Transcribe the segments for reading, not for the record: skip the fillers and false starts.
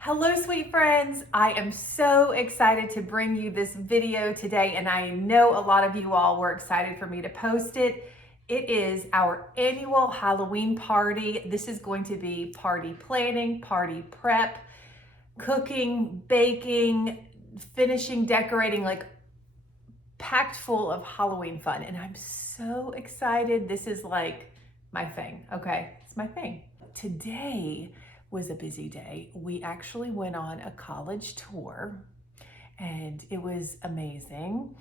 Hello, sweet friends. I am so excited to bring you this video today, and I know a lot of you all were excited for me to post it. It is our annual Halloween party. This is going to be party planning, party prep, cooking, baking, finishing, decorating, like packed full of Halloween fun. And I'm so excited. This is like my thing, okay? It's my thing. Today was a busy day. We actually went on a college tour and it was amazing.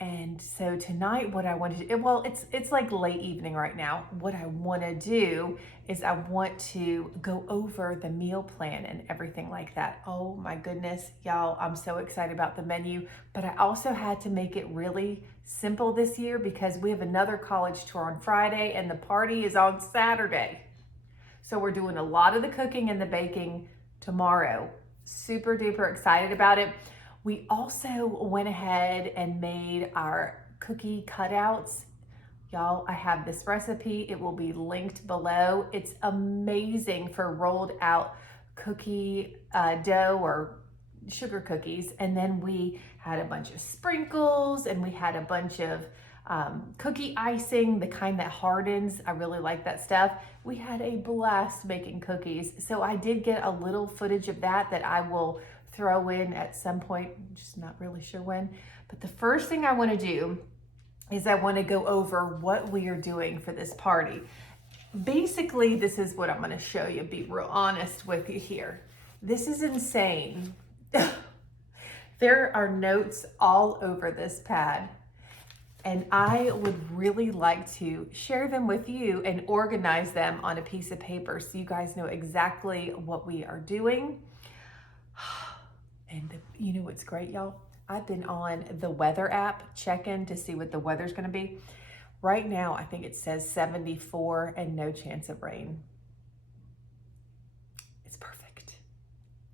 And so tonight what I want to do, well, it's like late evening right now. What I want to do is I want to go over the meal plan and everything like that. Oh my goodness, y'all, I'm so excited about the menu, but I also had to make it really simple this year because we have another college tour on Friday and the party is on Saturday. So we're doing a lot of the cooking and the baking tomorrow. Super duper excited about it. We also went ahead and made our cookie cutouts. Y'all, I have this recipe. It will be linked below. It's amazing for rolled out cookie dough or sugar cookies. And then we had a bunch of sprinkles and we had a bunch of cookie icing, the kind that hardens. I really like that stuff. We had a blast making cookies. So I did get a little footage of that I will throw in at some point, I'm just not really sure when. But the first thing I want to do is I want to go over what we are doing for this party. Basically, this is what I'm going to show you, be real honest with you here. This is insane. There are notes all over this pad. And I would really like to share them with you and organize them on a piece of paper so you guys know exactly what we are doing. And you know what's great, y'all? I've been on the weather app checking to see what the weather's gonna be. Right now, I think it says 74 and no chance of rain. It's perfect.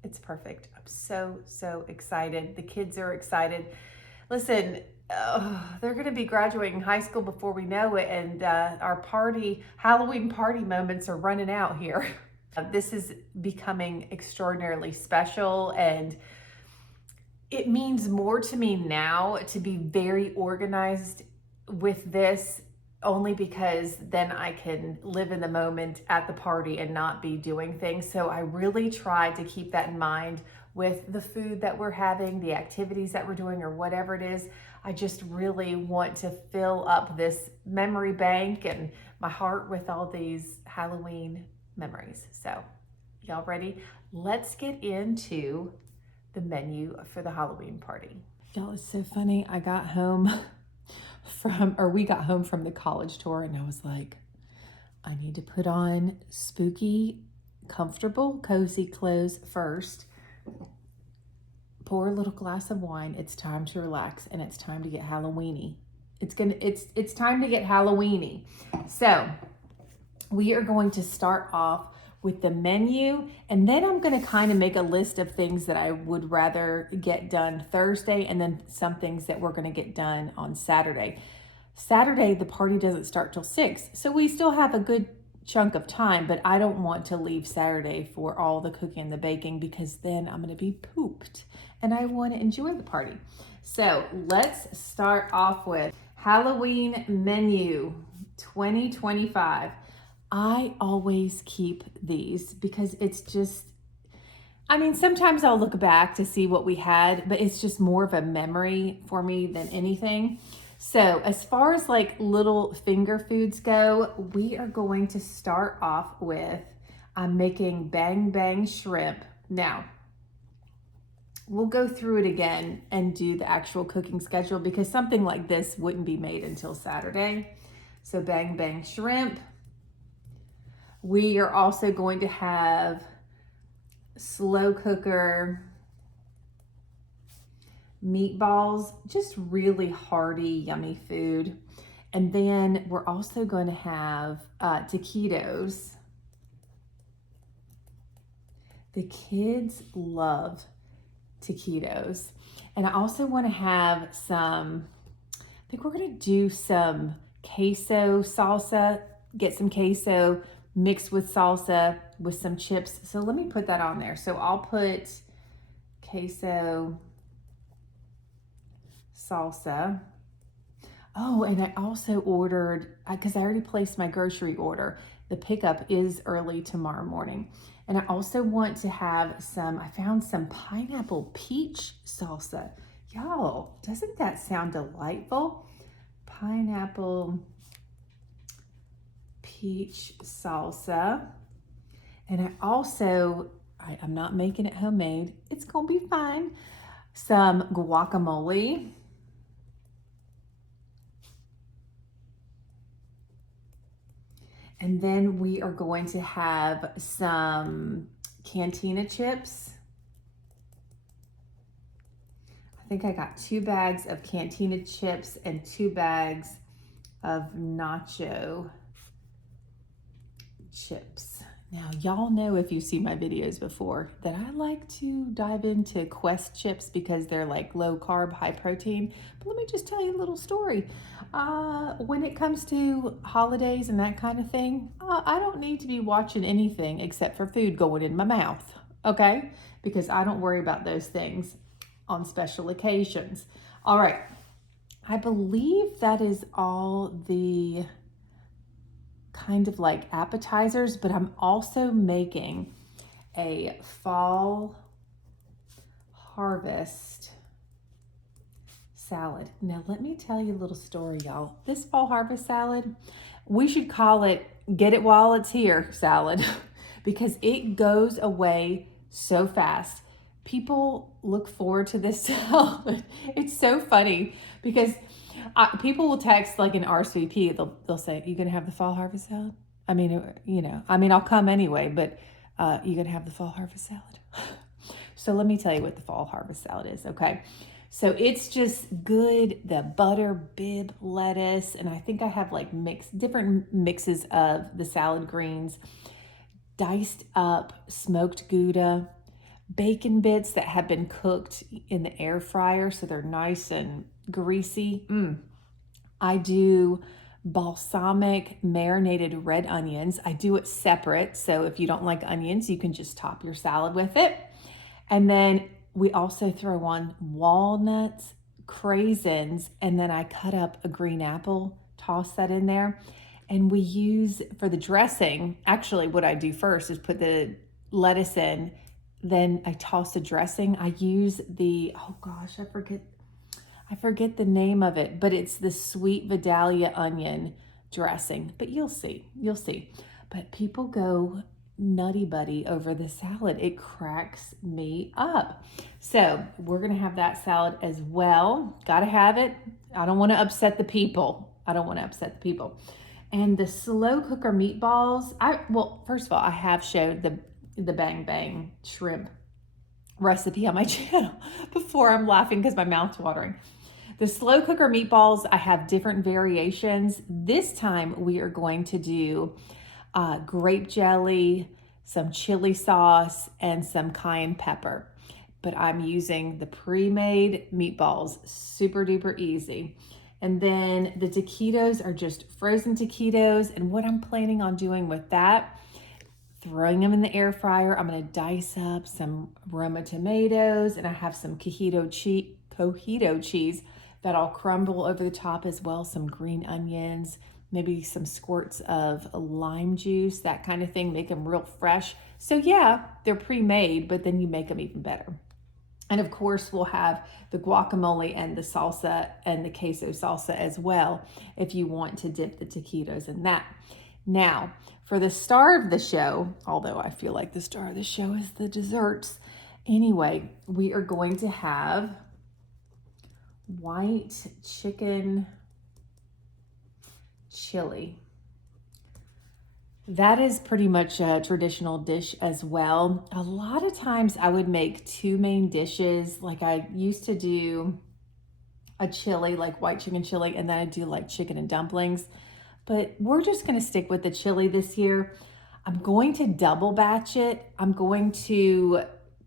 It's perfect. I'm so excited. The kids are excited. Listen, they're going to be graduating high school before we know it, and our Halloween party moments are running out here. This is becoming extraordinarily special, and it means more to me now to be very organized with this, only because then I can live in the moment at the party and not be doing things. So I really try to keep that in mind with the food that we're having, the activities that we're doing, or whatever it is. I just really want to fill up this memory bank and my heart with all these Halloween memories. So, y'all ready? Let's get into the menu for the Halloween party. Y'all, it's so funny. We got home from the college tour and I was like, I need to put on spooky, comfortable, cozy clothes first. Pour a little glass of wine. It's time to relax and it's time to get Halloweeny. It's time to get Halloweeny. So we are going to start off with the menu, and then I'm going to kind of make a list of things that I would rather get done Thursday, and then some things that we're going to get done on Saturday. Saturday, the party doesn't start till 6, so we still have a good chunk of time, but I don't want to leave Saturday for all the cooking and the baking because then I'm going to be pooped and I want to enjoy the party. So let's start off with Halloween menu 2025. I always keep these because it's just, I mean, sometimes I'll look back to see what we had, but it's just more of a memory for me than anything. So as far as like little finger foods go, we are going to start off with, I'm making bang bang shrimp. Now, we'll go through it again and do the actual cooking schedule because something like this wouldn't be made until Saturday. So bang bang shrimp. We are also going to have slow cooker meatballs, just really hearty, yummy food. And then we're also going to have taquitos. The kids love taquitos. And I also want to have some, I think we're going to do some queso salsa, get some queso mixed with salsa with some chips. So let me put that on there. So I'll put queso salsa. Oh, and I also ordered, because I already placed my grocery order. The pickup is early tomorrow morning. And I also want to have I found some pineapple peach salsa. Y'all, doesn't that sound delightful? Pineapple peach salsa. And I also, I'm not making it homemade. It's gonna be fine. Some guacamole. And then we are going to have some Cantina chips. I think I got 2 bags of Cantina chips and 2 bags of nacho chips. Now, y'all know, if you see my videos before, that I like to dive into Quest chips because they're like low carb, high protein. But let me just tell you a little story. When it comes to holidays and that kind of thing, I don't need to be watching anything except for food going in my mouth, okay? Because I don't worry about those things on special occasions. All right, I believe that is all the kind of like appetizers, but I'm also making a fall harvest salad. Now, let me tell you a little story, y'all. This fall harvest salad, we should call it get it while it's here salad because it goes away so fast. People look forward to this salad. It's so funny because people will text like an RSVP. They'll say, "You gonna have the fall harvest salad?" I mean, I'll come anyway, but you gonna have the fall harvest salad? So let me tell you what the fall harvest salad is, okay? So it's just good, the butter bib lettuce, and I think I have like different mixes of the salad greens, diced up smoked Gouda, bacon bits that have been cooked in the air fryer so they're nice and greasy. I do balsamic marinated red onions. I do it separate, so if you don't like onions, you can just top your salad with it. And then we also throw on walnuts, craisins, and then I cut up a green apple, toss that in there. And we use, for the dressing, actually what I do first is put the lettuce in, then I toss the dressing. I use oh gosh, I forget the name of it, but it's the sweet Vidalia onion dressing. But you'll see. But people go nutty buddy over the salad. It cracks me up. So we're gonna have that salad as well. Gotta have it. I don't want to upset the people. And the slow cooker meatballs, first of all, I have showed the bang bang shrimp recipe on my channel before. I'm laughing because my mouth's watering. The slow cooker meatballs, I have different variations. This time we are going to do grape jelly, some chili sauce, and some cayenne pepper. But I'm using the pre-made meatballs, super duper easy. And then the taquitos are just frozen taquitos. And what I'm planning on doing with that, throwing them in the air fryer. I'm gonna dice up some Roma tomatoes, and I have some cojito cheese that I'll crumble over the top as well, some green onions, maybe some squirts of lime juice, that kind of thing, make them real fresh. So yeah, they're pre-made, but then you make them even better. And of course, we'll have the guacamole and the salsa and the queso salsa as well, if you want to dip the taquitos in that. Now, for the star of the show, although I feel like the star of the show is the desserts, anyway, we are going to have white chicken chili. That is pretty much a traditional dish as well. A lot of times I would make 2 main dishes. Like I used to do a chili, like white chicken chili, and then I do like chicken and dumplings. But we're just gonna stick with the chili this year. I'm going to double batch it. I'm going to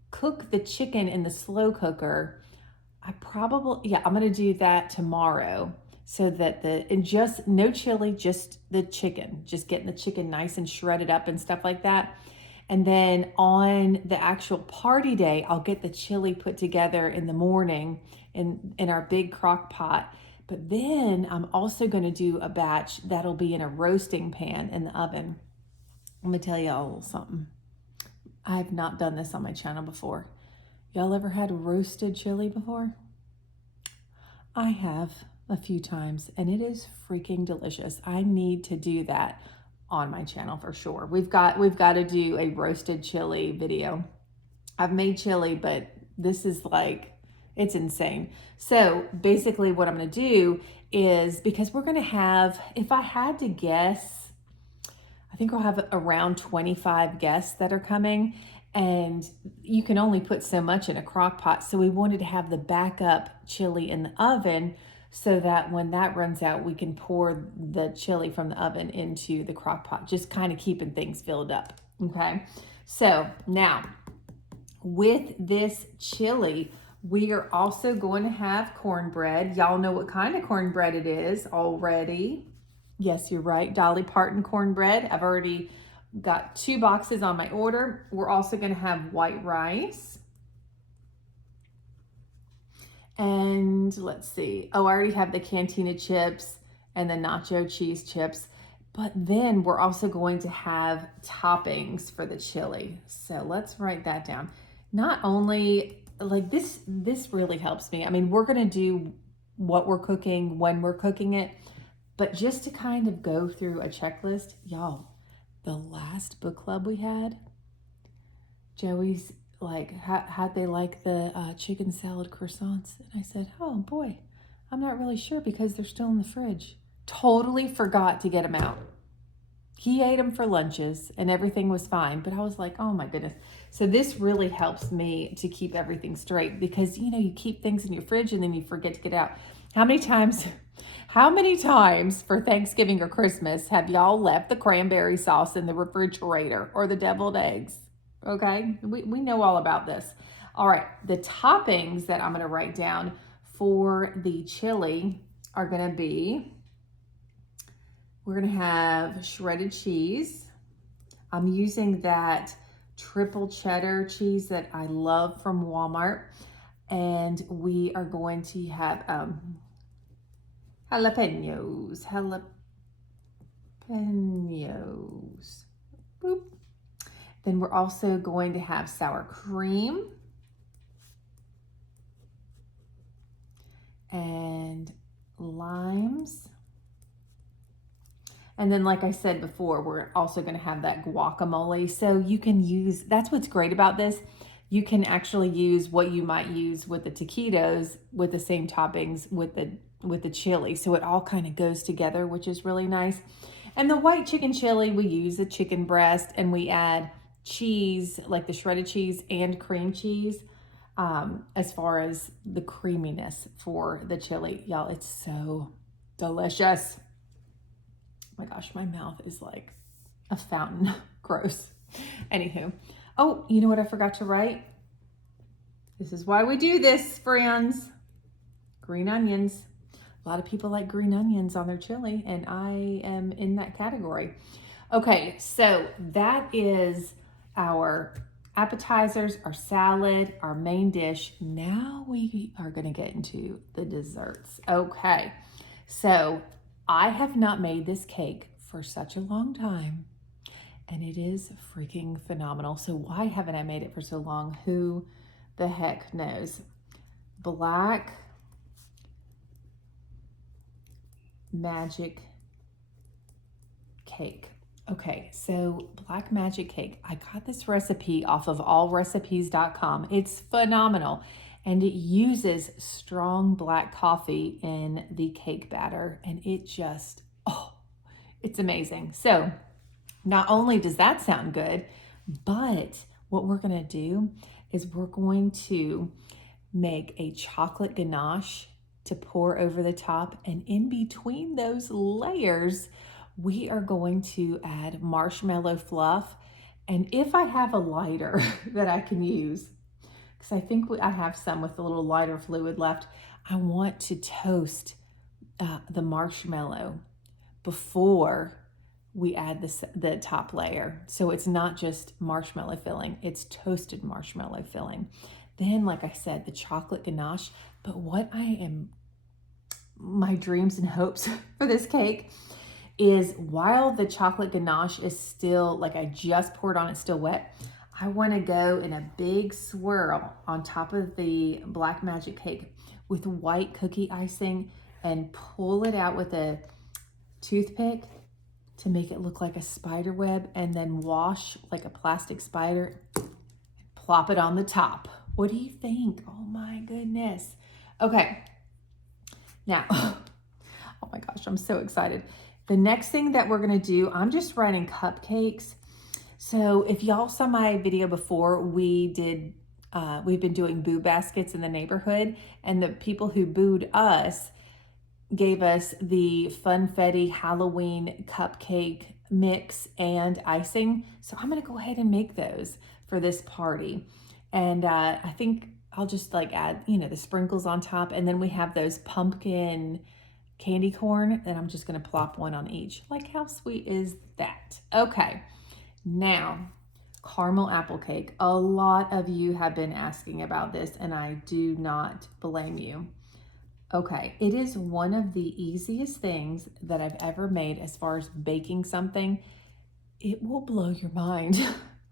cook the chicken in the slow cooker. I'm gonna do that tomorrow, so that just no chili, just the chicken, just getting the chicken nice and shredded up and stuff like that. And then on the actual party day, I'll get the chili put together in the morning in our big crock pot. But then I'm also going to do a batch that'll be in a roasting pan in the oven. I'm going to tell y'all a little something. I have not done this on my channel before. Y'all ever had roasted chili before? I have a few times, and it is freaking delicious. I need to do that on my channel for sure. We've got to do a roasted chili video. I've made chili, but this is like, it's insane. So basically what I'm going to do is, because we're going to have, if I had to guess, I think we'll have around 25 guests that are coming, and you can only put so much in a crock pot. So we wanted to have the backup chili in the oven so that when that runs out, we can pour the chili from the oven into the crock pot, just kind of keeping things filled up. Okay. So now with this chili, we are also going to have cornbread. Y'all know what kind of cornbread it is already. Yes, you're right. Dolly Parton cornbread. I've already got 2 boxes on my order. We're also going to have white rice. And let's see. Oh, I already have the cantina chips and the nacho cheese chips. But then we're also going to have toppings for the chili. So let's write that down. Not only like this really helps me. I mean, we're going to do what we're cooking when we're cooking it. But just to kind of go through a checklist, y'all, the last book club we had, Joey's like, how'd they like the chicken salad croissants? And I said, oh boy, I'm not really sure because they're still in the fridge. Totally forgot to get them out. He ate them for lunches and everything was fine. But I was like, oh my goodness. So this really helps me to keep everything straight because, you know, you keep things in your fridge and then you forget to get out. How many times for Thanksgiving or Christmas have y'all left the cranberry sauce in the refrigerator or the deviled eggs? Okay, we know all about this. All right, the toppings that I'm going to write down for the chili are going to be, we're going to have shredded cheese. I'm using that triple cheddar cheese that I love from Walmart. And we are going to have jalapenos. Boop. Then we're also going to have sour cream and limes. And then, like I said before, we're also going to have that guacamole. So you can use, that's what's great about this. You can actually use what you might use with the taquitos with the same toppings with the chili. So it all kind of goes together, which is really nice. And the white chicken chili, we use a chicken breast and we add cheese, like the shredded cheese and cream cheese, as far as the creaminess for the chili. Y'all, it's so delicious. Oh my gosh, my mouth is like a fountain. Gross. Anywho. Oh, you know what I forgot to write? This is why we do this, friends. Green onions. A lot of people like green onions on their chili, and I am in that category. Okay, so that is our appetizers, our salad, our main dish. Now we are going to get into the desserts. Okay, so I have not made this cake for such a long time, and it is freaking phenomenal. So why haven't I made it for so long? Who the heck knows? Black magic cake. Okay, so black magic cake. I got this recipe off of allrecipes.com. It's phenomenal. And it uses strong black coffee in the cake batter. And it just, oh, it's amazing. So not only does that sound good, but what we're going to do is we're going to make a chocolate ganache to pour over the top. And in between those layers, we are going to add marshmallow fluff. And if I have a lighter that I can use, because I think I have some with a little lighter fluid left, I want to toast the marshmallow before we add the top layer. So it's not just marshmallow filling, it's toasted marshmallow filling. Then, like I said, the chocolate ganache. But my dreams and hopes for this cake is while the chocolate ganache is still, like I just poured on, it's still wet, I want to go in a big swirl on top of the black magic cake with white cookie icing and pull it out with a toothpick to make it look like a spider web, and then wash like a plastic spider, plop it on the top. What do you think? Oh my goodness. Okay, now, oh my gosh, I'm so excited. The next thing that we're gonna do, I'm just writing cupcakes. So if y'all saw my video before, we've been doing boo baskets in the neighborhood, and the people who booed us gave us the Funfetti Halloween cupcake mix and icing. So I'm gonna go ahead and make those for this party. And I think I'll just like add, the sprinkles on top. And then we have those pumpkin candy corn, and I'm just gonna plop one on each. Like, how sweet is that? Okay, now caramel apple cake. A lot of you have been asking about this, and I do not blame you. Okay, it is one of the easiest things that I've ever made as far as baking something. It will blow your mind.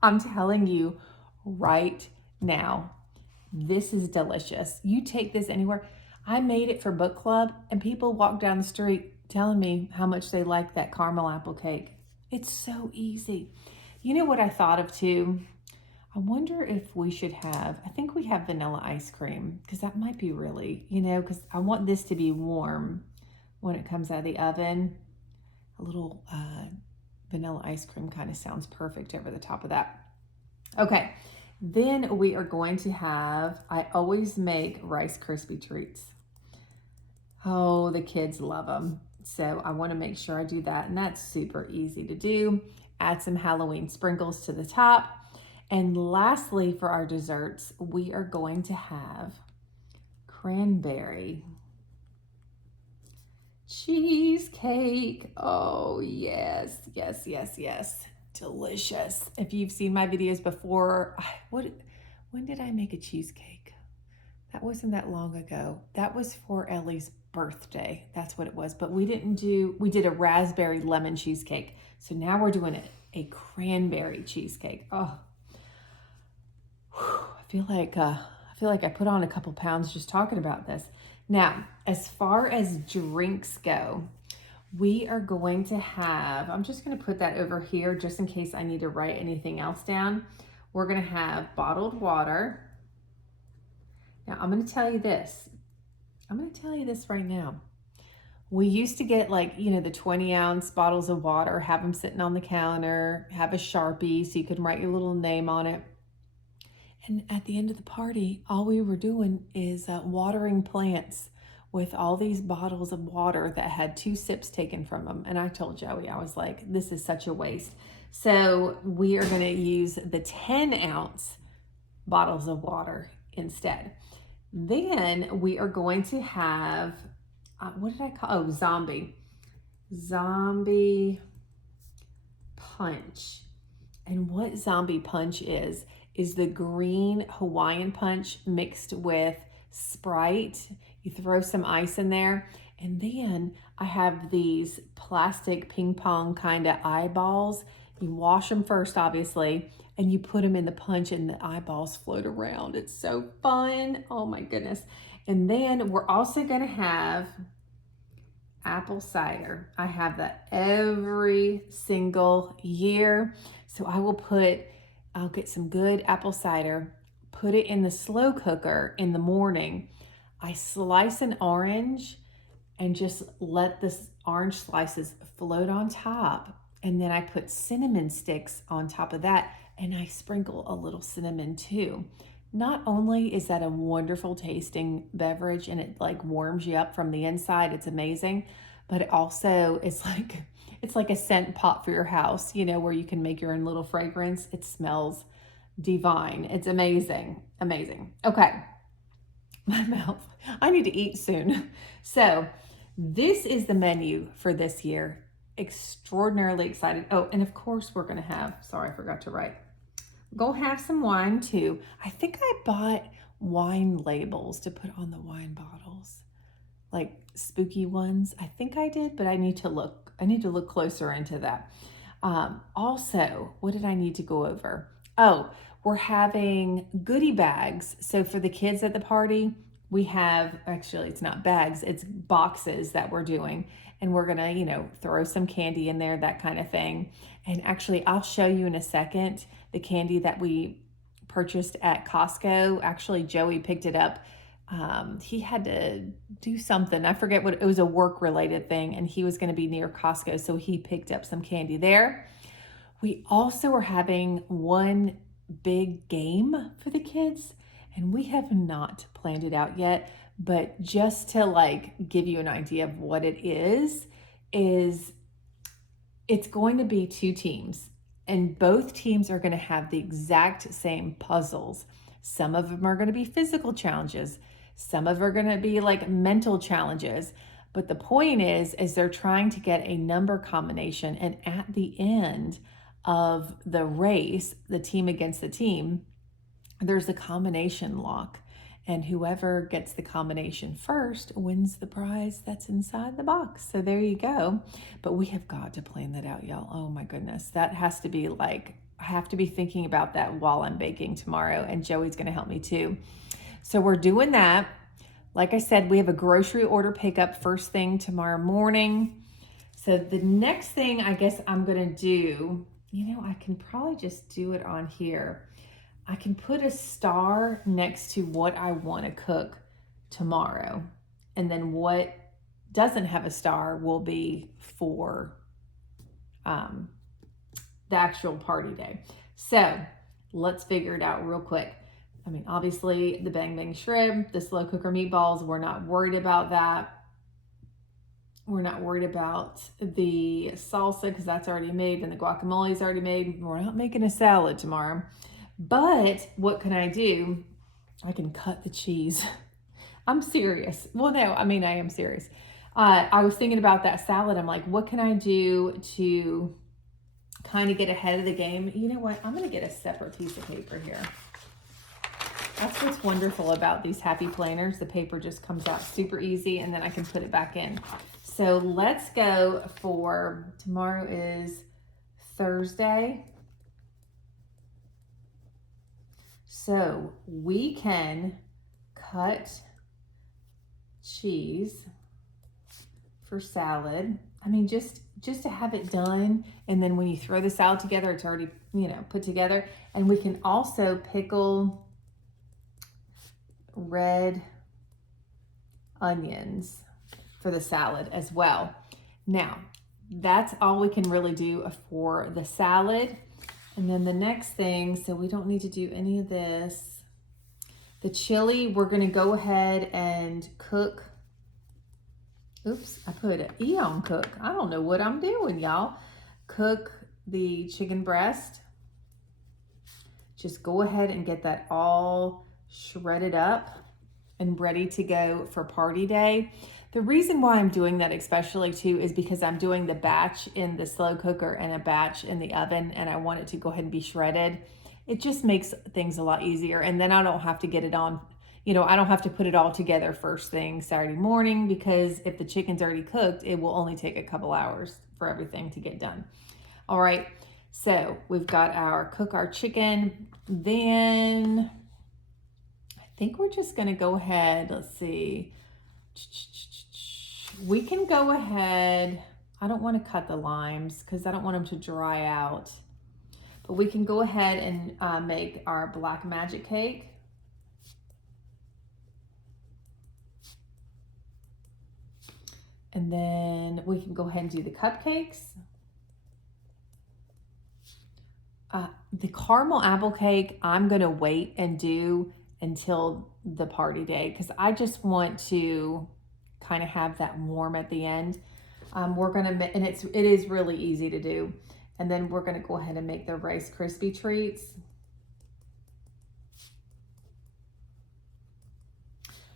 I'm telling you right now, this is delicious. You take this anywhere. I made it for book club, and people walk down the street telling me how much they like that caramel apple cake. It's so easy. You know what I thought of too? I wonder if we should I think we have vanilla ice cream, because that might be really, because I want this to be warm when it comes out of the oven. A little vanilla ice cream kind of sounds perfect over the top of that. Okay, then we are going to I always make Rice Krispie treats. Oh, the kids love them. So I want to make sure I do that, and that's super easy to do. Add some Halloween sprinkles to the top. And lastly, for our desserts, we are going to have cranberry cheesecake. Oh, yes, yes, yes, yes. Delicious. If you've seen my videos before, when did I make a cheesecake? That wasn't that long ago. That was for Ellie's birthday. That's what it was. But we did a raspberry lemon cheesecake. So now we're doing a cranberry cheesecake. Oh, I feel like I put on a couple pounds just talking about this. Now, as far as drinks go, we are going to I'm just going to put that over here just in case I need to write anything else down. We're going to have bottled water. Now, I'm going to tell you this. Right now. We used to get the 20-ounce bottles of water, have them sitting on the counter, have a Sharpie so you could write your little name on it. And at the end of the party, all we were doing is watering plants with all these bottles of water that had 2 sips taken from them. And I told Joey, I was like, this is such a waste. So we are going to use the 10-ounce bottles of water instead. Then we are going to have, what did I call? Oh, zombie punch. And what zombie punch is the green Hawaiian punch mixed with Sprite. You throw some ice in there. And then I have these plastic ping pong kind of eyeballs. You wash them first, obviously, and you put them in the punch and the eyeballs float around. It's so fun. Oh my goodness. And then we're also gonna have apple cider. I have that every single year. So I'll get some good apple cider, put it in the slow cooker in the morning. I slice an orange and just let the orange slices float on top. And then I put cinnamon sticks on top of that, and I sprinkle a little cinnamon too. Not only is that a wonderful tasting beverage and it warms you up from the inside, it's amazing, but it also it's like a scent pot for your house, where you can make your own little fragrance. It smells divine. It's amazing. Amazing. Okay. My mouth. I need to eat soon. So this is the menu for this year. extraordinarily excited. Oh, and of course we're gonna have, sorry, I forgot to write. Go have some wine too. I think I bought wine labels to put on the wine bottles, like spooky ones. I think I did, but I need to look closer into that. Also, what did I need to go over? Oh, we're having goodie bags. So for the kids at the party, we have, actually it's not bags, it's boxes that we're doing. And we're gonna, throw some candy in there, that kind of thing. And actually, I'll show you in a second the candy that we purchased at Costco. Actually, Joey picked it up. He had to do something. I forget what, it was a work related thing, and he was going to be near Costco. So he picked up some candy there. We also are having one big game for the kids, and we have not planned it out yet, but just to give you an idea of what it is it's going to be 2 teams, and both teams are going to have the exact same puzzles. Some of them are going to be physical challenges. Some of them are going to be like mental challenges. But the point is they're trying to get a number combination. And at the end of the race, the team against the team, there's a combination lock. And whoever gets the combination first wins the prize that's inside the box. So there you go. But we have got to plan that out, y'all. Oh my goodness. That has to be I have to be thinking about that while I'm baking tomorrow. And Joey's going to help me too. So we're doing that. Like I said, we have a grocery order pickup first thing tomorrow morning. So the next thing I guess I'm going to do, I can probably just do it on here. I can put a star next to what I want to cook tomorrow. And then what doesn't have a star will be for the actual party day. So let's figure it out real quick. I mean, obviously the bang bang shrimp, the slow cooker meatballs, we're not worried about that. We're not worried about the salsa because that's already made, and the guacamole is already made. We're not making a salad tomorrow. But what can I do? I can cut the cheese. I'm serious. Well, no, I mean, I am serious. I was thinking about that salad. I'm like, what can I do to kind of get ahead of the game? You know what? I'm going to get a separate piece of paper here. That's what's wonderful about these happy planners. The paper just comes out super easy, and then I can put it back in. So let's go for, tomorrow is Thursday. So we can cut cheese for salad. I mean, just to have it done. And then when you throw the salad together, it's already, put together. And we can also pickle red onions for the salad as well. Now, that's all we can really do for the salad. And then the next thing, so we don't need to do any of this. The chili, we're gonna go ahead and cook. Oops, I put an E on cook. I don't know what I'm doing, y'all. Cook the chicken breast. Just go ahead and get that all shredded up and ready to go for party day. The reason why I'm doing that especially too is because I'm doing the batch in the slow cooker and a batch in the oven, and I want it to go ahead and be shredded. It just makes things a lot easier, and then I don't have to get it on, I don't have to put it all together first thing Saturday morning, because if the chicken's already cooked, it will only take a couple hours for everything to get done. All right, so we've got cook our chicken. Then I think we're just gonna go ahead, let's see. We can go ahead, I don't want to cut the limes because I don't want them to dry out, but we can go ahead and make our black magic cake. And then we can go ahead and do the cupcakes. The caramel apple cake, I'm going to wait and do until the party day because I just want to kind of have that warm at the end. We're going to, and it is really easy to do. And then we're going to go ahead and make the Rice Krispie treats.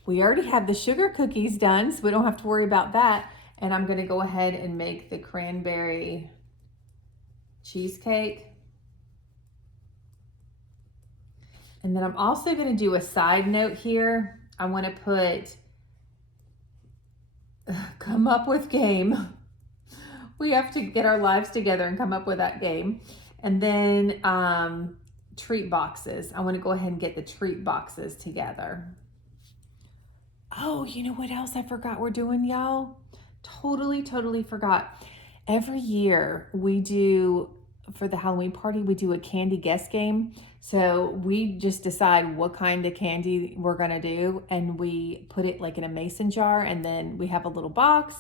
We already have the sugar cookies done, so we don't have to worry about that. And I'm gonna go ahead and make the cranberry cheesecake. And then I'm also gonna do a side note here. I wanna put, come up with game. We have to get our lives together and come up with that game. And then treat boxes. I wanna go ahead and get the treat boxes together. Oh, you know what else I forgot we're doing, y'all? Totally forgot. Every year we do, for the Halloween party, we do a candy guess game. So we just decide what kind of candy we're gonna do, and we put it like in a mason jar, and then we have a little box.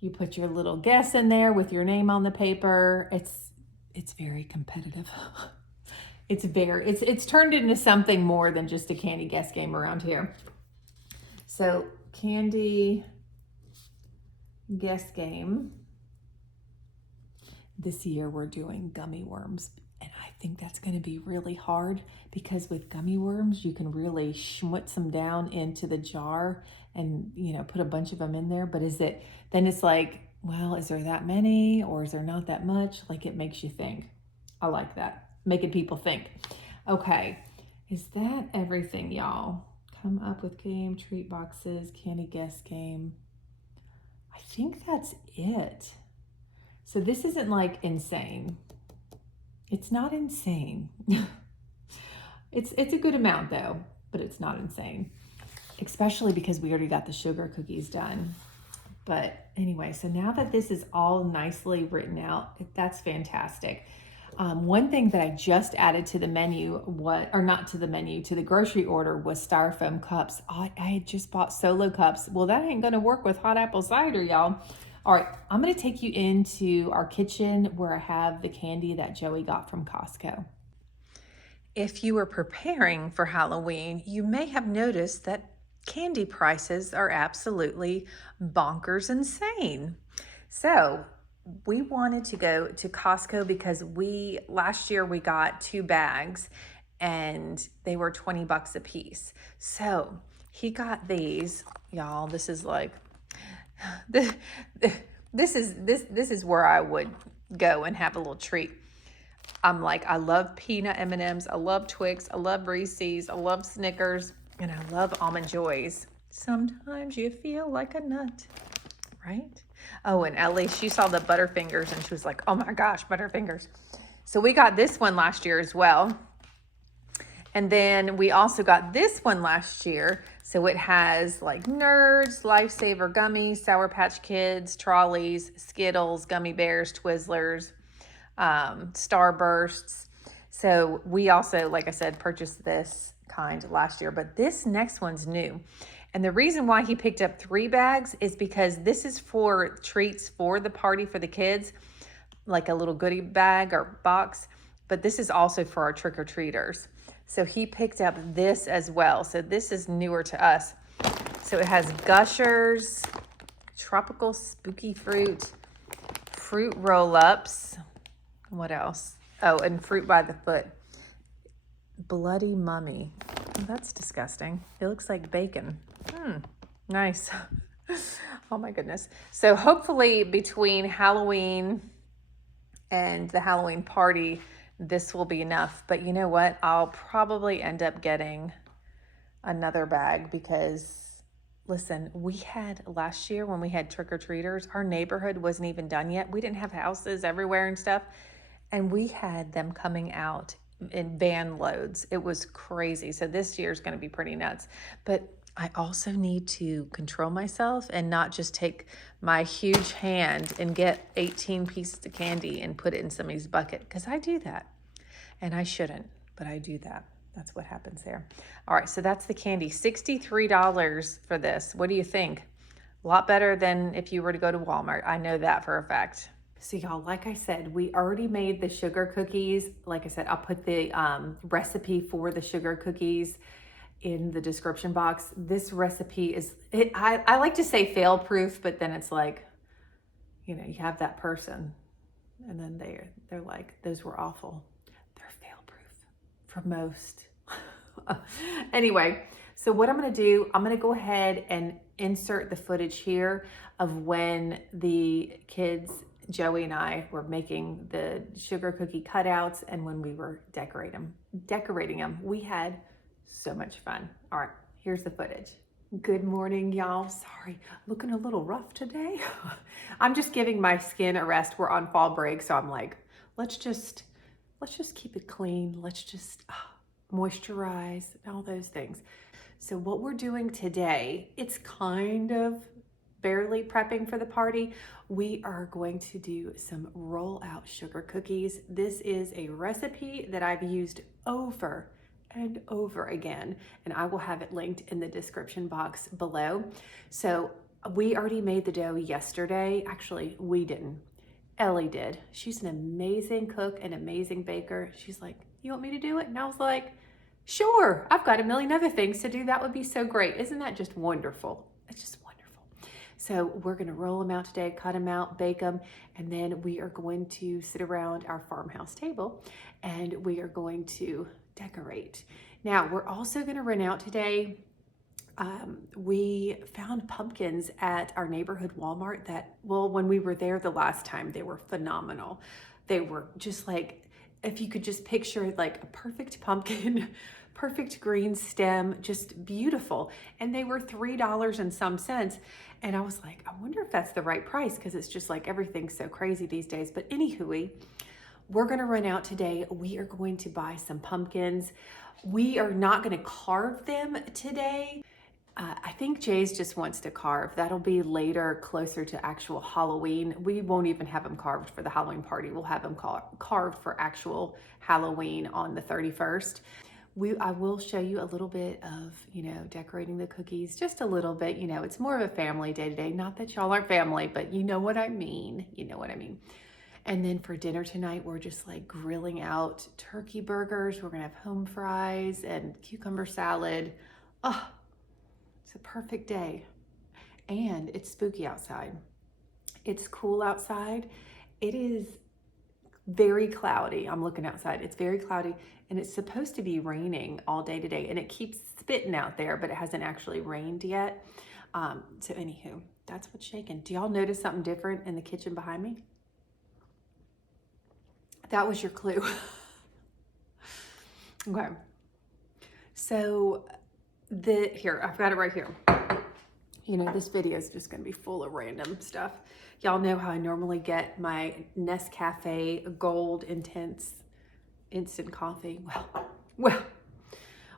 You put your little guess in there with your name on the paper. It's very competitive. It's turned into something more than just a candy guess game around here. So candy guess game. This year we're doing gummy worms, and I think that's going to be really hard because with gummy worms you can really schmutz them down into the jar and, you know, put a bunch of them in there. But then it's like, well, is there that many or is there not that much? Like, it makes you think. I like that, making people think. Okay, is that everything, y'all? Come up with game, treat boxes, candy guess game. I think that's it. So this isn't like insane. It's not insane. It's a good amount though, but it's not insane. Especially because we already got the sugar cookies done. But anyway, so now that this is all nicely written out, that's fantastic. One thing that I just added to the menu, to the grocery order, was styrofoam cups. I had just bought solo cups. Well, that ain't gonna work with hot apple cider, y'all. All right, I'm gonna take you into our kitchen where I have the candy that Joey got from Costco. If you were preparing for Halloween, you may have noticed that candy prices are absolutely bonkers insane. So we wanted to go to Costco because last year we got 2 bags and they were 20 bucks a piece. So he got these, y'all. This is like, this is where I would go and have a little treat. I'm like, I love peanut M&Ms, I love Twix, I love Reese's, I love Snickers, and I love Almond Joys. Sometimes you feel like a nut, right? Oh, and Ellie, she saw the Butterfingers and she was like, oh my gosh, Butterfingers. So we got this one last year as well. And then we also got this one last year. So it has like Nerds, Lifesaver Gummies, Sour Patch Kids, Trolleys, Skittles, Gummy Bears, Twizzlers, Starbursts. So we also, like I said, purchased this kind last year, but this next one's new. And the reason why he picked up 3 bags is because this is for treats for the party for the kids, like a little goodie bag or box, but this is also for our trick-or-treaters. So he picked up this as well. So this is newer to us. So it has Gushers, tropical spooky fruit roll-ups. What else? Oh, and fruit by the foot. Bloody mummy. Oh, that's disgusting. It looks like bacon. Nice. Oh my goodness. So hopefully between Halloween and the Halloween party, this will be enough. But you know what? I'll probably end up getting another bag because, listen, we had last year when we had trick-or-treaters, our neighborhood wasn't even done yet. We didn't have houses everywhere and stuff. And we had them coming out in van loads. It was crazy. So this year's going to be pretty nuts. But I also need to control myself and not just take my huge hand and get 18 pieces of candy and put it in somebody's bucket, because I do that. And I shouldn't, but I do that. That's what happens there. All right, so that's the candy. $63 for this. What do you think? A lot better than if you were to go to Walmart. I know that for a fact. So y'all, like I said, we already made the sugar cookies. Like I said, I'll put the recipe for the sugar cookies in the description box. This recipe is, I like to say fail proof, but then it's like, you know, you have that person and then they're like, those were awful. They're fail proof for most. Anyway, So what I'm gonna do, I'm gonna go ahead and insert the footage here of when the kids, Joey and I, were making the sugar cookie cutouts and when we were decorating them. We had so much fun. All right, here's the footage. Good morning, y'all. Sorry, looking a little rough today. I'm just giving my skin a rest. We're on fall break, so I'm like, let's just keep it clean. Let's just moisturize, all those things. So what we're doing today, it's kind of barely prepping for the party. We are going to do some roll out sugar cookies. This is a recipe that I've used over and over again, and I will have it linked in the description box below. So we already made the dough yesterday. Actually, we didn't. Ellie did. She's an amazing cook, an amazing baker. She's like, you want me to do it? And I was like, sure, I've got a million other things to do. That would be so great. Isn't that just wonderful? It's just wonderful. So we're gonna roll them out today, cut them out, bake them, and then we are going to sit around our farmhouse table and we are going to decorate. Now, we're also gonna run out today. We found pumpkins at our neighborhood Walmart that, well, when we were there the last time, they were phenomenal. They were just like, if you could just picture like a perfect pumpkin, perfect green stem, just beautiful. And they were $3 and some cents. And I was like, I wonder if that's the right price, because it's just like everything's so crazy these days. But anywho, we're gonna run out today. We are going to buy some pumpkins. We are not gonna carve them today. I think Jay's just wants to carve. That'll be later, closer to actual Halloween. We won't even have them carved for the Halloween party. We'll have them carved for actual Halloween on the 31st. I will show you a little bit of, decorating the cookies, just a little bit. It's more of a family day today. Not that y'all aren't family, but you know what I mean. You know what I mean. And then for dinner tonight, we're just like grilling out turkey burgers. We're gonna have home fries and cucumber salad. Oh, it's a perfect day. And it's spooky outside. It's cool outside. It is very cloudy. I'm looking outside. It's very cloudy and it's supposed to be raining all day today, and it keeps spitting out there, but it hasn't actually rained yet. So anywho, that's what's shaking. Do y'all notice something different in the kitchen behind me? That was your clue. Okay. So here, I've got it right here. This video is just gonna be full of random stuff. Y'all know how I normally get my Nescafe Gold Intense instant coffee. Well,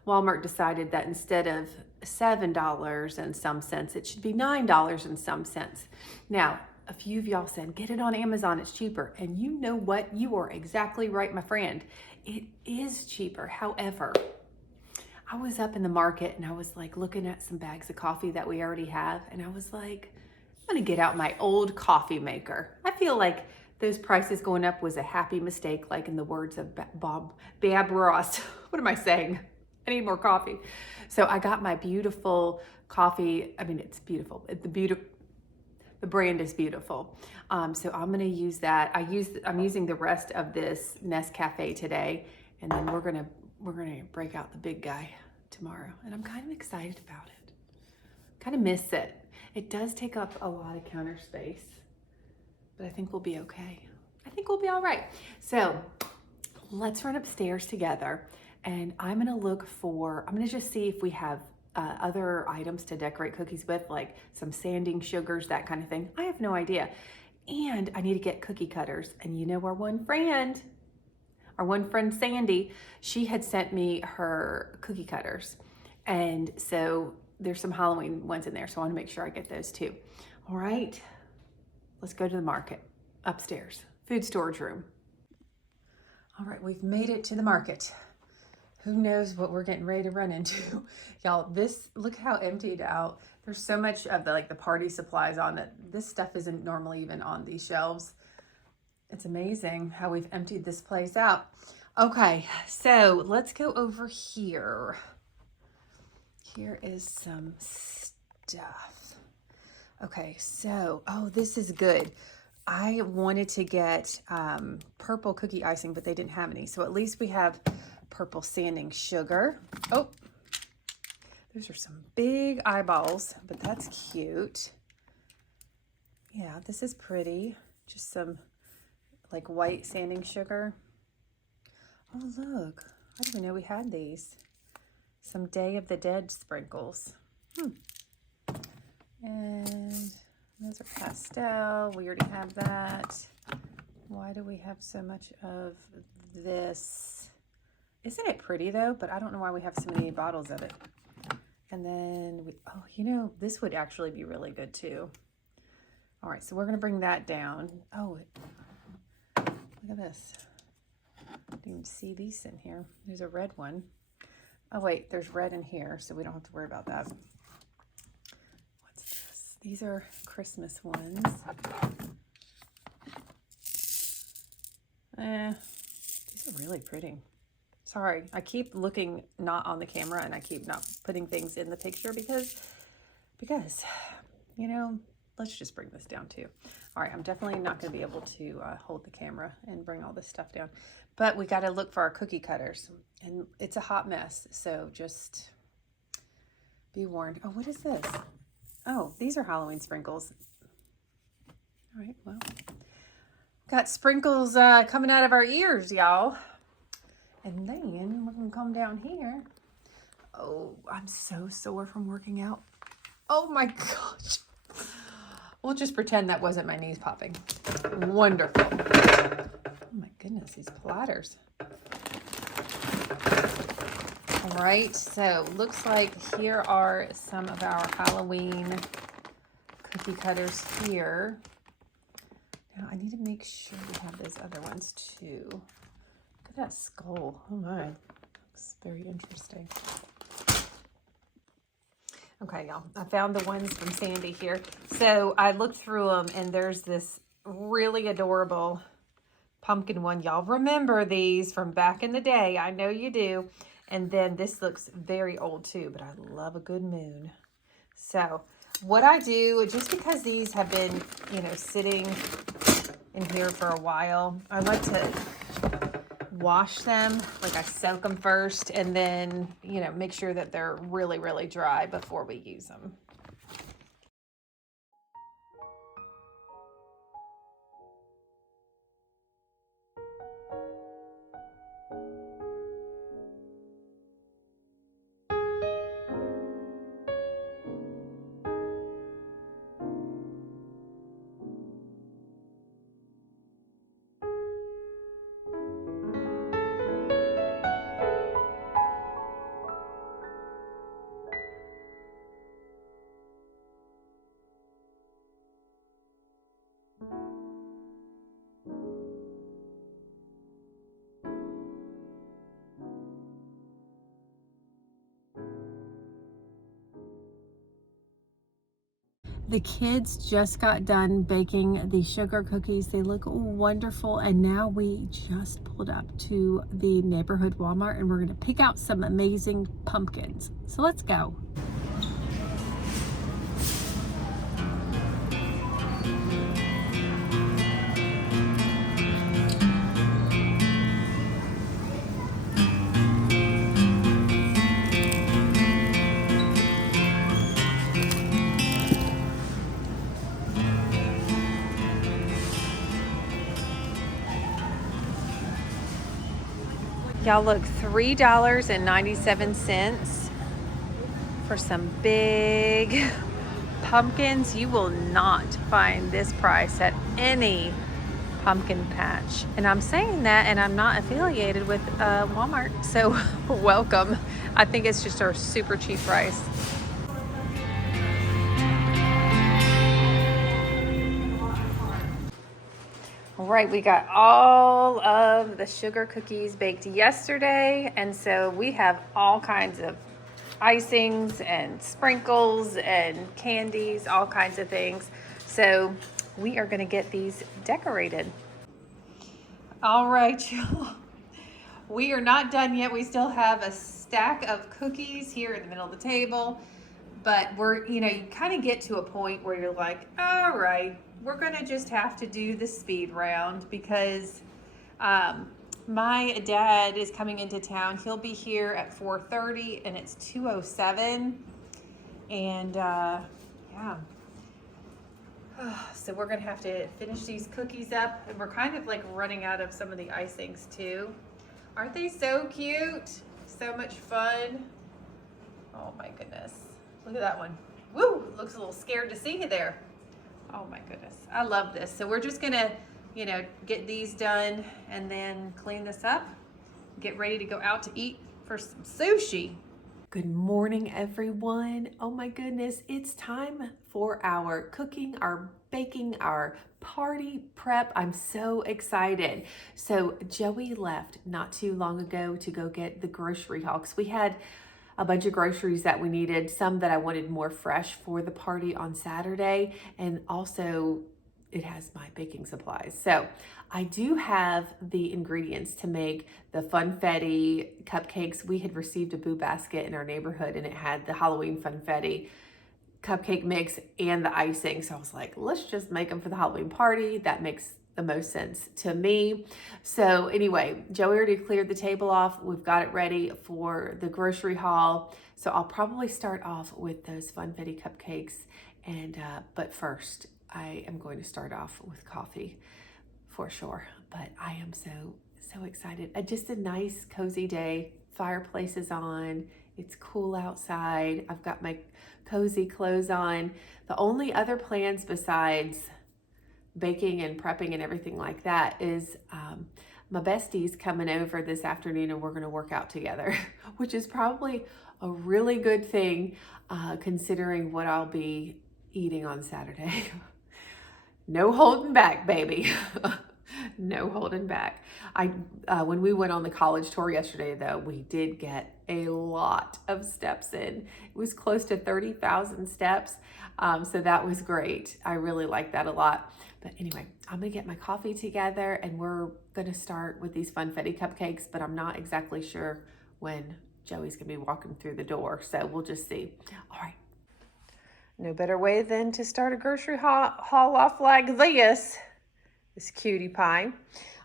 Walmart decided that instead of $7 and some cents, it should be $9 and some cents. Now, a few of y'all said, get it on Amazon, it's cheaper. And you know what? You are exactly right, my friend. It is cheaper. However, I was up in the market and I was like looking at some bags of coffee that we already have. And I was like, I'm gonna get out my old coffee maker. I feel like those prices going up was a happy mistake, like in the words of Bab Ross. What am I saying? I need more coffee. So I got my beautiful coffee. I mean, it's beautiful. The brand is beautiful. So I'm gonna use that. I'm using the rest of this Nescafe today, and then we're gonna break out the big guy tomorrow. And I'm kind of excited about it. Kind of miss it. It does take up a lot of counter space, but I think we'll be okay. I think we'll be all right. So let's run upstairs together, and I'm gonna just see if we have other items to decorate cookies with, like some sanding sugars, that kind of thing. I have no idea. And I need to get cookie cutters. And our one friend Sandy, she had sent me her cookie cutters. And so there's some Halloween ones in there. So I want to make sure I get those too. All right, let's go to the market upstairs, food storage room. All right, we've made it to the market. Who knows what we're getting ready to run into. Y'all, look how emptied out. There's so much of the party supplies on it. This stuff isn't normally even on these shelves. It's amazing how we've emptied this place out. Okay, so let's go over here. Here is some stuff. Okay, so, this is good. I wanted to get purple cookie icing, but they didn't have any. So at least we have purple sanding sugar. Oh, Those are some big eyeballs, but that's cute. Yeah, this is pretty. Just some like white sanding sugar. Oh, look. I didn't know we had these. Some Day of the Dead sprinkles. And those are pastel. We already have that. Why do we have so much of this? Isn't it pretty though? But I don't know why we have so many bottles of it. And then oh, you know, this would actually be really good too. All right, so we're gonna bring that down. Oh, look at this. I didn't even see these in here. There's a red one. Oh wait, there's red in here, so we don't have to worry about that. What's this? These are Christmas ones. These are really pretty. Sorry, I keep looking not on the camera and I keep not putting things in the picture because, you know, let's just bring this down too. All right, I'm definitely not going to be able to hold the camera and bring all this stuff down. But we got to look for our cookie cutters. And it's a hot mess, so just be warned. Oh, what is this? Oh, these are Halloween sprinkles. All right, well, got sprinkles coming out of our ears, y'all. And then we're going to come down here. Oh, I'm so sore from working out. Oh my gosh. We'll just pretend that wasn't my knees popping. Wonderful. Oh my goodness, these platters. All right, so looks like here are some of our Halloween cookie cutters here. Now I need to make sure we have those other ones too. Look at that skull. Oh my, looks very interesting. Okay, y'all, I found the ones from Sandy here. So I looked through them and there's this really adorable pumpkin one. Y'all remember these from back in the day. I know you do. And then this looks very old too, but I love a good moon. So what I do, just because these have been, you know, sitting in here for a while, I like to wash them. Like I soak them first and then, you know, make sure that they're really, really dry before we use them. The kids just got done baking the sugar cookies. They look wonderful. And now we just pulled up to the neighborhood Walmart and we're gonna pick out some amazing pumpkins. So let's go. Y'all look, $3.97 for some big pumpkins. You will not find this price at any pumpkin patch. And I'm saying that and I'm not affiliated with Walmart, so welcome. I think it's just a super cheap price. All right, we got all of the sugar cookies baked yesterday, and so we have all kinds of icings and sprinkles and candies, all kinds of things. So we are gonna get these decorated. All right, y'all. We are not done yet. We still have a stack of cookies here in the middle of the table, but we're, you know, you kind of get to a point where you're like, all right, we're gonna just have to do the speed round because My dad is coming into town. He'll be here at 4:30 and it's 2:07. And yeah. So we're gonna have to finish these cookies up, and we're kind of like running out of some of the icings too. Aren't they so cute? So much fun. Oh my goodness. Look at that one. Woo, looks a little scared to see you there. Oh my goodness, I love this. So we're just gonna, get these done and then clean this up, get ready to go out to eat for some sushi. Good morning, everyone. Oh my goodness, it's time for our cooking, our baking, our party prep. I'm so excited. So Joey left not too long ago to go get the grocery haul, because we had a bunch of groceries that we needed, some that I wanted more fresh for the party on Saturday, and also it has my baking supplies. So I do have the ingredients to make the funfetti cupcakes. We had received a Boo basket in our neighborhood and it had the Halloween funfetti cupcake mix and the icing. So I was like, let's just make them for the Halloween party. That makes the most sense to me. So anyway, Joey already cleared the table off. We've got it ready for the grocery haul. So I'll probably start off with those funfetti cupcakes. And but first, I am going to start off with coffee for sure. But I am so excited. Just a nice cozy day. Fireplace is on. It's cool outside. I've got my cozy clothes on. The only other plans besides baking and prepping and everything like that is my bestie's coming over this afternoon and we're going to work out together, which is probably a really good thing considering what I'll be eating on Saturday. No holding back, baby. No holding back. When we went on the college tour yesterday, though, we did get a lot of steps in. It was close to 30,000 steps. So that was great. I really like that a lot. But anyway, I'm gonna get my coffee together and we're gonna start with these funfetti cupcakes, but I'm not exactly sure when Joey's gonna be walking through the door. So we'll just see. All right. No better way than to start a grocery haul off like this cutie pie.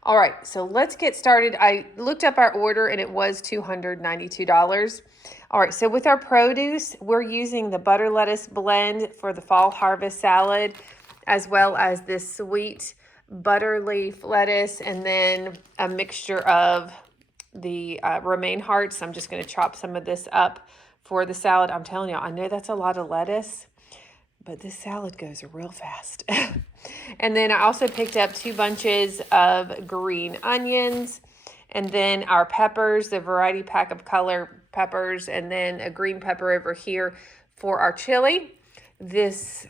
All right, so let's get started. I looked up our order and it was $292. All right, so with our produce, we're using the butter lettuce blend for the fall harvest salad, as well as this sweet butter leaf lettuce, and then a mixture of the romaine hearts. I'm just gonna chop some of this up for the salad. I'm telling you, I know that's a lot of lettuce, but this salad goes real fast. And then I also picked up 2 bunches of green onions, and then our peppers, the variety pack of color peppers, and then a green pepper over here for our chili. This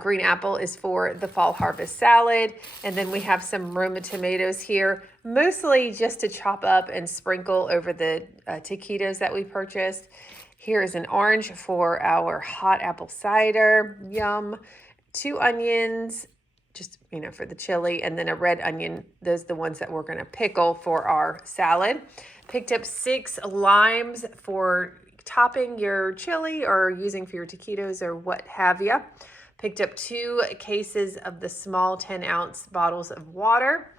green apple is for the fall harvest salad. And then we have some Roma tomatoes here, mostly just to chop up and sprinkle over the taquitos that we purchased. Here is an orange for our hot apple cider. Yum. 2 onions, just, for the chili, and then a red onion. Those are the ones that we're going to pickle for our salad. Picked up 6 limes for topping your chili or using for your taquitos or what have you. Picked up 2 cases of the small 10-ounce bottles of water.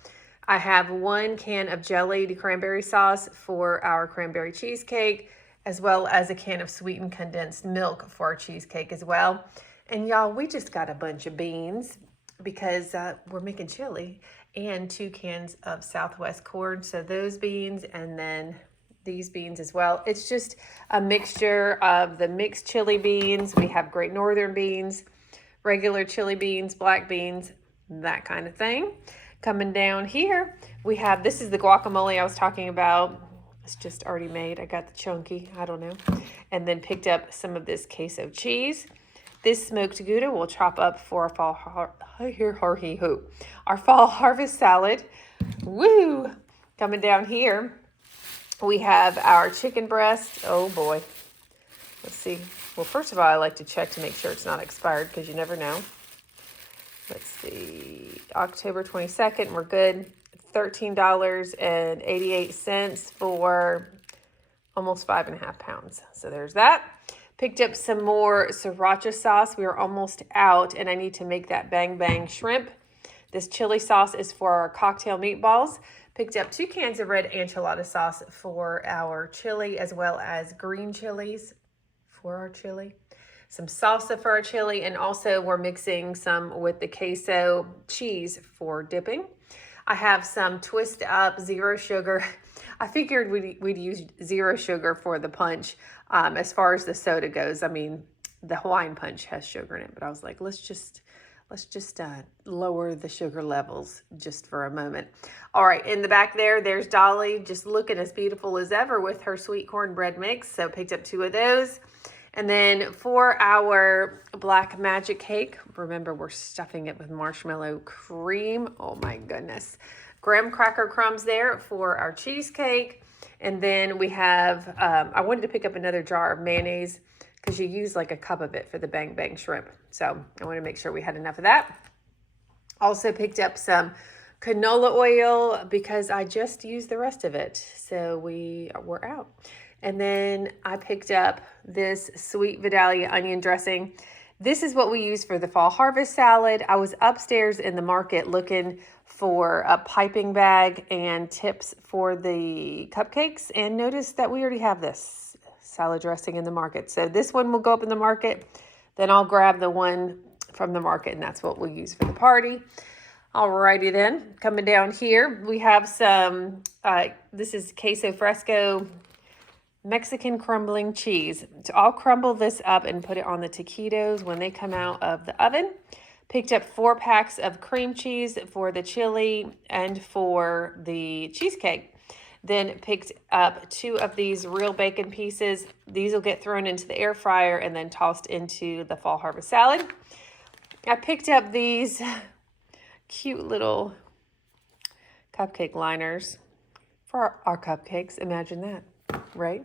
I have 1 can of jellied cranberry sauce for our cranberry cheesecake, as well as a can of sweetened condensed milk for our cheesecake as well. And y'all, we just got a bunch of beans because we're making chili, and 2 cans of Southwest corn. So those beans, and then these beans as well. It's just a mixture of the mixed chili beans. We have Great Northern beans, regular chili beans, black beans, that kind of thing. Coming down here, we have, this is the guacamole I was talking about. It's just already made. I got the chunky, I don't know. And then picked up some of this queso cheese. This smoked Gouda we'll chop up for our fall harvest salad. Woo! Coming down here, we have our chicken breast. Oh boy. Let's see. Well, first of all, I like to check to make sure it's not expired because you never know. Let's see. October 22nd, we're good. $13.88 for almost 5.5 pounds. So there's that. Picked up some more sriracha sauce. We are almost out, and I need to make that bang bang shrimp. This chili sauce is for our cocktail meatballs. Picked up 2 cans of red enchilada sauce for our chili, as well as green chilies for our chili. Some salsa for our chili, and also we're mixing some with the queso cheese for dipping. I have some twist up zero sugar. I figured we'd use zero sugar for the punch. As far as the soda goes, I mean, the Hawaiian punch has sugar in it, but I was like, let's just lower the sugar levels just for a moment. All right, in the back there's Dolly, just looking as beautiful as ever with her sweet cornbread mix. So picked up 2 of those. And then for our black magic cake, remember we're stuffing it with marshmallow cream. Oh my goodness. Graham cracker crumbs there for our cheesecake. And then we have, I wanted to pick up another jar of mayonnaise because you use like a cup of it for the bang bang shrimp. So I want to make sure we had enough of that. Also picked up some canola oil because I just used the rest of it. So we're out. And then I picked up this sweet Vidalia onion dressing. This is what we use for the fall harvest salad. I was upstairs in the market looking for a piping bag and tips for the cupcakes and noticed that we already have this salad dressing in the market. So this one will go up in the market. Then I'll grab the one from the market, and that's what we'll use for the party. Alrighty then, coming down here, we have some, this is queso fresco Mexican crumbling cheese. So I'll crumble this up and put it on the taquitos when they come out of the oven. Picked up 4 packs of cream cheese for the chili and for the cheesecake. Then picked up 2 of these real bacon pieces. These will get thrown into the air fryer and then tossed into the fall harvest salad. I picked up these cute little cupcake liners for our cupcakes. Imagine that. Right?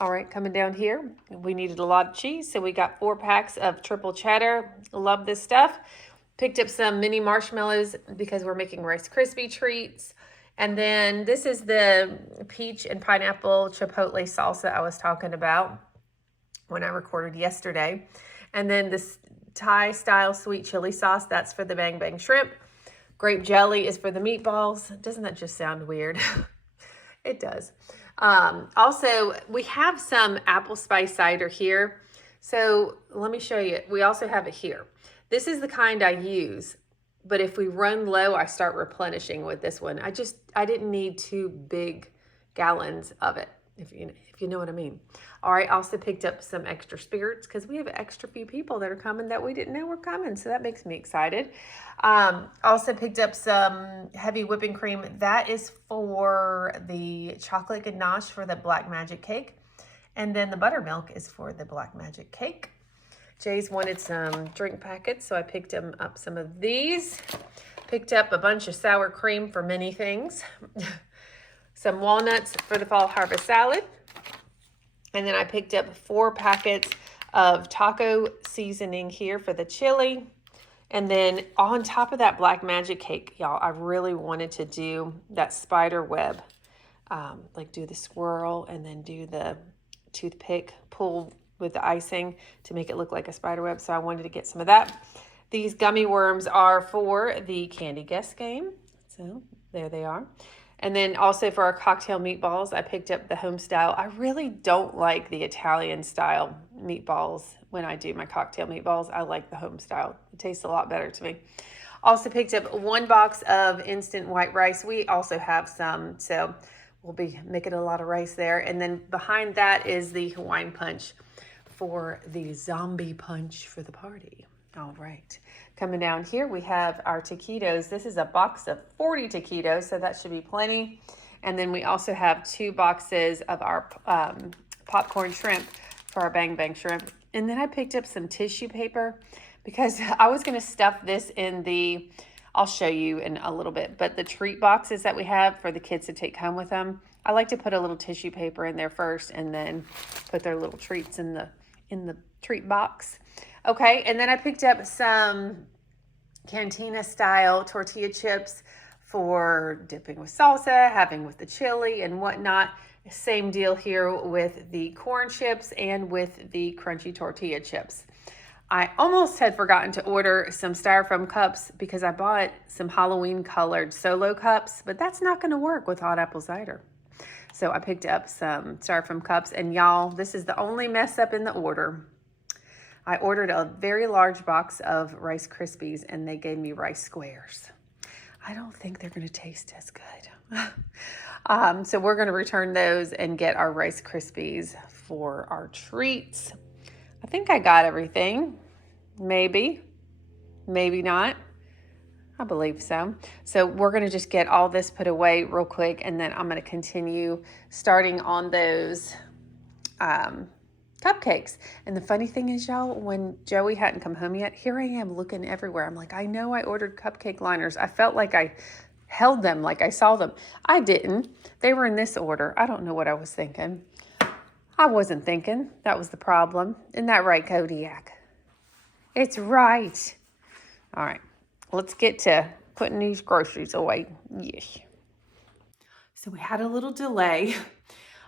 All right, coming down here, we needed a lot of cheese, so we got 4 packs of triple cheddar. Love this stuff. Picked up some mini marshmallows because we're making Rice Krispie treats. And then this is the peach and pineapple chipotle salsa I was talking about when I recorded yesterday. And then this Thai style sweet chili sauce, that's for the bang bang shrimp. Grape jelly is for the meatballs. Doesn't that just sound weird? It does. Also, we have some apple spice cider here. So let me show you. We also have it here. This is the kind I use, but if we run low, I start replenishing with this one. I didn't need 2 big gallons of it, if you know what I mean. All right, also picked up some extra spirits because we have an extra few people that are coming that we didn't know were coming, so that makes me excited. Also picked up some heavy whipping cream. That is for the chocolate ganache for the black magic cake. And then the buttermilk is for the black magic cake. Jay's wanted some drink packets, so I picked him up some of these. Picked up a bunch of sour cream for many things. Some walnuts for the fall harvest salad. And then I picked up 4 packets of taco seasoning here for the chili. And then on top of that black magic cake, y'all, I really wanted to do that spider web. Like do the swirl and then do the toothpick pull with the icing to make it look like a spider web. So I wanted to get some of that. These gummy worms are for the candy guess game. So there they are. And then also for our cocktail meatballs, I picked up the home style. I really don't like the Italian style meatballs when I do my cocktail meatballs. I like the home style. It tastes a lot better to me. Also picked up 1 box of instant white rice. We also have some, so we'll be making a lot of rice there. And then behind that is the Hawaiian punch for the zombie punch for the party. All right. Coming down here, we have our taquitos. This is a box of 40 taquitos, so that should be plenty. And then we also have 2 boxes of our popcorn shrimp for our bang bang shrimp. And then I picked up some tissue paper because I was going to stuff this in the, I'll show you in a little bit, but the treat boxes that we have for the kids to take home with them, I like to put a little tissue paper in there first and then put their little treats in the treat box. Okay, and then I picked up some cantina style tortilla chips for dipping with salsa, having with the chili and whatnot. Same deal here with the corn chips and with the crunchy tortilla chips. I almost had forgotten to order some styrofoam cups because I bought some Halloween colored solo cups, but that's not going to work with hot apple cider. So I picked up some styrofoam cups, and y'all, this is the only mess up in the order. I ordered a very large box of Rice Krispies, and they gave me rice squares. I don't think they're going to taste as good. So we're going to return those and get our Rice Krispies for our treats. I think I got everything. Maybe, maybe not. I believe so. So we're going to just get all this put away real quick, and then I'm going to continue starting on those cupcakes. And the funny thing is, y'all, when Joey hadn't come home yet, here I am looking everywhere. I'm like, I know I ordered cupcake liners. I felt like I held them, like I saw them. I didn't. They were in this order. I don't know what I was thinking. I wasn't thinking. That was the problem. Isn't that right, Kodiak? It's right. All right. Let's get to putting these groceries away. Yes. So we had a little delay.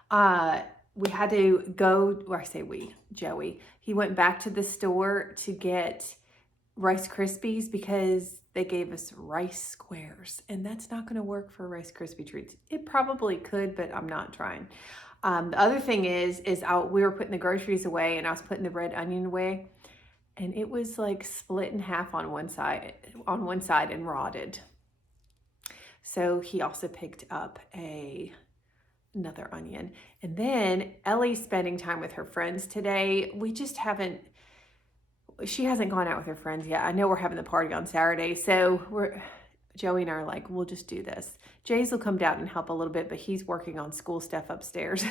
We had to go, or I say we, Joey, he went back to the store to get Rice Krispies because they gave us rice squares, and that's not going to work for Rice Krispie treats. It probably could, but I'm not trying. The other thing is we were putting the groceries away, and I was putting the red onion away, and it was like split in half on one side and rotted. So he also picked up another onion. And then Ellie's spending time with her friends today. She hasn't gone out with her friends yet. I know we're having the party on Saturday, so Joey and I are like, we'll just do this. Jays will come down and help a little bit, but he's working on school stuff upstairs.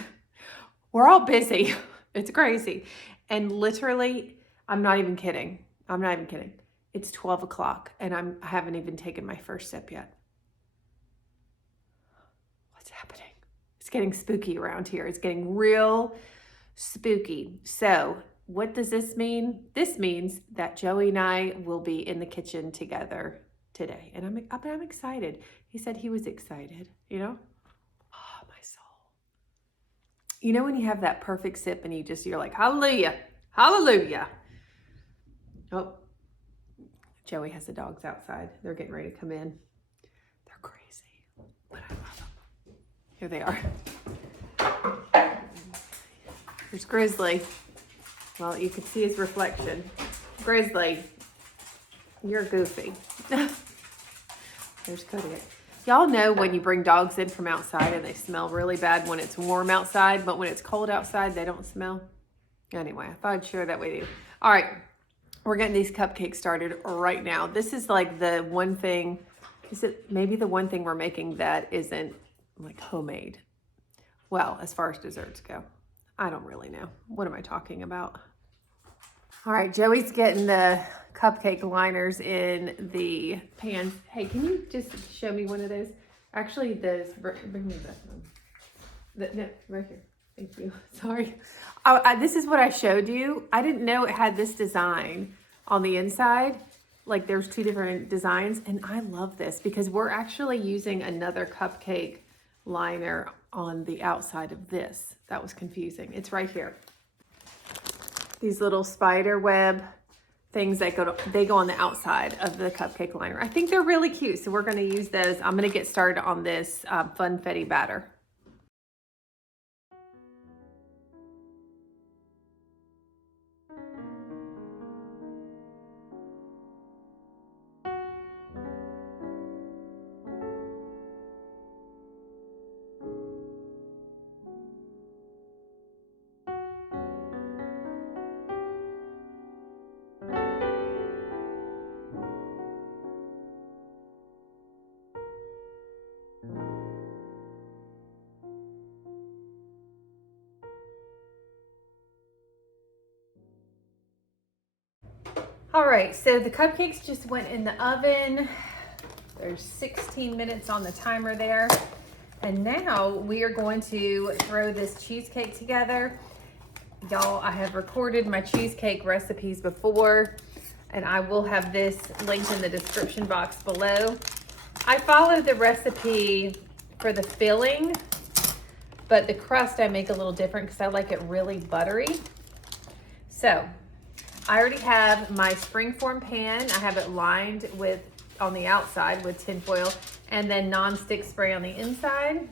We're all busy. It's crazy. And literally, I'm not even kidding. It's 12 o'clock and I haven't even taken my first sip yet. What's happening? It's getting spooky around here. It's getting real spooky. So what does this mean? This means that Joey and I will be in the kitchen together today. And I'm excited. He said he was excited, you know? Oh, my soul. You know when you have that perfect sip and you're like, hallelujah, hallelujah. Oh, Joey has the dogs outside. They're getting ready to come in. They're crazy, but I love them. Here they are. There's Grizzly. Well, you can see his reflection. Grizzly, you're goofy. There's Kodiak. Y'all know when you bring dogs in from outside and they smell really bad when it's warm outside, but when it's cold outside, they don't smell. Anyway, I thought I'd share that with you. All right, we're getting these cupcakes started right now. This is like the one thing, is it maybe the one thing we're making that isn't like homemade? Well, as far as desserts go, I don't really know. What am I talking about? All right, Joey's getting the cupcake liners in the pans. Hey, can you just show me one of those? Actually, bring me that one. No, right here. Thank you. Sorry. This is what I showed you. I didn't know it had this design on the inside. Like there's two different designs, and I love this because we're actually using another cupcake liner on the outside of this. That was confusing. It's right here. These little spider web things that go on the outside of the cupcake liner. I think they're really cute, so we're going to use those. I'm going to get started on this funfetti batter. All right, so the cupcakes just went in the oven. There's 16 minutes on the timer there. And now we are going to throw this cheesecake together. Y'all, I have recorded my cheesecake recipes before, and I will have this linked in the description box below. I followed the recipe for the filling, but the crust I make a little different because I like it really buttery. So I already have my springform pan. I have it lined with, on the outside with tin foil, and then non-stick spray on the inside.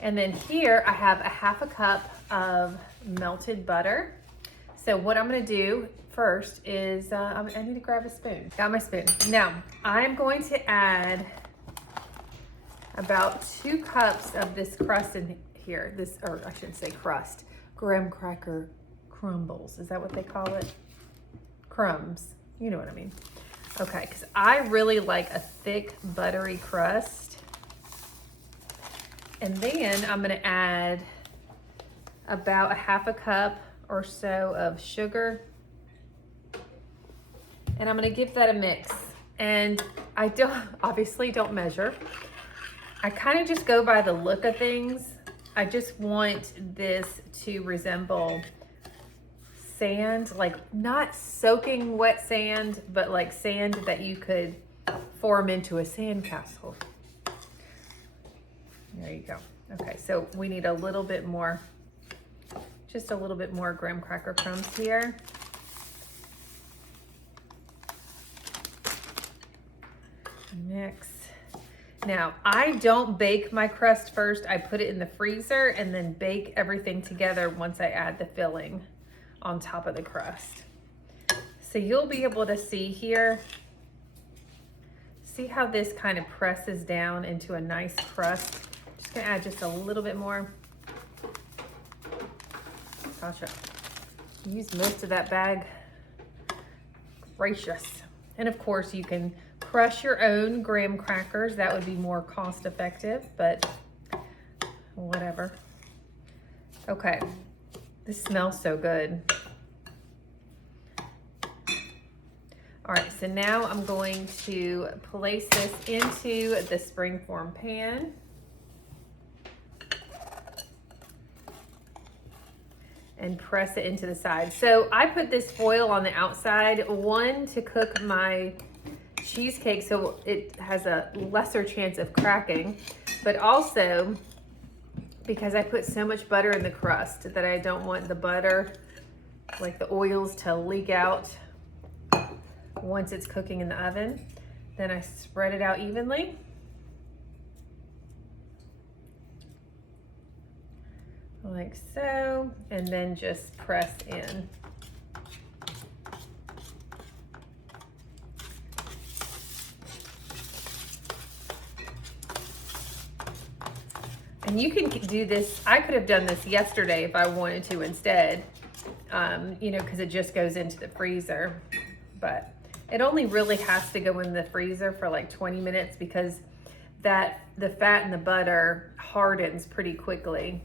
And then here I have a 1/2 cup of melted butter. So what I'm gonna do first is, I need to grab a spoon. Got my spoon. Now, I'm going to add about 2 cups of this crust in here. This, or I shouldn't say crust, graham cracker crumbles. Is that what they call it? Crumbs, you know what I mean. Okay, because I really like a thick, buttery crust. And then I'm gonna add about a 1/2 cup or so of sugar. And I'm gonna give that a mix. And I obviously don't measure. I kind of just go by the look of things. I just want this to resemble sand, like not soaking wet sand, but like sand that you could form into a sand castle. There you go. Okay, so we need a little bit more, just a little bit more graham cracker crumbs here. Mix. Now, I don't bake my crust first. I put it in the freezer and then bake everything together once I add the filling on top of the crust. So you'll be able to see here, see how this kind of presses down into a nice crust. Just gonna add just a little bit more. Gotcha. Use most of that bag. Gracious. And of course you can crush your own graham crackers. That would be more cost effective, but whatever. Okay, this smells so good. All right, so now I'm going to place this into the springform pan. And press it into the side. So I put this foil on the outside, one to cook my cheesecake so it has a lesser chance of cracking, but also because I put so much butter in the crust that I don't want the butter, like the oils, to leak out once it's cooking in the oven. Then I spread it out evenly. Like so, and then just press in. And you can do this, I could have done this yesterday if I wanted to instead, you know, because it just goes into the freezer. But it only really has to go in the freezer for like 20 minutes because the fat and the butter hardens pretty quickly.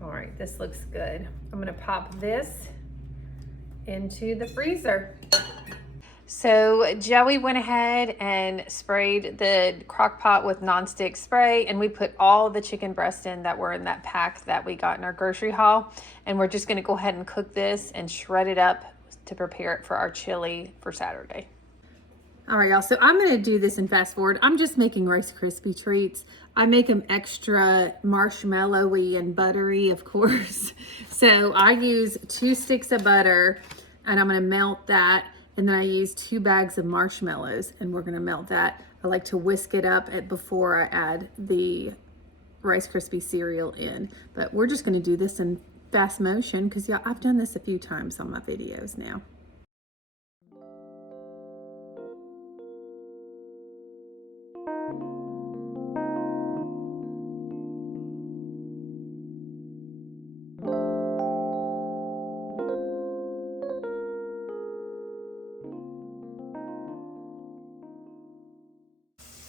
All right, this looks good. I'm gonna pop this into the freezer. So Joey went ahead and sprayed the crock pot with nonstick spray, and we put all the chicken breasts in that were in that pack that we got in our grocery haul. And we're just gonna go ahead and cook this and shred it up to prepare it for our chili for Saturday. All right, y'all, so I'm gonna do this in fast forward. I'm just making Rice Krispie treats. I make them extra marshmallowy and buttery, of course. So I use 2 sticks of butter, and I'm gonna melt that. And then I use 2 bags of marshmallows, and we're gonna melt that. I like to whisk it up before I add the Rice Krispie cereal in. But we're just gonna do this in fast motion because, yeah, I've done this a few times on my videos now.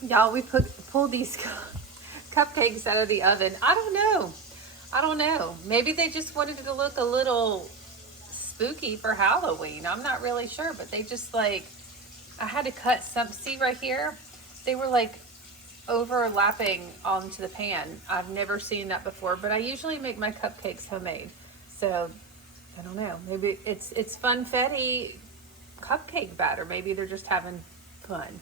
Y'all, we pulled these cupcakes out of the oven. I don't know. Maybe they just wanted it to look a little spooky for Halloween. I'm not really sure, but they just like, I had to cut some, see right here? They were like overlapping onto the pan. I've never seen that before, but I usually make my cupcakes homemade. So, I don't know. Maybe it's funfetti cupcake batter. Maybe they're just having fun.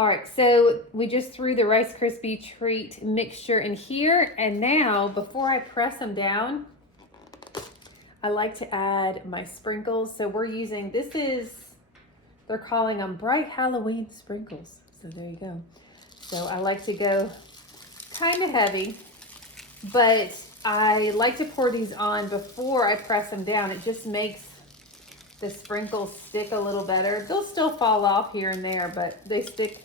All right, so we just threw the Rice Krispie treat mixture in here, and now before I press them down, I like to add my sprinkles. So we're using, they're calling them bright Halloween sprinkles. So there you go. So I like to go kind of heavy, but I like to pour these on before I press them down. It just makes the sprinkles stick a little better. They'll still fall off here and there, but they stick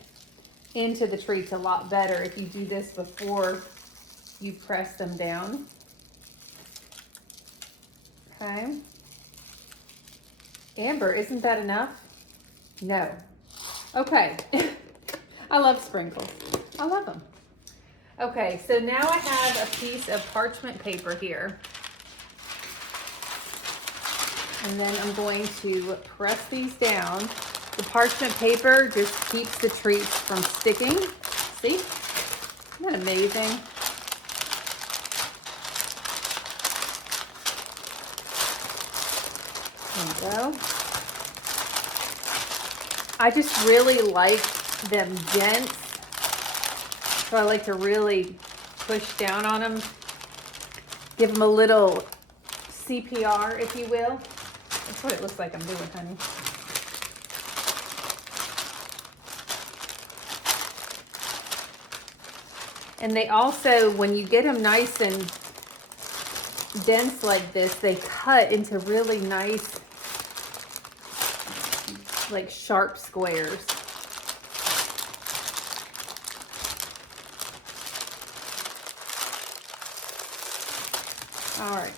into the treats a lot better if you do this before you press them down. Okay. Amber, isn't that enough? No. Okay. I love sprinkles. I love them. Okay, so now I have a piece of parchment paper here. And then I'm going to press these down. The parchment paper just keeps the treats from sticking. See? Isn't that amazing? There we go. I just really like them dense. So I like to really push down on them. Give them a little CPR, if you will. That's what it looks like I'm doing, honey. And they also, when you get them nice and dense like this, they cut into really nice, like sharp squares. All right.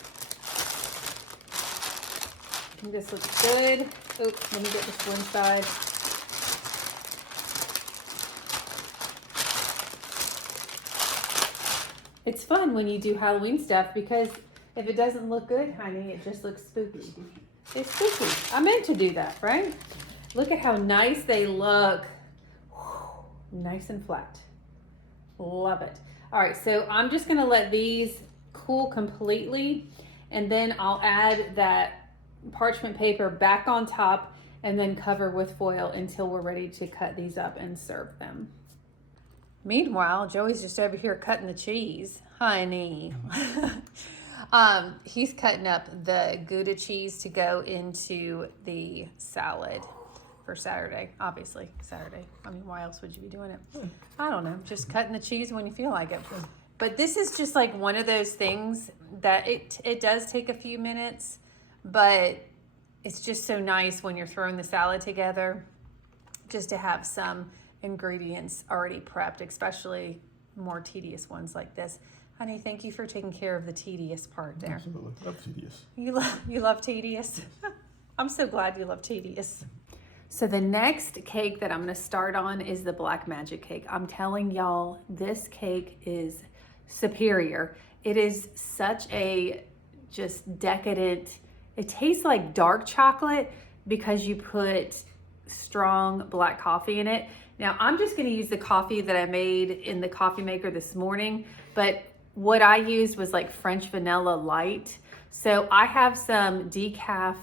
I think this looks good. Oh, let me get this one side. It's fun when you do Halloween stuff because if it doesn't look good, honey, it just looks spooky. It's spooky. I meant to do that, right? Look at how nice they look. Nice and flat. Love it. All right, so I'm just gonna let these cool completely, and then I'll add that parchment paper back on top and then cover with foil until we're ready to cut these up and serve them. Meanwhile, Joey's just over here cutting the cheese, honey. He's cutting up the Gouda cheese to go into the salad for Saturday. Obviously, Saturday. I mean, why else would you be doing it? I don't know. Just cutting the cheese when you feel like it. But this is just like one of those things that it does take a few minutes, but it's just so nice when you're throwing the salad together just to have some ingredients already prepped, especially more tedious ones like this. Honey, thank you for taking care of the tedious part there. Absolutely. Love tedious. You love tedious? I'm so glad you love tedious. So the next cake that I'm going to start on is the Black Magic cake. I'm telling y'all, this cake is superior. It is such a just decadent, it tastes like dark chocolate because you put strong black coffee in it. Now I'm just going to use the coffee that I made in the coffee maker this morning, but what I used was like French vanilla light. So I have some decaf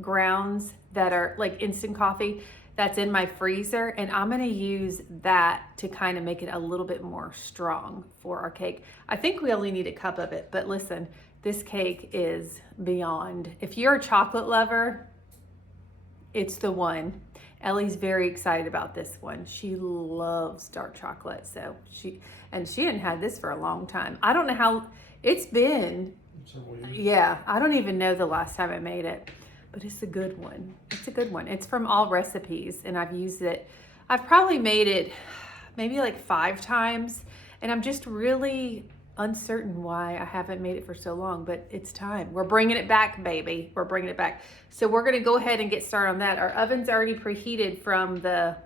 grounds that are like instant coffee that's in my freezer, and I'm going to use that to kind of make it a little bit more strong for our cake. I think we only need a cup of it, but listen, this cake is beyond. If you're a chocolate lover, it's the one. Ellie's very excited about this one. She loves dark chocolate, so she hadn't had this for a long time. I don't know how it's been. Yeah, I don't even know the last time I made it, but it's a good one. It's a good one. It's from All Recipes, and I've used it. I've probably made it maybe like 5 times, and I'm just really uncertain why I haven't made it for so long, but it's time. We're bringing it back, baby. We're bringing it back. So we're going to go ahead and get started on that. Our oven's already preheated from the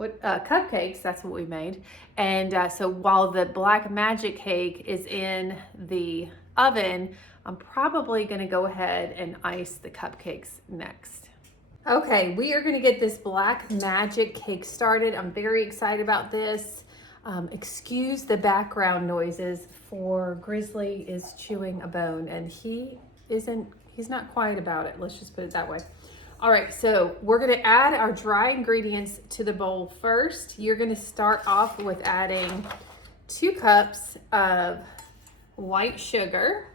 cupcakes. That's what we made. And so while the Black Magic cake is in the oven, I'm probably going to go ahead and ice the cupcakes next. Okay, we are going to get this Black Magic cake started. I'm very excited about this. Excuse the background noises, for Grizzly is chewing a bone and he's not quiet about it. Let's just put it that way. All right, so we're gonna add our dry ingredients to the bowl first. You're gonna start off with adding 2 cups of white sugar.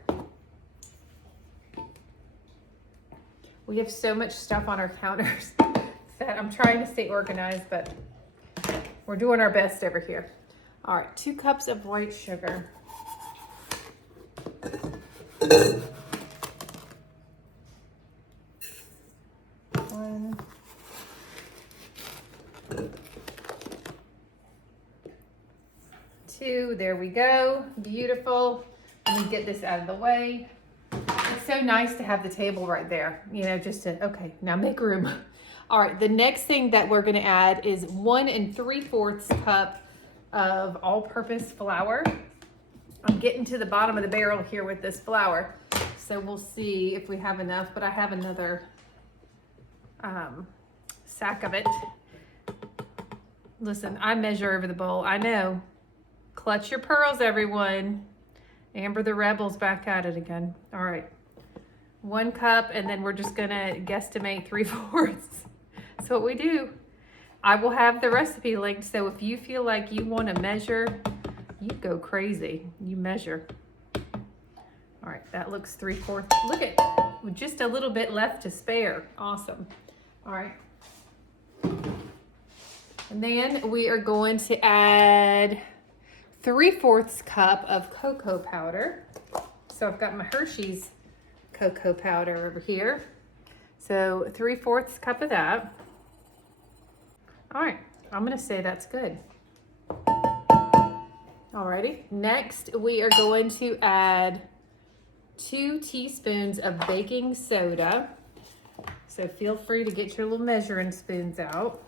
We have so much stuff on our counters that I'm trying to stay organized, but we're doing our best over here. All right, 2 cups of white sugar. 1, 2, there we go, beautiful. Let me get this out of the way. It's so nice to have the table right there, you know, just to, okay, now make room. All right, the next thing that we're gonna add is 1 3/4 cup of all-purpose flour. I'm getting to the bottom of the barrel here with this flour, so we'll see if we have enough, but I have another sack of it. Listen, I measure over the bowl, I know. Clutch your pearls, everyone. Amber the Rebel's back at it again. All right, 1 cup, and then we're just gonna guesstimate 3/4. That's what we do. I will have the recipe linked, so if you feel like you wanna measure, you go crazy, you measure. All right, that looks 3/4. Look at, with just a little bit left to spare. Awesome. All right. And then we are going to add 3/4 cup of cocoa powder. So I've got my Hershey's cocoa powder over here. So 3/4 cup of that. All right, I'm gonna say that's good. Alrighty, next we are going to add 2 teaspoons of baking soda. So feel free to get your little measuring spoons out.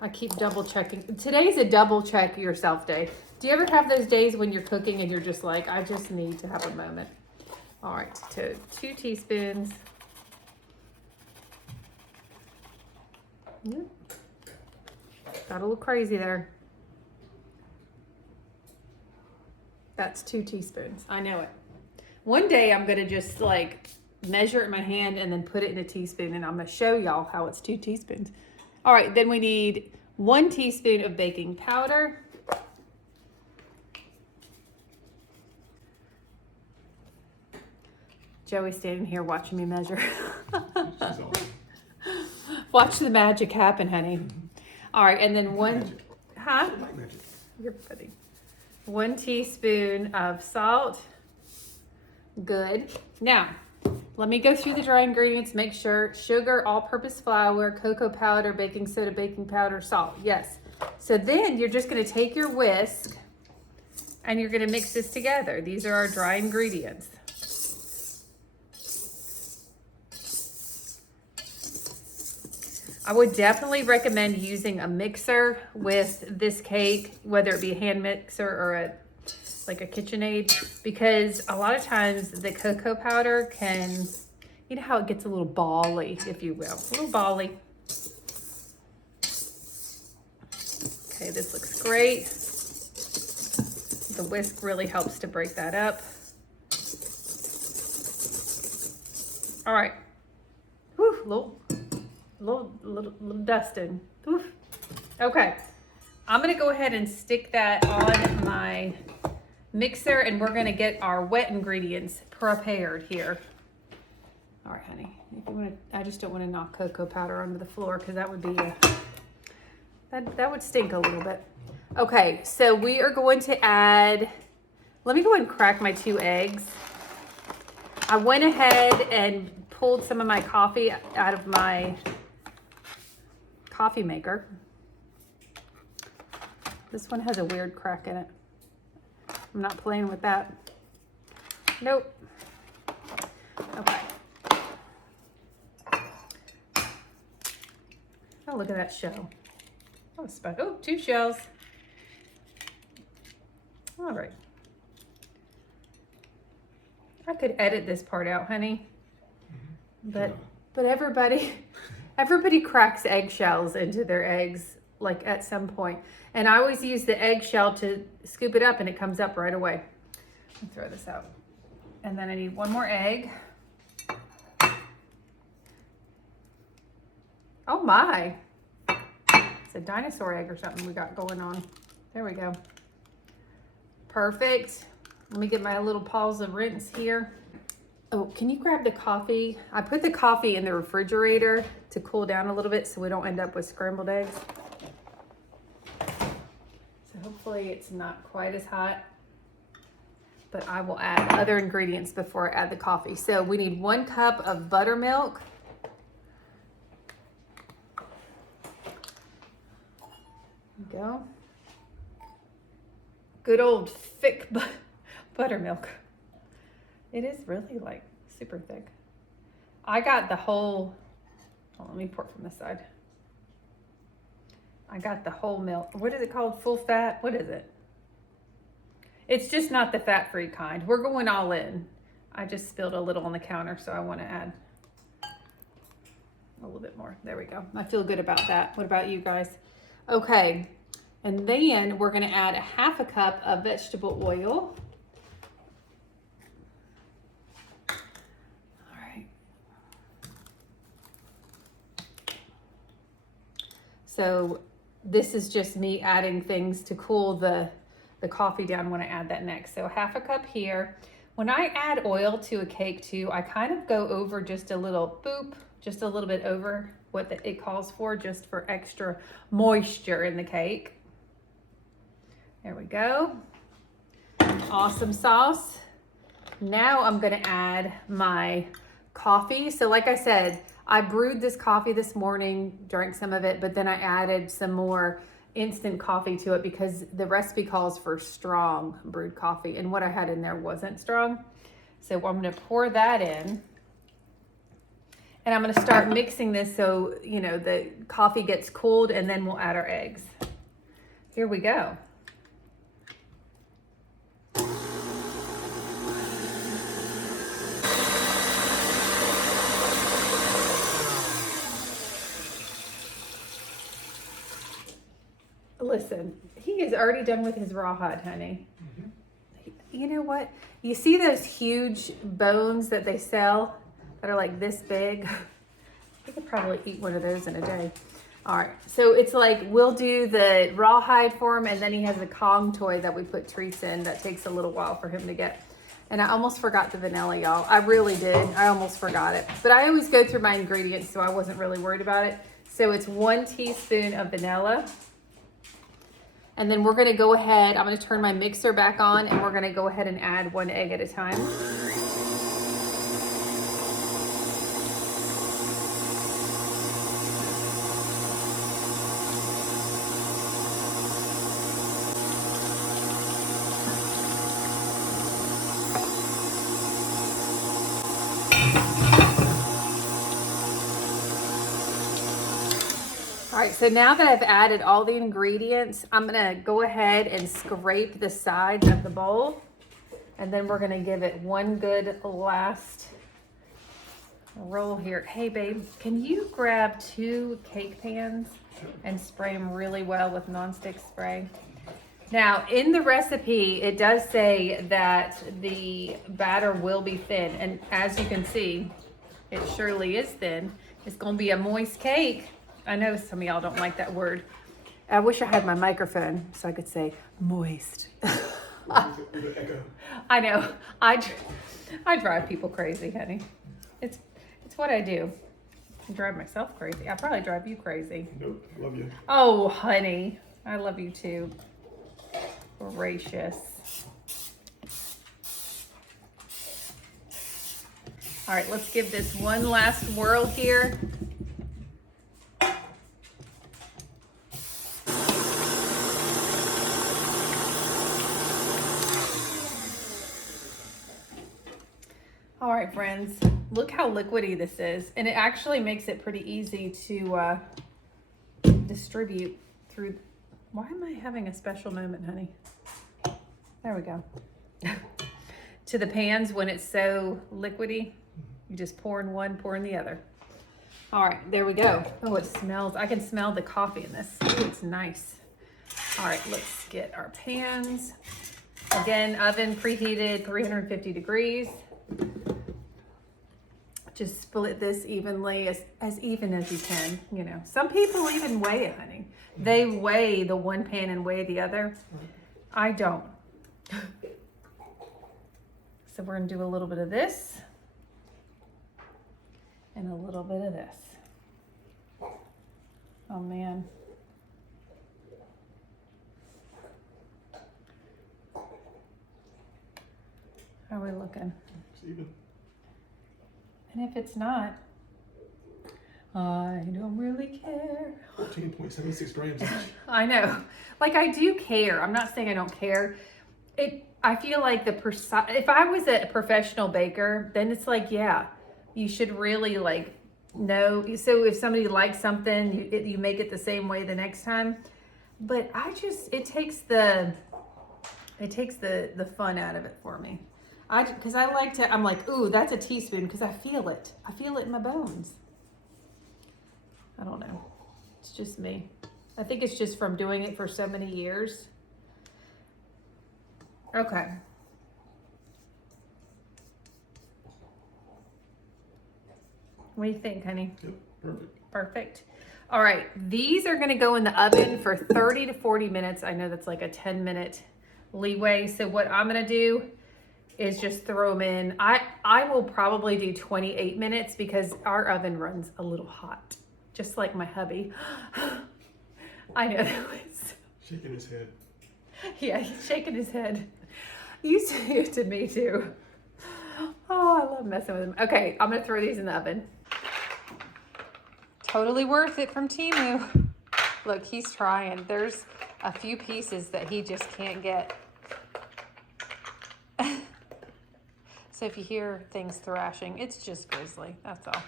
I keep double checking. Today's a double check yourself day. Do you ever have those days when you're cooking and you're just like, I just need to have a moment? All right, so 2 teaspoons. Yep. Got a little crazy there. That's 2 teaspoons. I know it. One day I'm gonna just like measure it in my hand and then put it in a teaspoon, and I'm gonna show y'all how it's 2 teaspoons. All right, then we need 1 teaspoon of baking powder. Joey's standing here watching me measure. Watch the magic happen, honey. All right, and then 1, huh? You're funny. 1 teaspoon of salt. Good. Now, let me go through the dry ingredients. Make sure sugar, all-purpose flour, cocoa powder, baking soda, baking powder, salt. Yes. So then you're just going to take your whisk and you're going to mix this together. These are our dry ingredients. I would definitely recommend using a mixer with this cake, whether it be a hand mixer or like a KitchenAid, because a lot of times the cocoa powder can, you know how it gets a little bally, if you will, a little bally. Okay, this looks great. The whisk really helps to break that up. All right. Whew, little dusting. Oof. Okay, I'm gonna go ahead and stick that on my mixer, and we're gonna get our wet ingredients prepared here. All right, honey, if you wanna, I just don't wanna knock cocoa powder onto the floor because that would be that would stink a little bit. Okay, so we are going to add, let me go ahead and crack my 2 eggs. I went ahead and pulled some of my coffee out of my coffee maker. This one has a weird crack in it. I'm not playing with that. Nope. Okay. Oh, look at that shell. Oh, 2 shells. All right. I could edit this part out, honey. But everybody cracks eggshells into their eggs, like at some point. And I always use the eggshell to scoop it up and it comes up right away. I'll throw this out. And then I need 1 more egg. Oh my. It's a dinosaur egg or something we got going on. There we go. Perfect. Let me get my little paws of rinse here. Oh, can you grab the coffee? I put the coffee in the refrigerator to cool down a little bit so we don't end up with scrambled eggs. So hopefully it's not quite as hot. But I will add other ingredients before I add the coffee. So we need 1 cup of buttermilk. There we go. Good old thick buttermilk. It is really like super thick. I got the whole, oh, let me pour it from this side. I got the whole milk. What is it called? Full fat? What is it? It's just not the fat-free kind. We're going all in. I just spilled a little on the counter, so I want to add a little bit more. There we go. I feel good about that. What about you guys? Okay, and then we're going to add 1/2 cup of vegetable oil. All right. So this is just me adding things to cool the coffee down when I add that next. So 1/2 cup here. When I add oil to a cake too, I kind of go over just a little boop, just a little bit over what it calls for, just for extra moisture in the cake. There we go. Awesome sauce. Now I'm gonna add my coffee. So like I said, I brewed this coffee this morning, drank some of it, but then I added some more instant coffee to it because the recipe calls for strong brewed coffee, and what I had in there wasn't strong. So I'm going to pour that in, and I'm going to start mixing this so you know the coffee gets cooled, and then we'll add our eggs. Here we go. Listen, he is already done with his rawhide, honey. Mm-hmm. You know what? You see those huge bones that they sell that are like this big? I could probably eat one of those in a day. All right, so it's like we'll do the rawhide for him, and then he has a Kong toy that we put treats in that takes a little while for him to get. And I almost forgot the vanilla, y'all. I really did. I almost forgot it. But I always go through my ingredients, so I wasn't really worried about it. So it's 1 teaspoon of vanilla. And then we're gonna go ahead, I'm gonna turn my mixer back on, and we're gonna go ahead and add 1 egg at a time. All right, so now that I've added all the ingredients, I'm gonna go ahead and scrape the sides of the bowl, and then we're gonna give it 1 good last roll here. Hey babe, can you grab 2 cake pans and spray them really well with nonstick spray? Now, in the recipe, it does say that the batter will be thin, and as you can see, it surely is thin. It's gonna be a moist cake. I know some of y'all don't like that word. I wish I had my microphone so I could say moist. I know. I drive people crazy, honey. It's what I do. I drive myself crazy. I probably drive you crazy. Nope, love you. Oh, honey. I love you too. Gracious. All right, let's give this one last whirl here. All right, friends, look how liquidy this is. And it actually makes it pretty easy to distribute through. Why am I having a special moment, honey? There we go. To the pans when it's so liquidy. You just pour in one, pour in the other. All right, there we go. Oh, it smells. I can smell the coffee in this. Ooh, it's nice. All right, let's get our pans. Again, oven preheated 350 degrees. Just split this evenly, as even as you can, you know. Some people even weigh it, honey. They weigh the one pan and weigh the other. I don't. So we're gonna do a little bit of this and a little bit of this. Oh man. How are we looking? It's even. And if it's not, I don't really care. 14.76 grams each. I know. Like, I do care. I'm not saying I don't care. I feel like if I was a professional baker, then it's like, yeah, you should really like know. So if somebody likes something, you make it the same way the next time. But it takes the fun out of it for me. Because I like to, I'm like, ooh, that's a teaspoon, because I feel it. I feel it in my bones. I don't know. It's just me. I think it's just from doing it for so many years. Okay. What do you think, honey? Yep, perfect. Perfect. All right, these are gonna go in the oven for 30 to 40 minutes. I know that's like a 10-minute leeway. So what I'm gonna do is just throw them in. I will probably do 28 minutes because our oven runs a little hot, just like my hubby. I know that was... Shaking his head. Yeah, he's shaking his head. You do it to me too. Oh, I love messing with him. Okay, I'm gonna throw these in the oven. Totally worth it from Temu. Look, he's trying. There's a few pieces that he just can't get. So if you hear things thrashing, it's just Grizzly, that's all.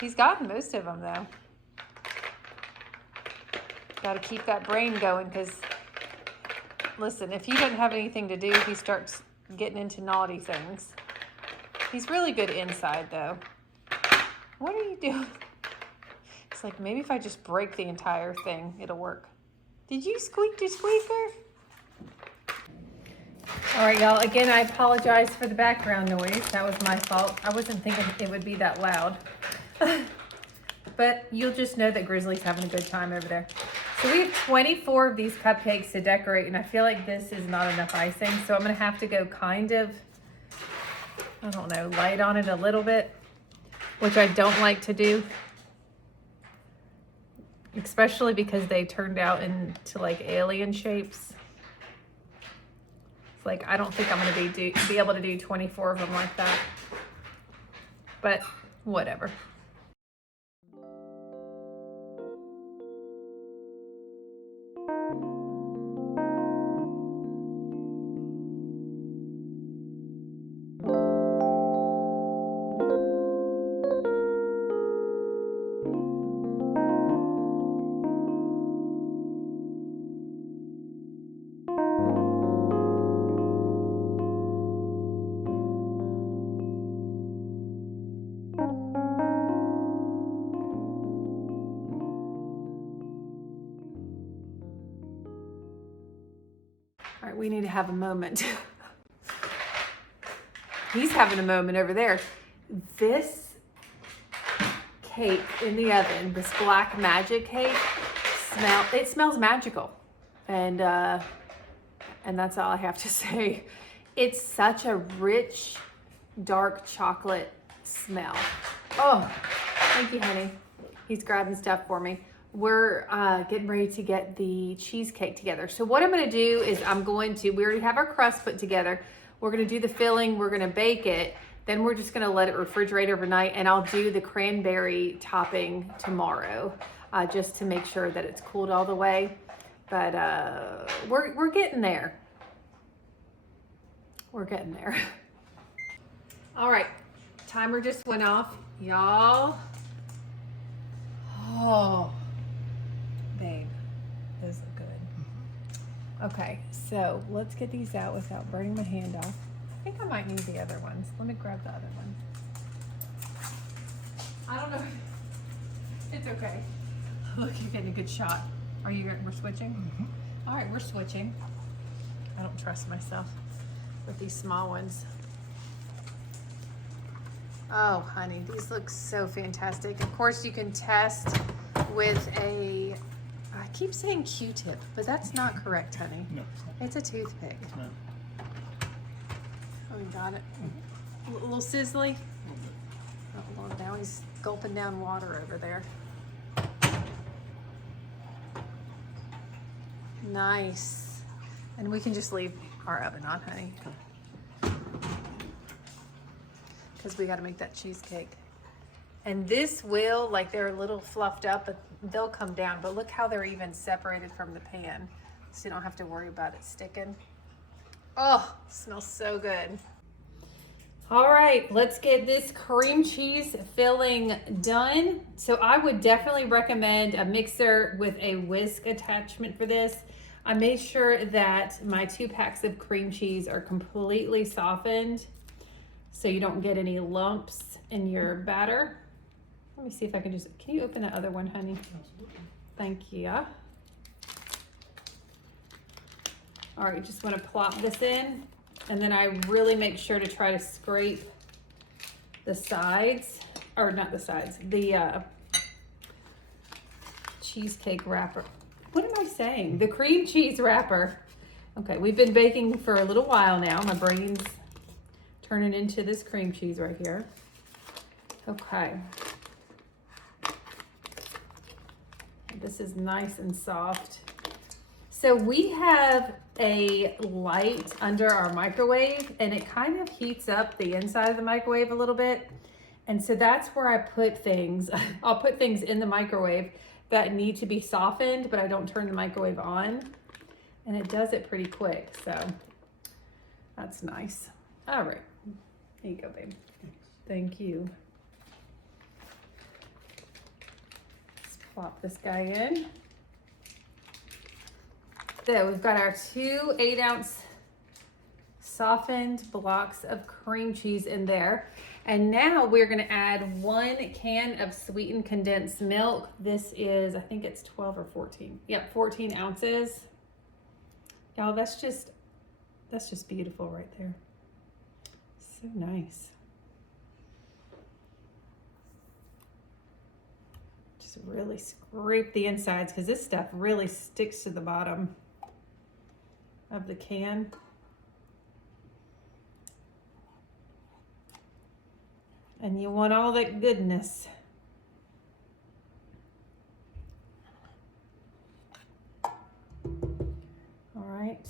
He's gotten most of them though. Gotta keep that brain going, because listen, if he doesn't have anything to do, he starts getting into naughty things. He's really good inside though. What are you doing? It's like, maybe if I just break the entire thing, it'll work. Did you squeak the squeaker? All right, y'all, again, I apologize for the background noise. That was my fault. I wasn't thinking it would be that loud. But you'll just know that Grizzly's having a good time over there. So we have 24 of these cupcakes to decorate, and I feel like this is not enough icing. So I'm gonna have to go kind of, I don't know, light on it a little bit, which I don't like to do. Especially because they turned out into like alien shapes. It's like, I don't think I'm gonna be able to do 24 of them like that. But whatever. All right, we need to have a moment. He's having a moment over there. This cake in the oven, this black magic cake, it smells magical. And that's all I have to say. It's such a rich, dark chocolate smell. Oh, thank you, honey. He's grabbing stuff for me. We're getting ready to get the cheesecake together. So what I'm gonna do is we already have our crust put together. We're gonna do the filling, we're gonna bake it, then we're just gonna let it refrigerate overnight, and I'll do the cranberry topping tomorrow, just to make sure that it's cooled all the way. But we're getting there. We're getting there. All right, timer just went off, y'all. Oh. Babe, those look good. Okay, so let's get these out without burning my hand off. I think I might need the other ones. Let me grab the other one. I don't know. It's okay. Look, you're getting a good shot. We're switching? Mm-hmm. All right, we're switching. I don't trust myself with these small ones. Oh, honey, these look so fantastic. Of course, you can test with a, I keep saying Q-tip, but that's not correct, honey. No, It's a toothpick. it's not. Oh, we got it. A little sizzly. Oh, Lord, now he's gulping down water over there. Nice. And we can just leave our oven on, honey. Because we got to make that cheesecake. And this will, like, they're a little fluffed up, but they'll come down. But look how they're even separated from the pan. So you don't have to worry about it sticking. Oh, smells so good. All right, let's get this cream cheese filling done. So I would definitely recommend a mixer with a whisk attachment for this. I made sure that my 2 packs of cream cheese are completely softened so you don't get any lumps in your batter. Let me see if I can you open that other one, honey? Absolutely. Thank you. All right, just want to plop this in. And then I really make sure to try to scrape the sides, or not the sides, the cheesecake wrapper. What am I saying? The cream cheese wrapper. Okay, we've been baking for a little while now. My brain's turning into this cream cheese right here. Okay. This is nice and soft. So we have a light under our microwave and it kind of heats up the inside of the microwave a little bit. And so that's where I put things. I'll put things in the microwave that need to be softened, but I don't turn the microwave on. And it does it pretty quick, so that's nice. All right, here you go, babe. Thank you. Let's plop this guy in. So we've got our 2 8-ounce softened blocks of cream cheese in there. And now we're gonna add 1 can of sweetened condensed milk. This is, I think it's 12 or 14. Yep, 14 ounces. Y'all, that's just beautiful right there. So nice. Just really scrape the insides because this stuff really sticks to the bottom of the can. And you want all that goodness. All right.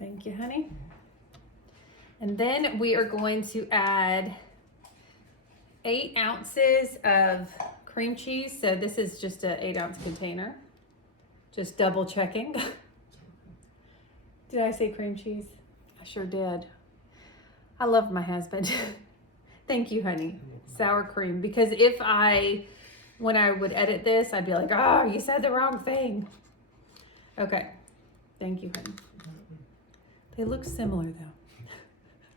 Thank you, honey. And then we are going to add 8 ounces of cream cheese. So this is just an 8-ounce container. Just double checking. Did I say cream cheese? I sure did. I love my husband. Thank you, honey. Sour cream. Because when I would edit this, I'd be like, oh, you said the wrong thing. Okay. Thank you, honey. They look similar though.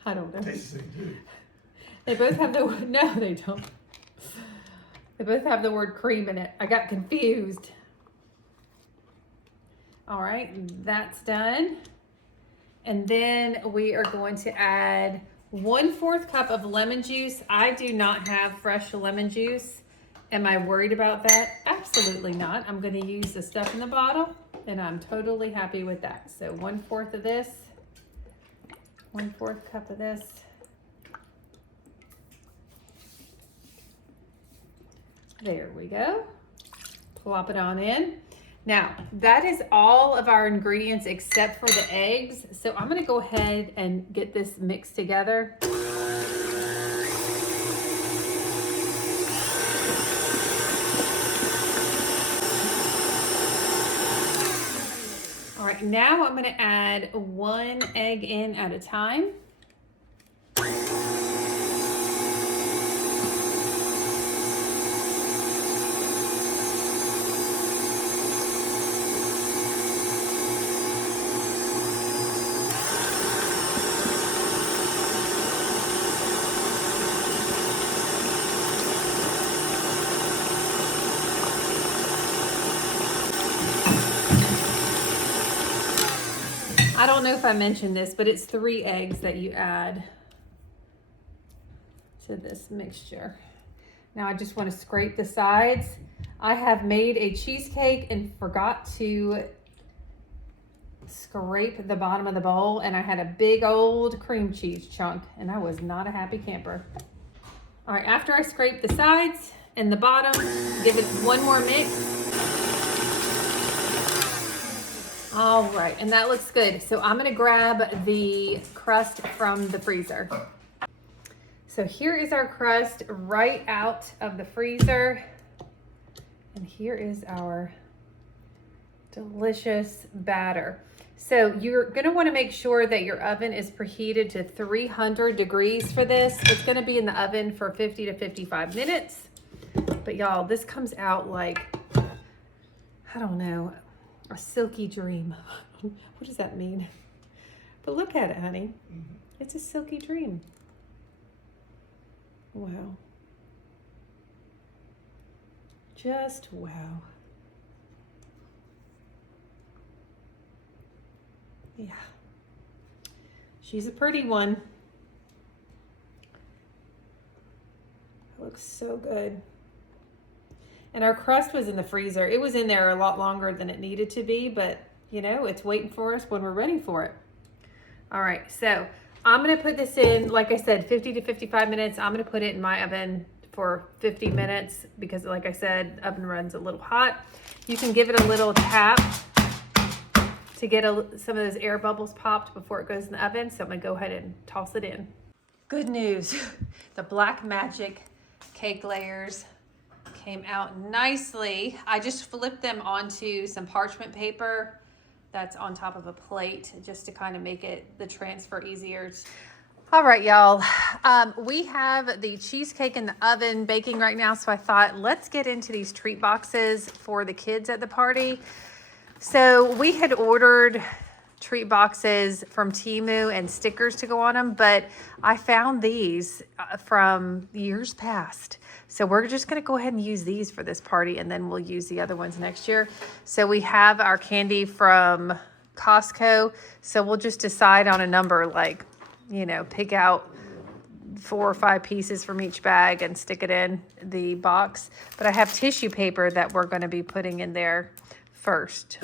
I don't know. Tastes the same too. They both have no, they don't. They both have the word cream in it. I got confused. All right, that's done. And then we are going to add 1/4 cup of lemon juice. I do not have fresh lemon juice. Am I worried about that? Absolutely not. I'm going to use the stuff in the bottle and I'm totally happy with that. So 1/4 of this, 1/4 cup of this. There we go. Plop it on in. Now, that is all of our ingredients except for the eggs. So I'm gonna go ahead and get this mixed together. All right, now I'm gonna add 1 egg in at a time. I don't know if I mentioned this, but it's 3 eggs that you add to this mixture. Now I just want to scrape the sides. I have made a cheesecake and forgot to scrape the bottom of the bowl, and I had a big old cream cheese chunk, and I was not a happy camper. All right, after I scrape the sides and the bottom, give it one more mix. All right, and that looks good. So I'm gonna grab the crust from the freezer. So here is our crust right out of the freezer. And here is our delicious batter. So you're gonna wanna make sure that your oven is preheated to 300 degrees for this. It's gonna be in the oven for 50 to 55 minutes. But y'all, this comes out like, I don't know, a silky dream. What does that mean? But look at it, honey. It's a silky dream. Wow. Just wow. Yeah. She's a pretty one. It looks so good. And our crust was in the freezer. It was in there a lot longer than it needed to be, but you know, it's waiting for us when we're ready for it. All right, so I'm gonna put this in, like I said, 50 to 55 minutes. I'm gonna put it in my oven for 50 minutes because like I said, oven runs a little hot. You can give it a little tap to get some of those air bubbles popped before it goes in the oven. So I'm gonna go ahead and toss it in. Good news, the Black Magic cake layers came out nicely. I just flipped them onto some parchment paper that's on top of a plate just to kind of make it the transfer easier. All right, y'all. We have the cheesecake in the oven baking right now, so I thought let's get into these treat boxes for the kids at the party. So we had ordered treat boxes from Temu and stickers to go on them, but I found these from years past. So we're just gonna go ahead and use these for this party, and then we'll use the other ones next year. So we have our candy from Costco. So we'll just decide on a number, like, you know, pick out 4 or 5 pieces from each bag and stick it in the box. But I have tissue paper that we're gonna be putting in there first.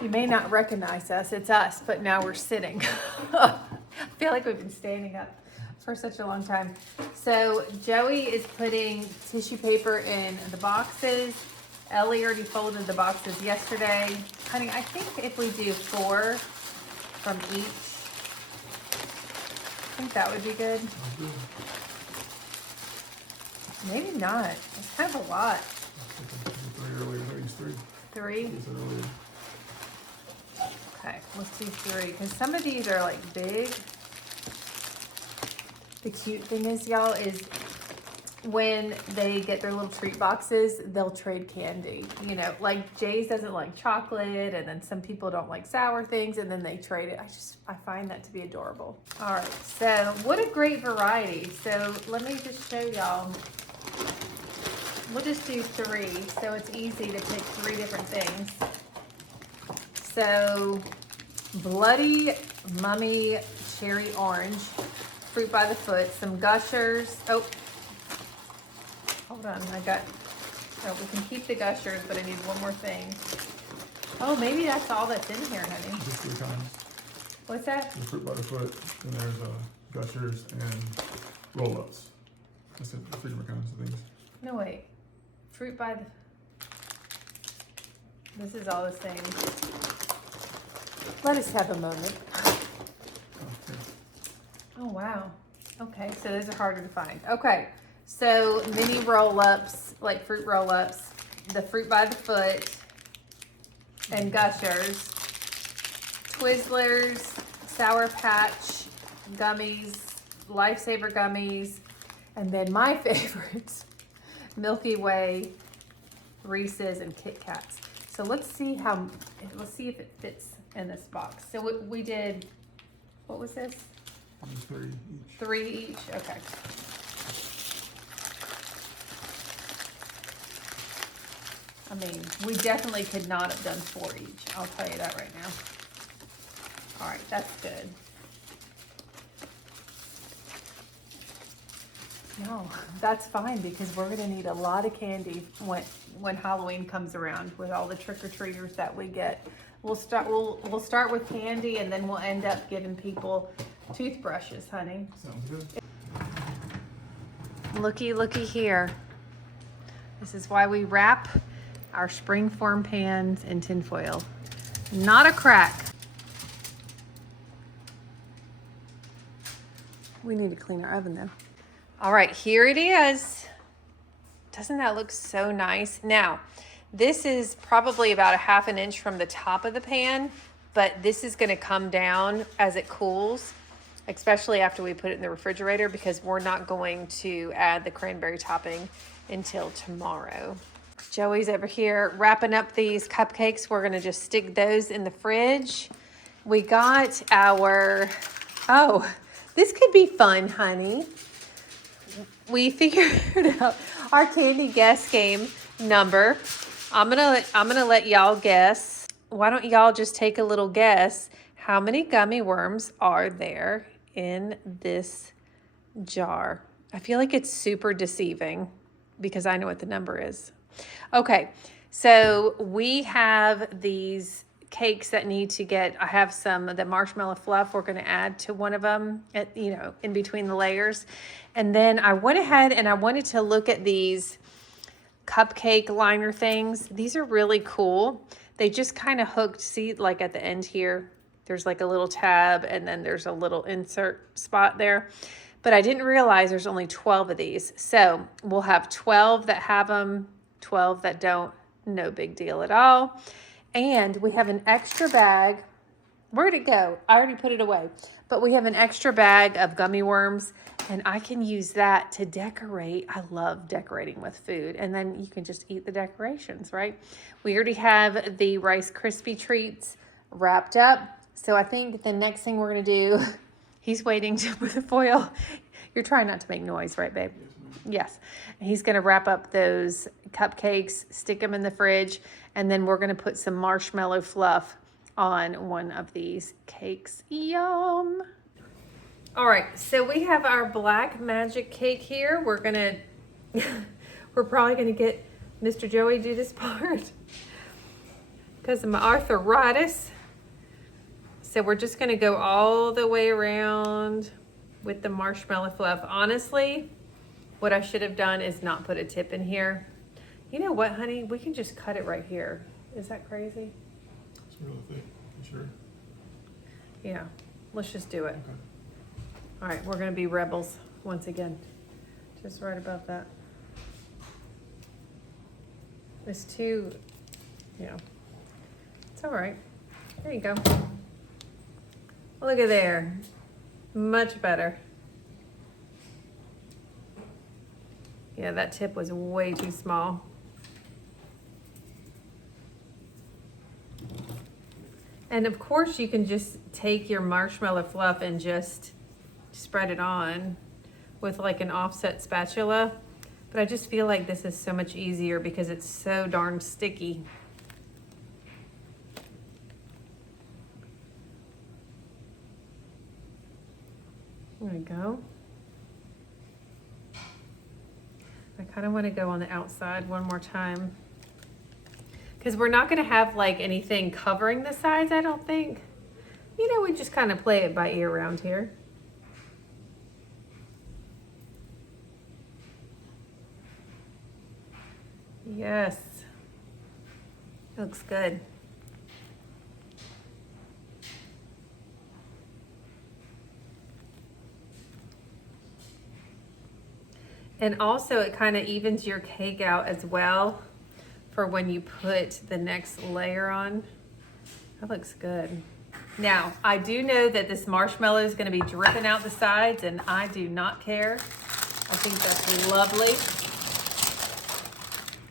You may not recognize us, it's us, but now we're sitting. I feel like we've been standing up for such a long time. So Joey is putting tissue paper in the boxes. Ellie already folded the boxes yesterday. Honey, I think if we do 4 from each, I think that would be good. Maybe not, it's kind of a lot. 3 earlier, I used 3. 3? You said earlier. Okay, let's do 3, because some of these are like big. The cute thing is, y'all, is when they get their little treat boxes, they'll trade candy. You know, like Jay's doesn't like chocolate, and then some people don't like sour things, and then they trade it. I find that to be adorable. All right, so what a great variety. So let me just show y'all. We'll just do 3, so it's easy to pick 3 different things. So, Bloody Mummy Cherry Orange, fruit by the foot, some Gushers. Oh, hold on, we can keep the Gushers, but I need one more thing. Oh, maybe that's all that's in here, honey. Just 3 kinds. What's that? The fruit by the foot, and there's gushers and roll-ups. That's it, 3 different kinds of things. No, wait. Fruit by the... This is all the same. Let us have a moment. Okay. Oh, wow. Okay, so those are harder to find. Okay, so mini roll-ups, like fruit roll-ups, the fruit by the foot, and Gushers, Twizzlers, Sour Patch gummies, Lifesaver gummies, and then my favorites, Milky Way, Reese's, and Kit Kats. So let's see if it fits in this box. So we did, what was this? 3 each. 3 each, okay. I mean, we definitely could not have done 4 each. I'll tell you that right now. All right, that's good. No, that's fine because we're gonna need a lot of candy when Halloween comes around with all the trick-or-treaters that we get. We'll start with candy and then we'll end up giving people toothbrushes, honey. Sounds good. Looky here. This is why we wrap our springform pans in tinfoil. Not a crack. We need to clean our oven though. All right, here it is. Doesn't that look so nice? Now, this is probably about 1/2 inch from the top of the pan, but this is gonna come down as it cools, especially after we put it in the refrigerator, because we're not going to add the cranberry topping until tomorrow. Joey's over here wrapping up these cupcakes. We're gonna just stick those in the fridge. We got our, oh, this could be fun, honey. We figured out our candy guess game number. I'm gonna let y'all guess. Why don't y'all just take a little guess? How many gummy worms are there in this jar? I feel like it's super deceiving because I know what the number is. Okay, so we have these cakes that need to get, I have some of the marshmallow fluff we're gonna add to one of them, in between the layers. And then I went ahead and I wanted to look at these cupcake liner things. These are really cool. They just kind of hooked, see, like at the end here, there's like a little tab and then there's a little insert spot there. But I didn't realize there's only 12 of these. So we'll have 12 that have them, 12 that don't, no big deal at all. And we have an extra bag. Where'd it go? I already put it away. But we have an extra bag of gummy worms, and I can use that to decorate. I love decorating with food. And then you can just eat the decorations, right? We already have the Rice Krispie treats wrapped up. So I think the next thing we're gonna do, he's waiting to put the foil. You're trying not to make noise, right, babe? Yes. He's gonna wrap up those cupcakes, stick them in the fridge, and then we're gonna put some marshmallow fluff on one of these cakes. Yum. All right, so we have our black magic cake here. We're probably gonna get Mr. Joey do this part because of my arthritis. So we're just gonna go all the way around with the marshmallow fluff. Honestly, what I should have done is not put a tip in here. You know what, honey? We can just cut it right here. Is that crazy? It's really thick. You sure? Yeah, let's just do it. Okay. All right, we're gonna be rebels once again. Just right above that. It's too, it's all right. There you go. Look at there. Much better. Yeah, that tip was way too small. And of course you can just take your marshmallow fluff and just spread it on with like an offset spatula. But I just feel like this is so much easier because it's so darn sticky. There we go. I kind of want to go on the outside one more time because we're not going to have like anything covering the sides, I don't think. We just kind of play it by ear around here. Yes. Looks good. And also it kind of evens your cake out as well for when you put the next layer on. That looks good. Now, I do know that this marshmallow is going to be dripping out the sides, and I do not care. I think that's lovely.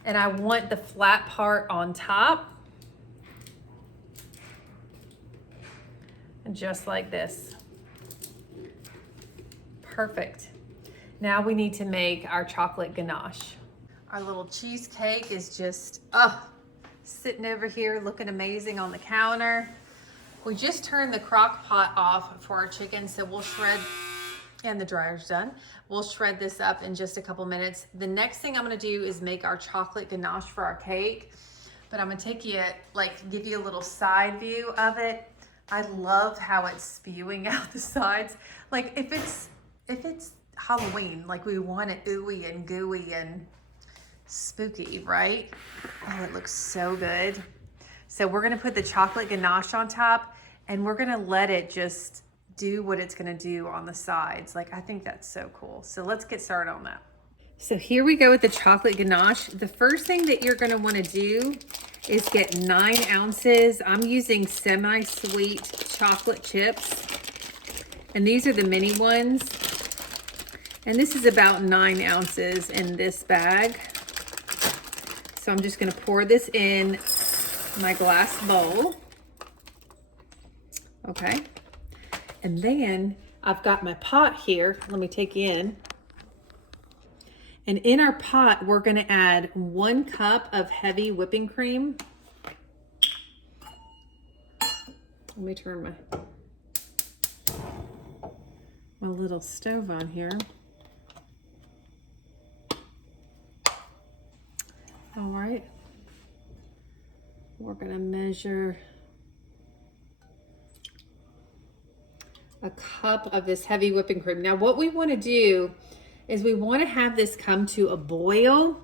And I want the flat part on top. And just like this. Perfect. Now we need to make our chocolate ganache. Our little cheesecake is just, sitting over here looking amazing on the counter. We just turned the crock pot off for our chicken, so we'll shred, and the dryer's done. We'll shred this up in just a couple minutes. The next thing I'm gonna do is make our chocolate ganache for our cake, but I'm gonna take you, like, give you a little side view of it. I love how it's spewing out the sides. Like, if it's Halloween, like, we want it ooey and gooey and spooky, right? Oh, it looks so good. So we're gonna put the chocolate ganache on top, and we're gonna let it just do what it's gonna do on the sides. Like, I think that's so cool. So let's get started on that. So here we go with the chocolate ganache. The first thing that you're gonna wanna do is get 9 ounces. I'm using semi-sweet chocolate chips, and these are the mini ones. And this is about 9 ounces in this bag. So I'm just gonna pour this in my glass bowl. Okay. And then I've got my pot here. Let me take you in. And in our pot, we're gonna add 1 cup of heavy whipping cream. Let me turn my little stove on here. All right. We're gonna measure a cup of this heavy whipping cream. Now what we wanna do is we wanna have this come to a boil,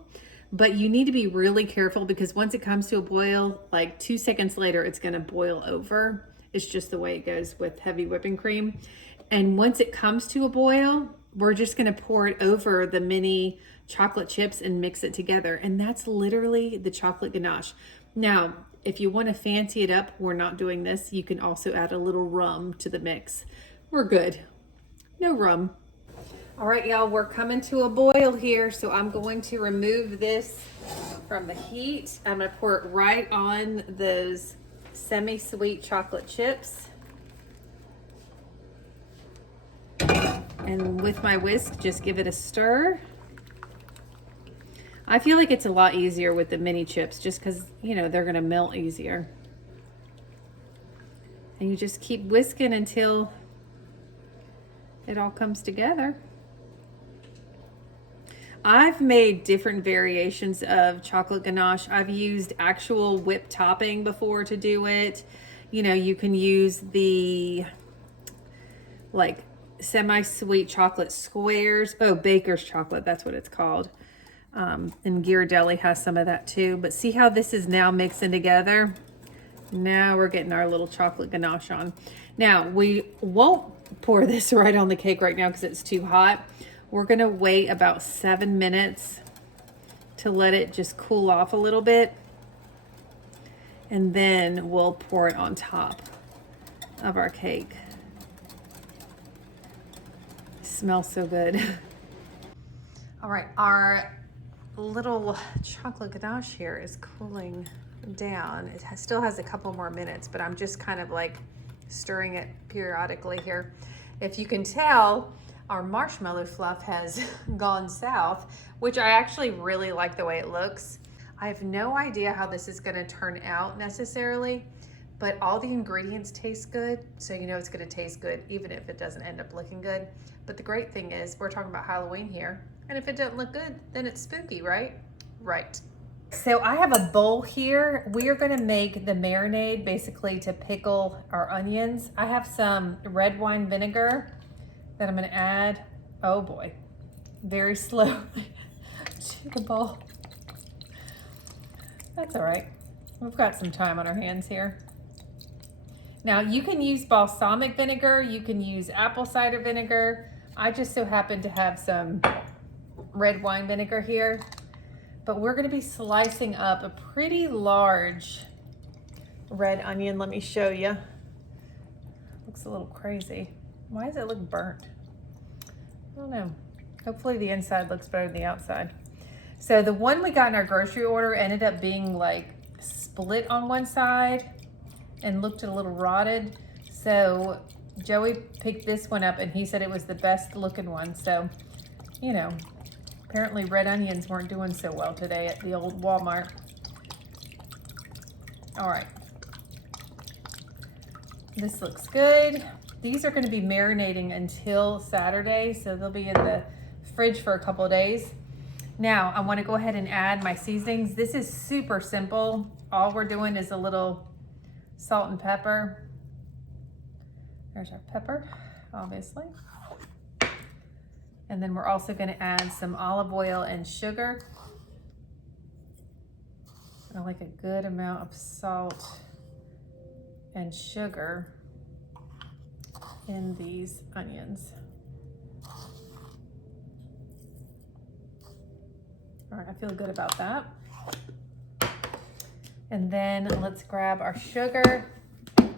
but you need to be really careful because once it comes to a boil, like 2 seconds later, it's gonna boil over. It's just the way it goes with heavy whipping cream. And once it comes to a boil, we're just gonna pour it over the mini chocolate chips and mix it together. And that's literally the chocolate ganache. Now, if you want to fancy it up, we're not doing this. You can also add a little rum to the mix. We're good. No rum. All right, y'all, we're coming to a boil here. So I'm going to remove this from the heat. I'm gonna pour it right on those semi-sweet chocolate chips. And with my whisk, just give it a stir. I feel like it's a lot easier with the mini chips just because, you know, they're gonna melt easier. And you just keep whisking until it all comes together. I've made different variations of chocolate ganache. I've used actual whipped topping before to do it. You know, you can use the like semi-sweet chocolate squares. Oh, Baker's chocolate, that's what it's called. And Ghirardelli has some of that too. But see how this is now mixing together? Now we're getting our little chocolate ganache on. Now, we won't pour this right on the cake right now because it's too hot. We're gonna wait about 7 minutes to let it just cool off a little bit. And then we'll pour it on top of our cake. It smells so good. All right, our little chocolate ganache here is cooling down. It still has a couple more minutes, but I'm just kind of like stirring it periodically here. If you can tell, our marshmallow fluff has gone south, which I actually really like the way it looks. I have no idea how this is gonna turn out necessarily, but all the ingredients taste good, so you know it's gonna taste good even if it doesn't end up looking good. But the great thing is we're talking about Halloween here, and if it doesn't look good, then it's spooky, right? Right. So I have a bowl here. We are gonna make the marinade basically to pickle our onions. I have some red wine vinegar that I'm gonna add. Oh boy, very slow to the bowl. That's all right. We've got some time on our hands here. Now you can use balsamic vinegar, you can use apple cider vinegar. I just so happen to have some red wine vinegar here, but we're gonna be slicing up a pretty large red onion. Let me show you. Looks a little crazy. Why does it look burnt? I don't know. Hopefully the inside looks better than the outside. So the one we got in our grocery order ended up being like split on one side and looked a little rotted. So Joey picked this one up and he said it was the best looking one. So, you know, apparently red onions weren't doing so well today at the old Walmart. All right. This looks good. These are going to be marinating until Saturday, so they'll be in the fridge for a couple of days. Now, I want to go ahead and add my seasonings. This is super simple. All we're doing is a little salt and pepper. There's our pepper, obviously. And then we're also going to add some olive oil and sugar. I like a good amount of salt and sugar in these onions. All right, I feel good about that. And then let's grab our sugar. I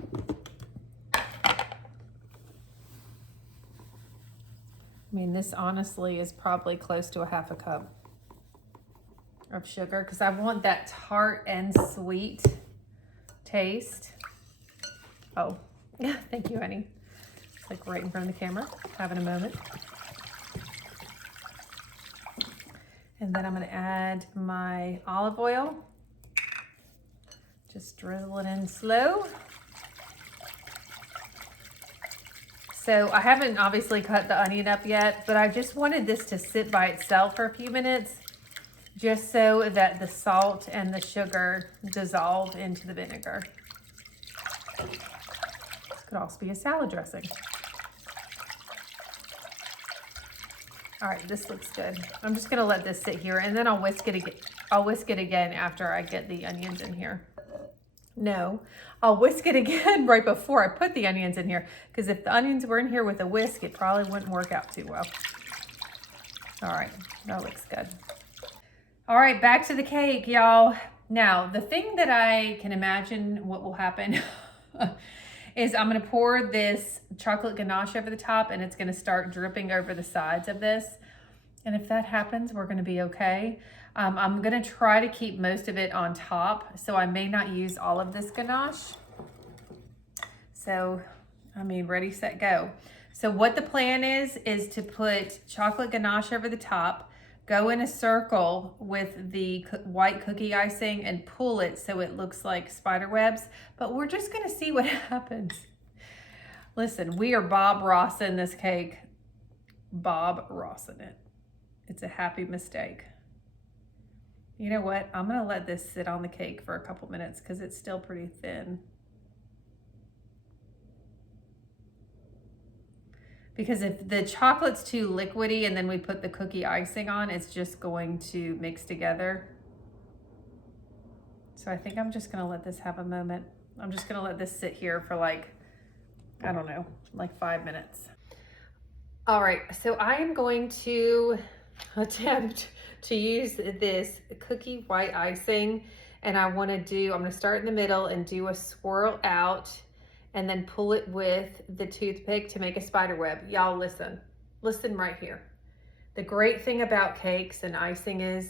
mean, this honestly is probably close to a half a cup of sugar because I want that tart and sweet taste. Oh, yeah, thank you, honey. It's like right in front of the camera, having a moment. And then I'm gonna add my olive oil. Just drizzle it in slow. So I haven't obviously cut the onion up yet, but I just wanted this to sit by itself for a few minutes, just so that the salt and the sugar dissolve into the vinegar. This could also be a salad dressing. All right, this looks good. I'm just gonna let this sit here and then I'll whisk it again after I get the onions in here. No, I'll whisk it again right before I put the onions in here, because if the onions were in here with a whisk, it probably wouldn't work out too well. All right, that looks good. All right, back to the cake, y'all. Now, the thing that I can imagine what will happen is I'm gonna pour this chocolate ganache over the top and it's gonna start dripping over the sides of this. And if that happens, we're gonna be okay. I'm gonna try to keep most of it on top, so I may not use all of this ganache. So, I mean, ready, set, go. So what the plan is to put chocolate ganache over the top, go in a circle with the white cookie icing and pull it so it looks like spider webs, but we're just gonna see what happens. Listen, we are Bob Rossing this cake. Bob Rossing it. It's a happy mistake. You know what? I'm gonna let this sit on the cake for a couple minutes because it's still pretty thin. Because if the chocolate's too liquidy and then we put the cookie icing on, it's just going to mix together. So I think I'm just gonna let this have a moment. I'm just gonna let this sit here for like, I don't know, like 5 minutes. All right, so I am going to attempt to use this cookie white icing, and I'm gonna start in the middle and do a swirl out and then pull it with the toothpick to make a spider web. Y'all listen right here. The great thing about cakes and icing is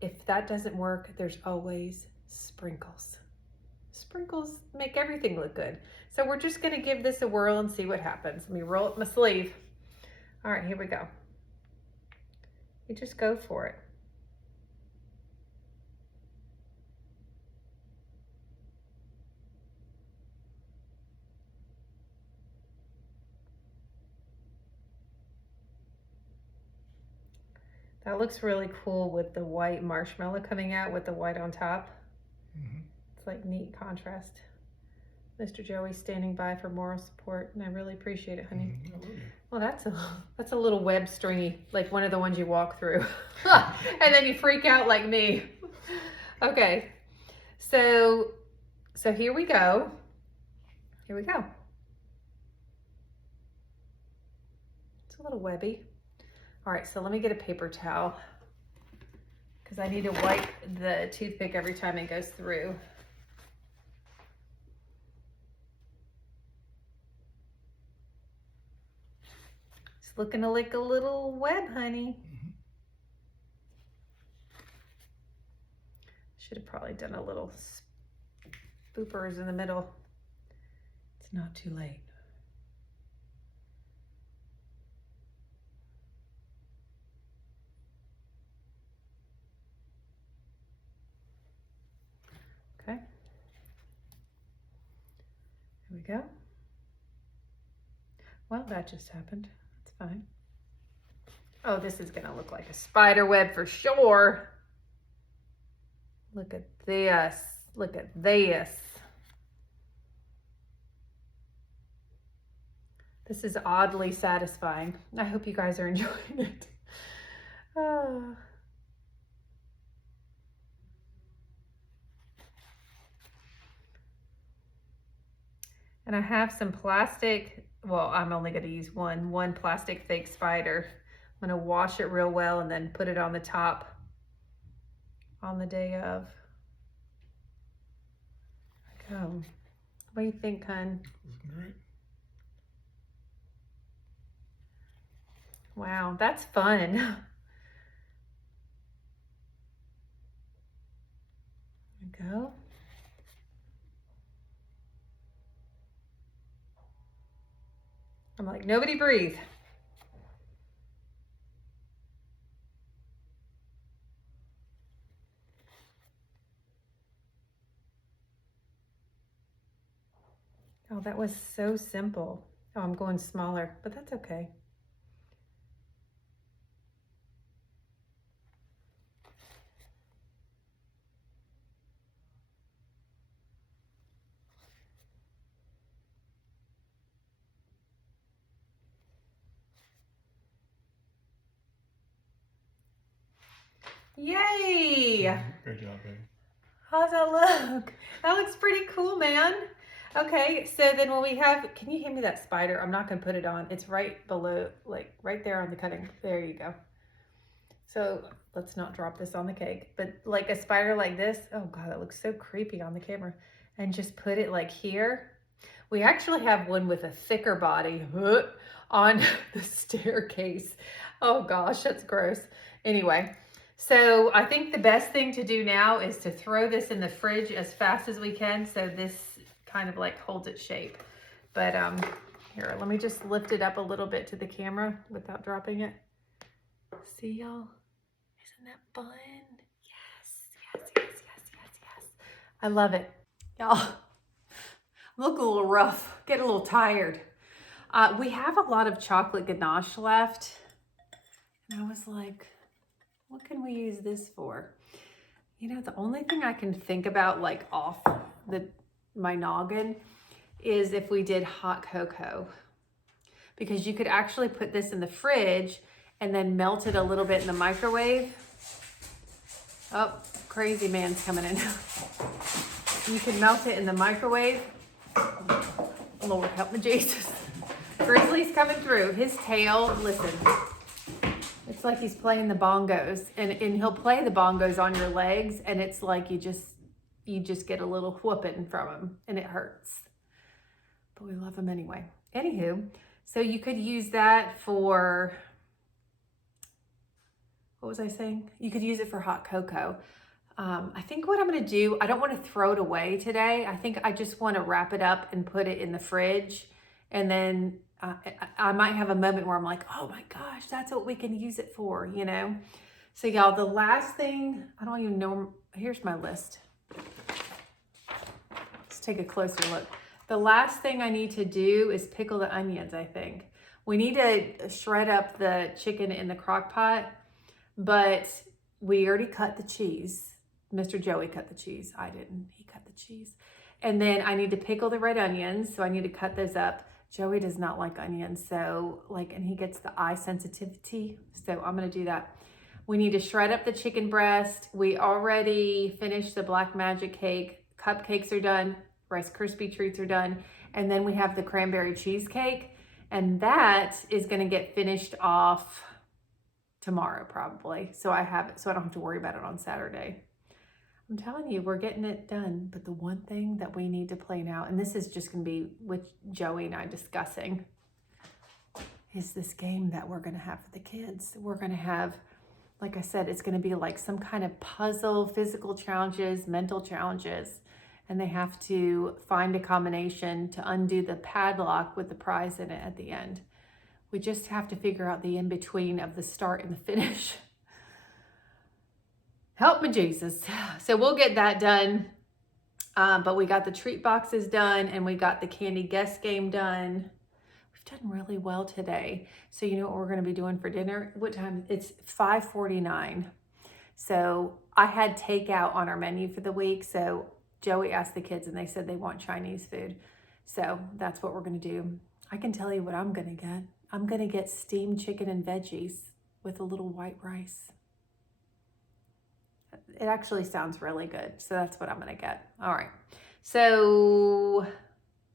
if that doesn't work, there's always sprinkles. Sprinkles make everything look good. So we're just gonna give this a whirl and see what happens. Let me roll up my sleeve. All right, here we go. You just go for it. That looks really cool with the white marshmallow coming out with the white on top. Mm-hmm. It's like neat contrast. Mr. Joey's standing by for moral support, and I really appreciate it, honey. Mm-hmm. Well, that's a little web stringy, like one of the ones you walk through. And then you freak out like me. Okay, so here we go. Here we go. It's a little webby. All right, so let me get a paper towel because I need to wipe the toothpick every time it goes through. It's looking like a little web, honey. Mm-hmm. Should have probably done a little spoopers in the middle. It's not too late. Okay. we go. Well, that just happened. It's fine. Oh, this is gonna look like a spider web for sure. Look at this. Look at this. This is oddly satisfying. I hope you guys are enjoying it. Oh. And I have some plastic, well, I'm only gonna use one plastic fake spider. I'm gonna wash it real well and then put it on the top on the day of. Go. What do you think, hun? Great. Wow, that's fun. There we go. I'm like, nobody breathe. Oh, that was so simple. Oh, I'm going smaller, but that's okay. Yay! Great job, baby. How's that look? That looks pretty cool, man. Okay, so then when we have, can you hand me that spider? I'm not gonna put it on. It's right below, like right there on the cutting. There you go. So let's not drop this on the cake, but like a spider like this, oh God, that looks so creepy on the camera. And just put it like here. We actually have one with a thicker body on the staircase. Oh gosh, that's gross. Anyway, so I think the best thing to do now is to throw this in the fridge as fast as we can so this kind of like holds its shape. But here, let me just lift it up a little bit to the camera without dropping it. See y'all? Isn't that fun? Yes, yes, yes, yes, yes, yes. I love it. Y'all, I look a little rough, getting a little tired. We have a lot of chocolate ganache left. And I was like, what can we use this for? You know, the only thing I can think about like off my noggin is if we did hot cocoa. Because you could actually put this in the fridge and then melt it a little bit in the microwave. Oh, crazy man's coming in. You can melt it in the microwave. Lord help me Jesus. Grizzly's coming through. His tail, listen. It's like he's playing the bongos, and he'll play the bongos on your legs, and it's like you just get a little whooping from him, and it hurts. But we love him anyway. Anywho, so you could use that for, what was I saying? You could use it for hot cocoa. I think what I'm gonna do, I don't wanna throw it away today. I think I just wanna wrap it up and put it in the fridge. And then I might have a moment where I'm like, oh my gosh, that's what we can use it for, you know? So y'all, the last thing, I don't even know, here's my list. Let's take a closer look. The last thing I need to do is pickle the onions, I think. We need to shred up the chicken in the crock pot, but we already cut the cheese. Mr. Joey cut the cheese. I didn't. He cut the cheese. And then I need to pickle the red onions, so I need to cut those up. Joey does not like onions, so and he gets the eye sensitivity, so I'm gonna do that. We need to shred up the chicken breast. We already finished the Black Magic cake. Cupcakes are done. Rice Krispie treats are done. And then we have the cranberry cheesecake, and that is gonna get finished off tomorrow probably. So I don't have to worry about it on Saturday. I'm telling you, we're getting it done. But the one thing that we need to play now, and this is just gonna be with Joey and I discussing, is this game that we're gonna have for the kids. We're gonna have, like I said, it's gonna be like some kind of puzzle, physical challenges, mental challenges, and they have to find a combination to undo the padlock with the prize in it at the end. We just have to figure out the in-between of the start and the finish. Help me, Jesus. So we'll get that done But we got the treat boxes done and we got the candy guess game done. We've done really well today. So you know what we're gonna be doing for dinner? What time? It's 5:49. So I had takeout on our menu for the week. So Joey asked the kids and they said they want Chinese food. So that's what we're gonna do. I can tell you what I'm gonna get. I'm gonna get steamed chicken and veggies with a little white rice. It actually sounds really good. So that's what I'm gonna get. All right. So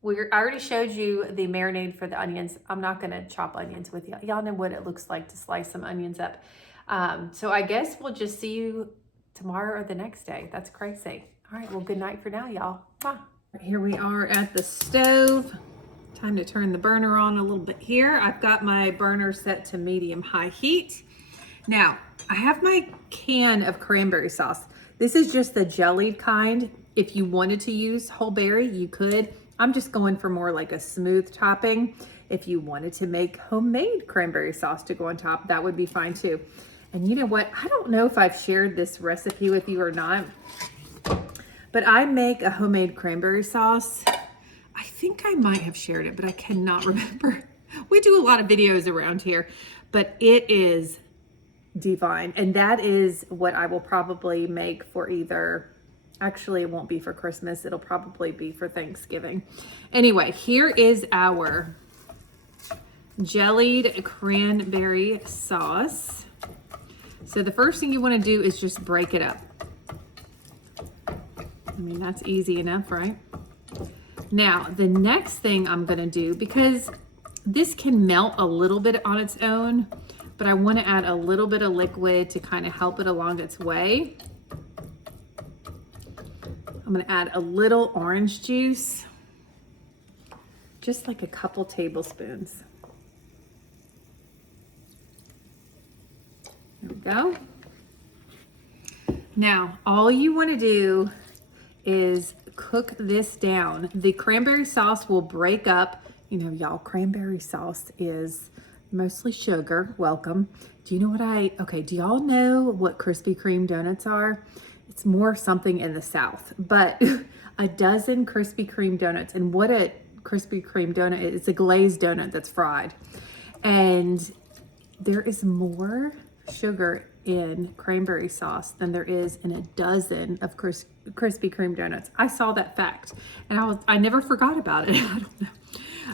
I already showed you the marinade for the onions. I'm not gonna chop onions with you. Y'all know what it looks like to slice some onions up. So I guess we'll just see you tomorrow or the next day. That's crazy. All right, well, good night for now, y'all. Here we are at the stove. Time to turn the burner on a little bit here. I've got my burner set to medium-high heat. Now, I have my can of cranberry sauce. This is just the jellied kind. If you wanted to use whole berry, you could. I'm just going for more like a smooth topping. If you wanted to make homemade cranberry sauce to go on top, that would be fine too. And you know what? I don't know if I've shared this recipe with you or not, but I make a homemade cranberry sauce. I think I might have shared it, but I cannot remember. We do a lot of videos around here, but it is divine. And that is what I will probably make for either, actually it won't be for Christmas. It'll probably be for Thanksgiving. Anyway, here is our jellied cranberry sauce. So the first thing you want to do is just break it up. I mean, that's easy enough, right? Now, the next thing I'm going to do, because this can melt a little bit on its own, but I want to add a little bit of liquid to kind of help it along its way. I'm going to add a little orange juice, just like a couple tablespoons. There we go. Now, all you want to do is cook this down. The cranberry sauce will break up. You know, y'all, cranberry sauce is mostly sugar. Welcome. Do you know what do y'all know what Krispy Kreme donuts are? It's more something in the South, but a dozen Krispy Kreme donuts. And what a Krispy Kreme donut is, it's a glazed donut that's fried. And there is more sugar in cranberry sauce than there is in a dozen of Krispy Kreme donuts. I saw that fact and I never forgot about it. I don't know.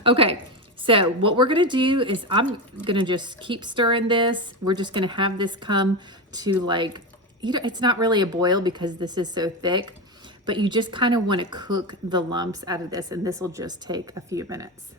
Okay, so what we're gonna do is I'm gonna just keep stirring this. We're just gonna have this come to like, you know, it's not really a boil because this is so thick, but you just kind of want to cook the lumps out of this, and this will just take a few minutes.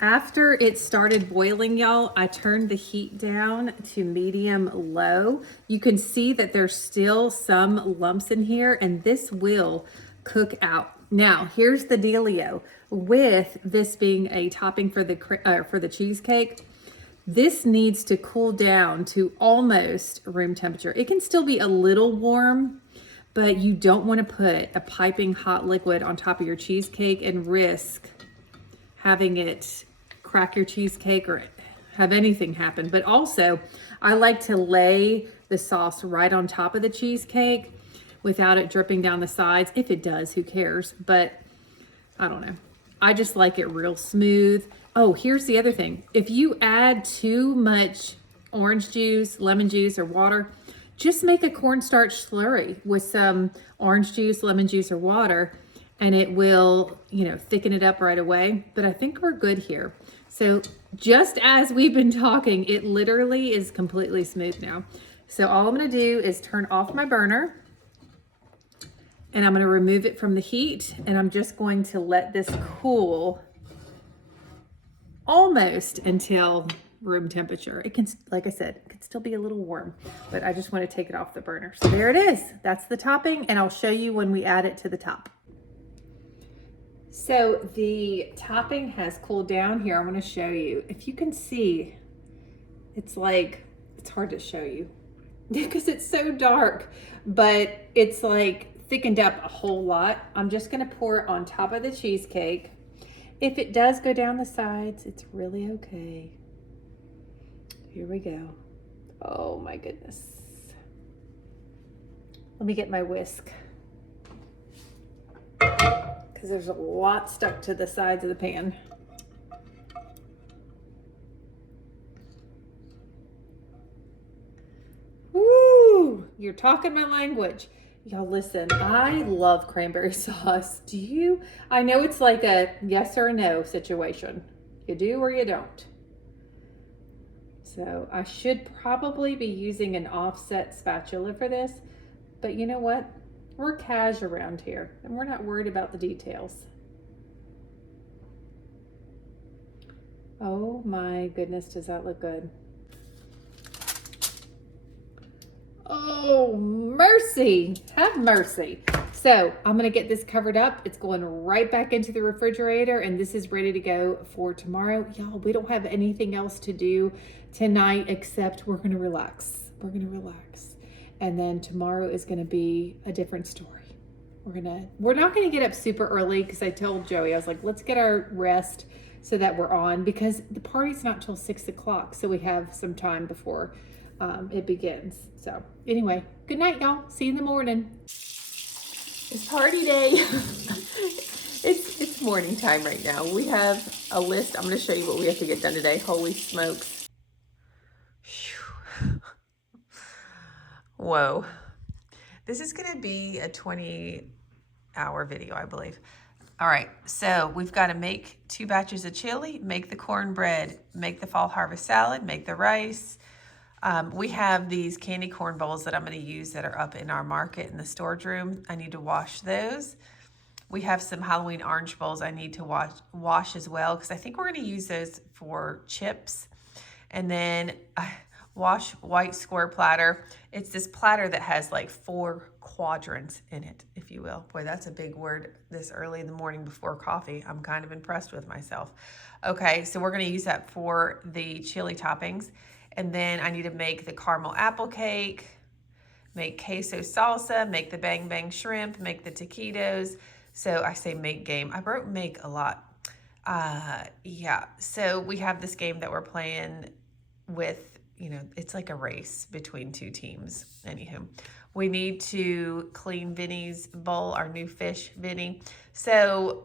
After it started boiling, y'all, I turned the heat down to medium low. You can see that there's still some lumps in here, and this will cook out. Now, here's the dealio. With this being a topping for the cheesecake, this needs to cool down to almost room temperature. It can still be a little warm, but you don't want to put a piping hot liquid on top of your cheesecake and risk having it crack your cheesecake or have anything happen. But also, I like to lay the sauce right on top of the cheesecake without it dripping down the sides. If it does, who cares? But I don't know. I just like it real smooth. Oh, here's the other thing. If you add too much orange juice, lemon juice, or water, just make a cornstarch slurry with some orange juice, lemon juice, or water, and it will, you know, thicken it up right away. But I think we're good here. So just as we've been talking, it literally is completely smooth now. So all I'm gonna do is turn off my burner, and I'm gonna remove it from the heat, and I'm just going to let this cool almost until room temperature. It can, like I said, it can still be a little warm, but I just want to take it off the burner. So there it is. That's the topping, and I'll show you when we add it to the top. So the topping has cooled down here. I'm going to show you. If you can see, it's like, it's hard to show you because it's so dark, but it's like thickened up a whole lot. I'm just going to pour it on top of the cheesecake. If it does go down the sides, it's really okay. Here we go. Oh my goodness. Let me get my whisk. because there's a lot stuck to the sides of the pan. Woo! You're talking my language. Y'all listen, I love cranberry sauce. Do you? I know it's like a yes or no situation. You do or you don't. So I should probably be using an offset spatula for this, but you know what? We're cash around here and we're not worried about the details. Oh my goodness, does that look good? Oh, mercy, have mercy. So I'm gonna get this covered up. It's going right back into the refrigerator and this is ready to go for tomorrow. Y'all, we don't have anything else to do tonight except we're gonna relax. We're gonna relax. And then tomorrow is gonna be a different story. We're not gonna get up super early because I told Joey, I was like, let's get our rest so that we're on, because the party's not till 6 o'clock. So we have some time before it begins. So anyway, good night, y'all. See you in the morning. It's party day. it's morning time right now. We have a list. I'm going to show you what we have to get done today. Holy smokes. Whoa. This is going to be a 20-hour video, I believe. All right, so we've got to make 2 batches of chili, make the cornbread, make the fall harvest salad, make the rice. We have these candy corn bowls that I'm going to use that are up in our market in the storage room. I need to wash those. We have some Halloween orange bowls I need to wash as well, because I think we're going to use those for chips. And then wash white square platter. It's this platter that has like 4 quadrants in it, if you will. Boy, that's a big word this early in the morning before coffee. I'm kind of impressed with myself. Okay, so we're going to use that for the chili toppings. And then I need to make the caramel apple cake, make queso salsa, make the bang bang shrimp, make the taquitos. So I say make game. I wrote make a lot. Yeah, so we have this game that we're playing with, you know, it's like a race between 2 teams. Anywho, we need to clean Vinny's bowl, our new fish, Vinny. So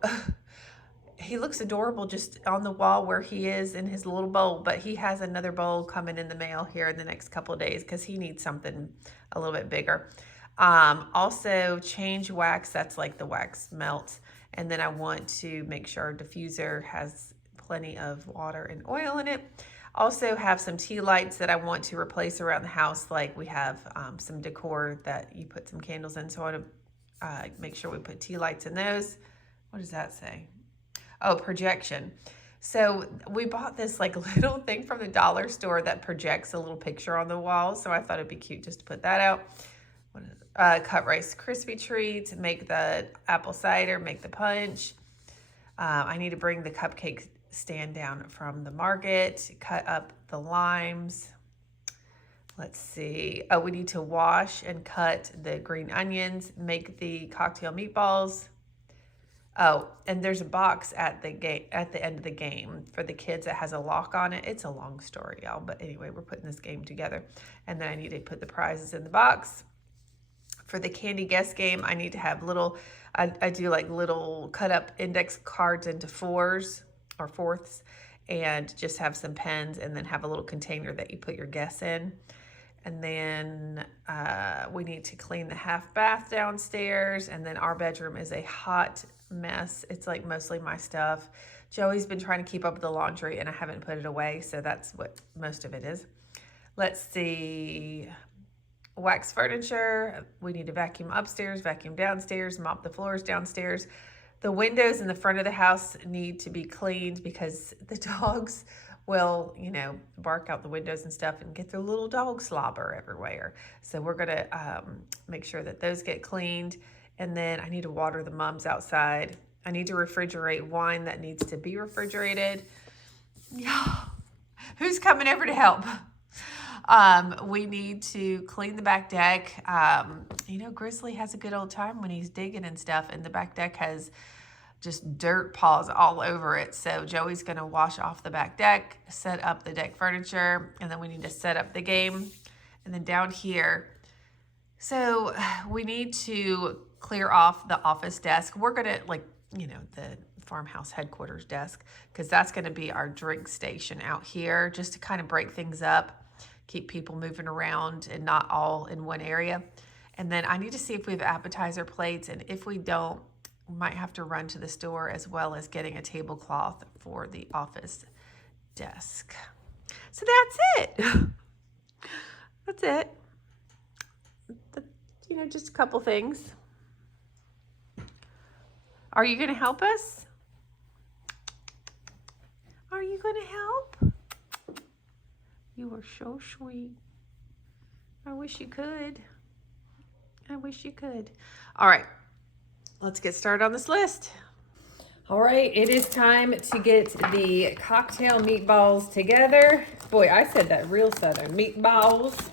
he looks adorable just on the wall where he is in his little bowl, but he has another bowl coming in the mail here in the next couple of days because he needs something a little bit bigger. Also change wax, that's like the wax melt. And then I want to make sure our diffuser has plenty of water and oil in it. Also have some tea lights that I want to replace around the house. Like we have some decor that you put some candles in. So I want to make sure we put tea lights in those. What does that say? Oh, projection. So we bought this like little thing from the dollar store that projects a little picture on the wall. So I thought it'd be cute just to put that out. Cut Rice Krispie treats, make the apple cider, make the punch. I need to bring the cupcake stand down from the market, cut up the limes. Let's see. Oh, we need to wash and cut the green onions, make the cocktail meatballs. Oh, and there's a box at the end of the game for the kids that has a lock on it. It's a long story, y'all. But anyway, we're putting this game together. And then I need to put the prizes in the box. For the candy guess game, I need to have little, I do like little cut up index cards into 4s or 4ths and just have some pens and then have a little container that you put your guess in. And then we need to clean the half bath downstairs. And then our bedroom is a hot mess. It's like mostly my stuff. Joey's been trying to keep up with the laundry and I haven't put it away. So that's what most of it is. Let's see. Wax furniture. We need to vacuum upstairs, vacuum downstairs, mop the floors downstairs. The windows in the front of the house need to be cleaned because the dogs will, you know, bark out the windows and stuff and get their little dog slobber everywhere. So we're going to make sure that those get cleaned. And then I need to water the mums outside. I need to refrigerate wine that needs to be refrigerated. Yeah. Who's coming over to help? We need to clean the back deck. You know, Grizzly has a good old time when he's digging and stuff, and the back deck has just dirt paws all over it. So Joey's gonna wash off the back deck, set up the deck furniture, and then we need to set up the game. And then down here, so we need to clear off the office desk. We're gonna like you know, the farmhouse headquarters desk, because that's going to be our drink station out here, just to kind of break things up, keep people moving around and not all in one area. And then I need to see if we have appetizer plates, and if we don't, we might have to run to the store, as well as getting a tablecloth for the office desk. So that's it. That's it. You know, just a couple things. Are you going to help us? Are you going to help? You are so sweet. I wish you could. I wish you could. All right, let's get started on this list. All right, it is time to get the cocktail meatballs together. Boy, I said that real southern. Meatballs.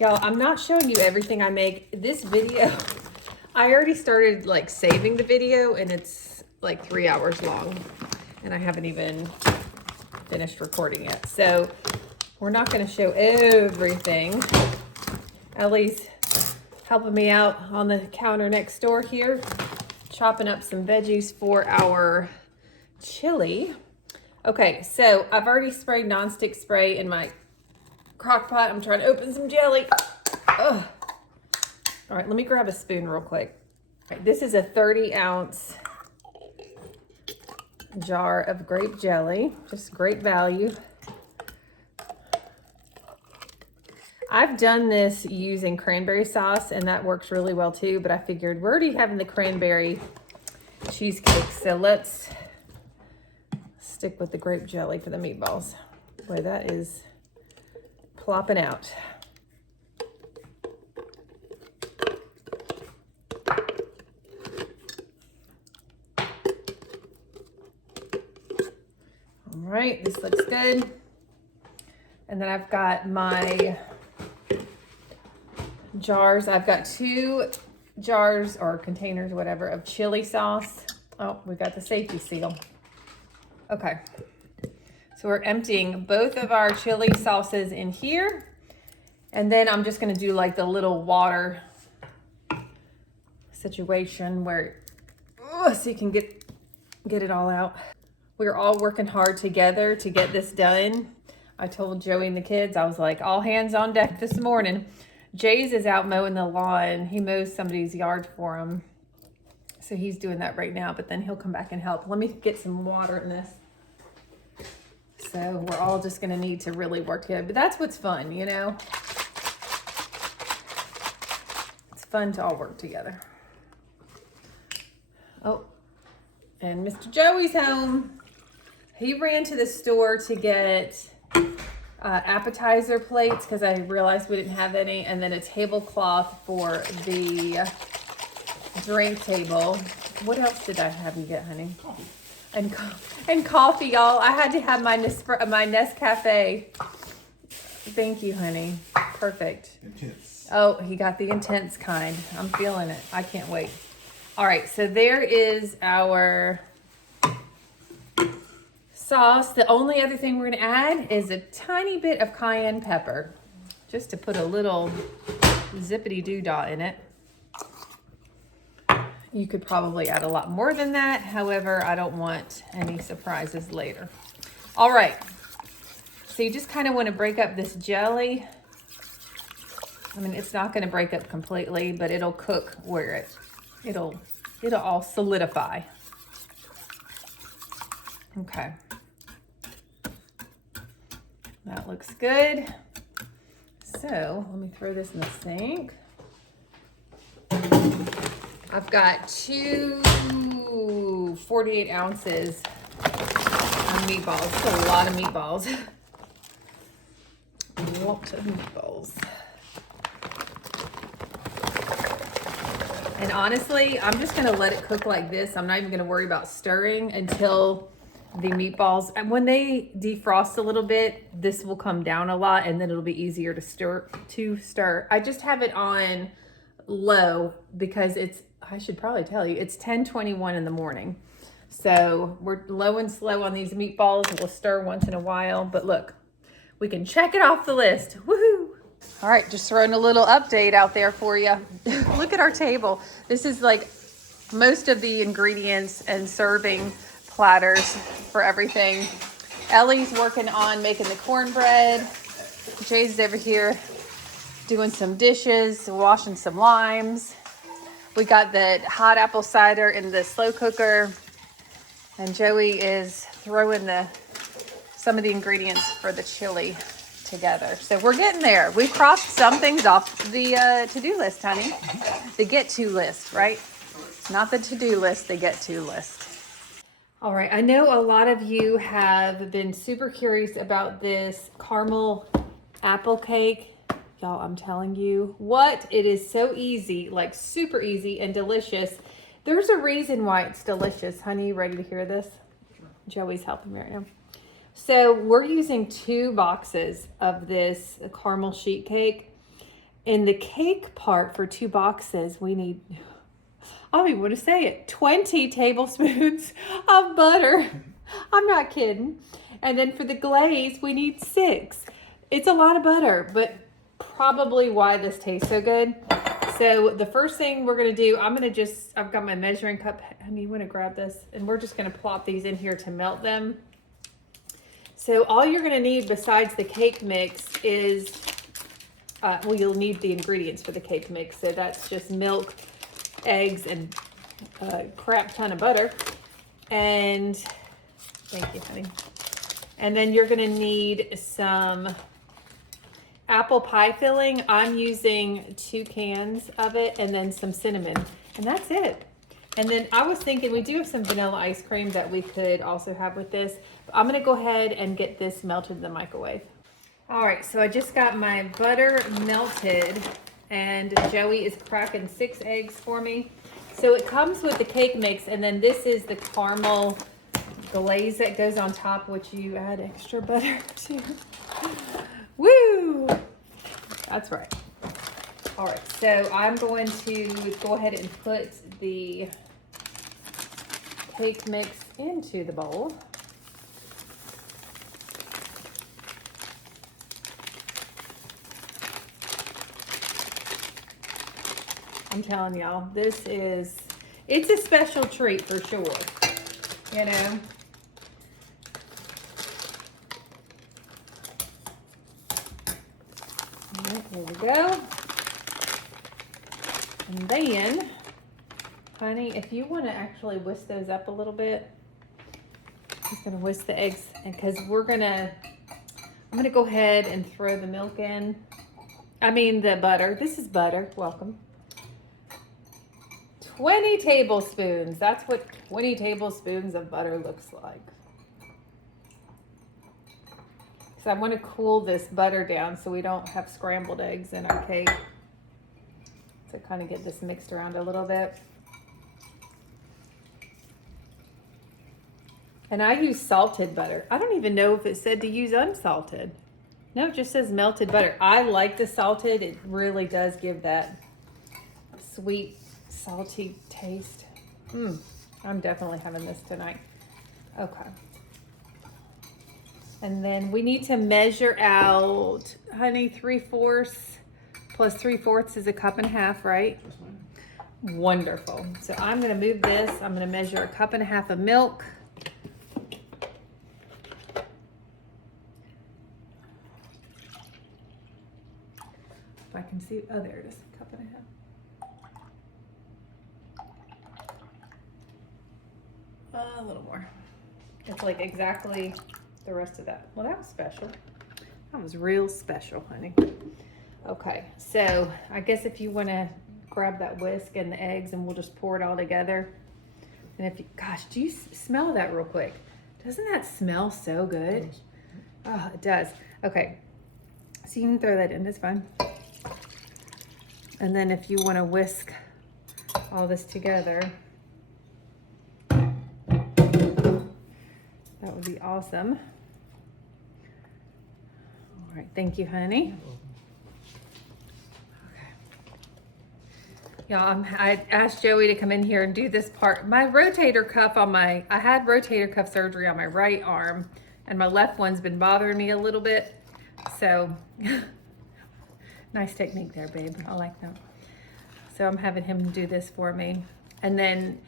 Y'all, I'm not showing you everything I make. This video, I already started like saving the video, and it's like 3 hours long, and I haven't even finished recording yet. So we're not gonna show everything. Ellie's helping me out on the counter next door here, chopping up some veggies for our chili. Okay, so I've already sprayed nonstick spray in my crock pot. I'm trying to open some jelly. Ugh. All right, let me grab a spoon real quick. All right, this is a 30-ounce jar of grape jelly, just great value. I've done this using cranberry sauce, and that works really well too, but I figured we're already having the cranberry cheesecake, so let's stick with the grape jelly for the meatballs. Boy, that is plopping out. All right, this looks good. And then I've got my jars. I've got 2 jars or containers, whatever, of chili sauce. Oh, we got the safety seal. Okay. So we're emptying both of our chili sauces in here. And then I'm just gonna do like the little water situation where, so you can get it all out. We're all working hard together to get this done. I told Joey and the kids, I was like, all hands on deck this morning. Jay's is out mowing the lawn. He mows somebody's yard for him. So he's doing that right now, but then he'll come back and help. Let me get some water in this. So we're all just gonna need to really work together. But that's what's fun, you know? It's fun to all work together. Oh, and Mr. Joey's home. He ran to the store to get appetizer plates because I realized we didn't have any, and then a tablecloth for the drink table. What else did I have you get, honey? Coffee. And coffee, y'all. I had to have my Nescafe. Thank you, honey. Perfect. Intense. Oh, he got the intense kind. I'm feeling it. I can't wait. All right, so there is our sauce. The only other thing we're gonna add is a tiny bit of cayenne pepper, just to put a little zippity doo-dah in it. You could probably add a lot more than that. However, I don't want any surprises later. All right, so you just kind of want to break up this jelly. I mean, it's not going to break up completely, but it'll cook where it'll all solidify. Okay. That looks good. So let me throw this in the sink. I've got 2 48 ounces of meatballs. That's a lot of meatballs. A lot of meatballs. And honestly, I'm just gonna let it cook like this. I'm not even gonna worry about stirring until the meatballs, and when they defrost a little bit, this will come down a lot, and then it'll be easier to stir. I just have it on low because I should probably tell you, it's 10:21 in the morning. So we're low and slow on these meatballs, and we'll stir once in a while. But look, we can check it off the list. Woohoo! All right, just throwing a little update out there for you. Look at our table. This is like most of the ingredients and serving platters for everything. Ellie's working on making the cornbread. Jay's over here doing some dishes, washing some limes. We got the hot apple cider in the slow cooker. And Joey is throwing some of the ingredients for the chili together. So we're getting there. We've crossed some things off the to-do list, honey. The get-to list, right? Not the to-do list, the get-to list. All right, I know a lot of you have been super curious about this caramel apple cake. Y'all, I'm telling you what, it is so easy, like super easy and delicious. There's a reason why it's delicious. Honey, you ready to hear this? Joey's helping me right now. So we're using 2 boxes of this caramel sheet cake. In the cake part for 2 boxes, we need, I don't even want to say it, 20 tablespoons of butter. I'm not kidding. And then for the glaze, we need 6. It's a lot of butter, but probably why this tastes so good. So the first thing we're going to do, I've got my measuring cup. Honey, you want to grab this? And we're just going to plop these in here to melt them. So all you're going to need besides the cake mix is, well, you'll need the ingredients for the cake mix. So that's just milk, eggs, and a crap ton of butter. And thank you, honey. And then you're going to need some apple pie filling. I'm using 2 cans of it, and then some cinnamon, and that's it. And then I was thinking we do have some vanilla ice cream that we could also have with this. But I'm gonna go ahead and get this melted in the microwave. All right, so I just got my butter melted, and Joey is cracking 6 eggs for me. So it comes with the cake mix, and then this is the caramel glaze that goes on top, which you add extra butter to. Woo! That's right. All right, so I'm going to go ahead and put the cake mix into the bowl. I'm telling y'all, it's a special treat for sure, you know. All right, there we go. And then, honey, if you want to actually whisk those up a little bit, I'm just going to whisk the eggs, and because I'm going to go ahead and throw the milk in. I mean the butter. This is butter. Welcome. 20 tablespoons. That's what 20 tablespoons of butter looks like. So I want to cool this butter down so we don't have scrambled eggs in our cake. To kind of get this mixed around a little bit. And I use salted butter. I don't even know if it said to use unsalted. No, it just says melted butter. I like the salted. It really does give that sweet, salty taste. I'm definitely having this tonight. Okay. And then we need to measure out, honey, 3/4 plus 3/4 is a cup and a half, right? Wonderful. So I'm going to move this. I'm going to measure a cup and a half of milk. If I can see, oh, there it is, a cup and a half. A little more. It's like exactly the rest of that. Well, that was special. That was real special, honey. Okay, so I guess if you want to grab that whisk and the eggs, and we'll just pour it all together. And if you, gosh, do you smell that real quick? Doesn't that smell so good? Oh, it does. Okay, so you can throw that in, it's fine. And then if you want to whisk all this together, that would be awesome. All right, thank you, honey. Y'all, I asked Joey to come in here and do this part. My rotator cuff I had rotator cuff surgery on my right arm, and my left one's been bothering me a little bit. So, nice technique there, babe. I like that. So I'm having him do this for me. And then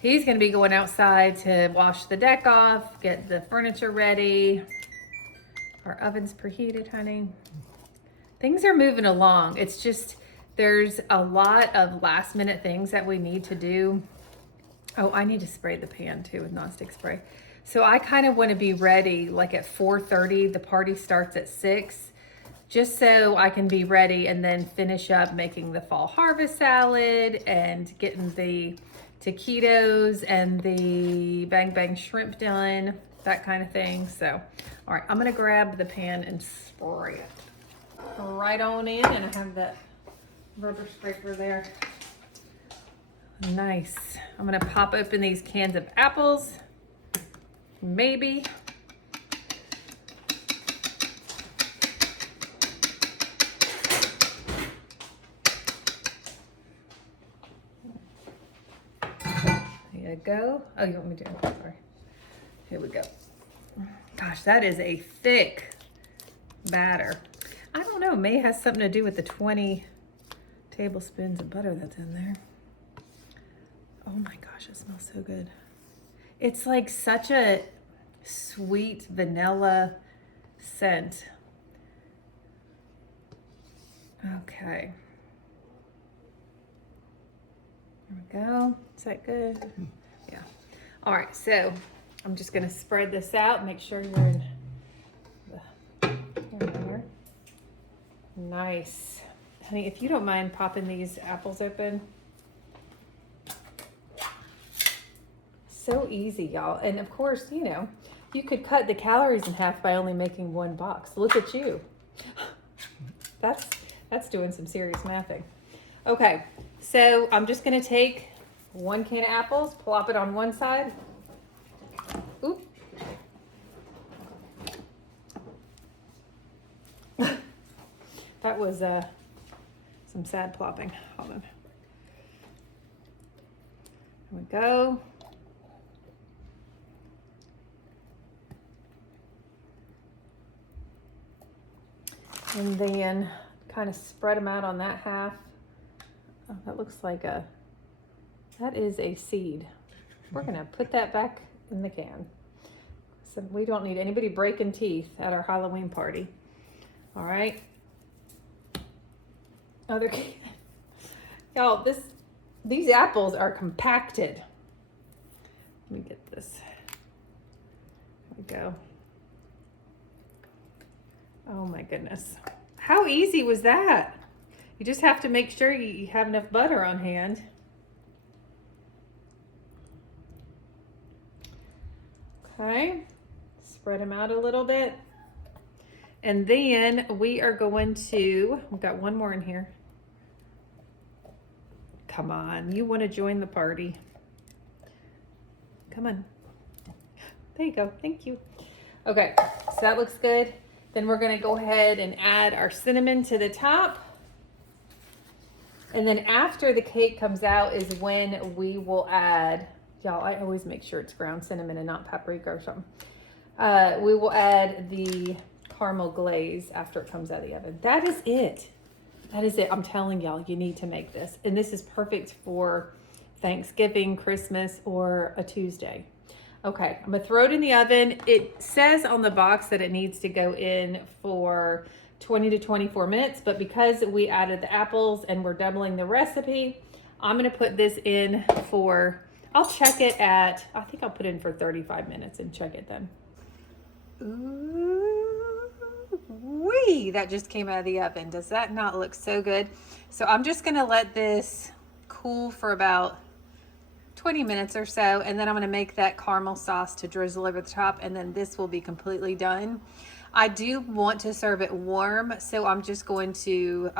he's gonna be going outside to wash the deck off, get the furniture ready. Our oven's preheated, honey. Things are moving along. It's just, there's a lot of last minute things that we need to do. Oh, I need to spray the pan too with nonstick spray. So I kind of want to be ready like at 4:30. The party starts at 6, just so I can be ready and then finish up making the fall harvest salad and getting the taquitos and the bang bang shrimp done, that kind of thing. So, all right, I'm gonna grab the pan and spray it right on in, and I have that rubber scraper there. Nice. I'm gonna pop open these cans of apples. Maybe. There you go. Oh, you want me to? Sorry. Here we go. Gosh, that is a thick batter. I don't know, may have something to do with the 20 tablespoons of butter that's in there. Oh my gosh, it smells so good. It's like such a sweet vanilla scent. Okay. There we go. Is that good? Yeah. All right, so I'm just gonna spread this out, make sure you're in here. Nice. Honey, if you don't mind popping these apples open. So easy, y'all. And of course, you know, you could cut the calories in half by only making one box. Look at you. That's doing some serious mathing. Okay, so I'm just gonna take 1 can of apples, plop it on one side. Oop. That was some sad plopping. Hold on. There we go. And then kind of spread them out on that half. Oh, that looks like that is a seed. We're gonna put that back in the can. So we don't need anybody breaking teeth at our Halloween party. All right. Other can. Y'all, these apples are compacted. Let me get this. There we go. Oh my goodness. How easy was that? You just have to make sure you have enough butter on hand. Okay, spread them out a little bit. And then we are going to, we've got one more in here. Come on, you want to join the party. Come on. There you go, thank you. Okay, so that looks good. Then we're gonna go ahead and add our cinnamon to the top. And then after the cake comes out is when we will add, y'all, I always make sure it's ground cinnamon and not paprika or something. We will add the caramel glaze after it comes out of the oven. That is it. That is it. I'm telling y'all, you need to make this. And this is perfect for Thanksgiving, Christmas, or a Tuesday. Okay, I'm gonna throw it in the oven. It says on the box that it needs to go in for 20 to 24 minutes, but because we added the apples and we're doubling the recipe, I'm gonna put this in for, I'll check it at, I think I'll put it in for 35 minutes and check it then. Ooh-wee, that just came out of the oven. Does that not look so good? So I'm just gonna let this cool for about 20 minutes or so, and then I'm gonna make that caramel sauce to drizzle over the top, and then this will be completely done. I do want to serve it warm, so I'm just going to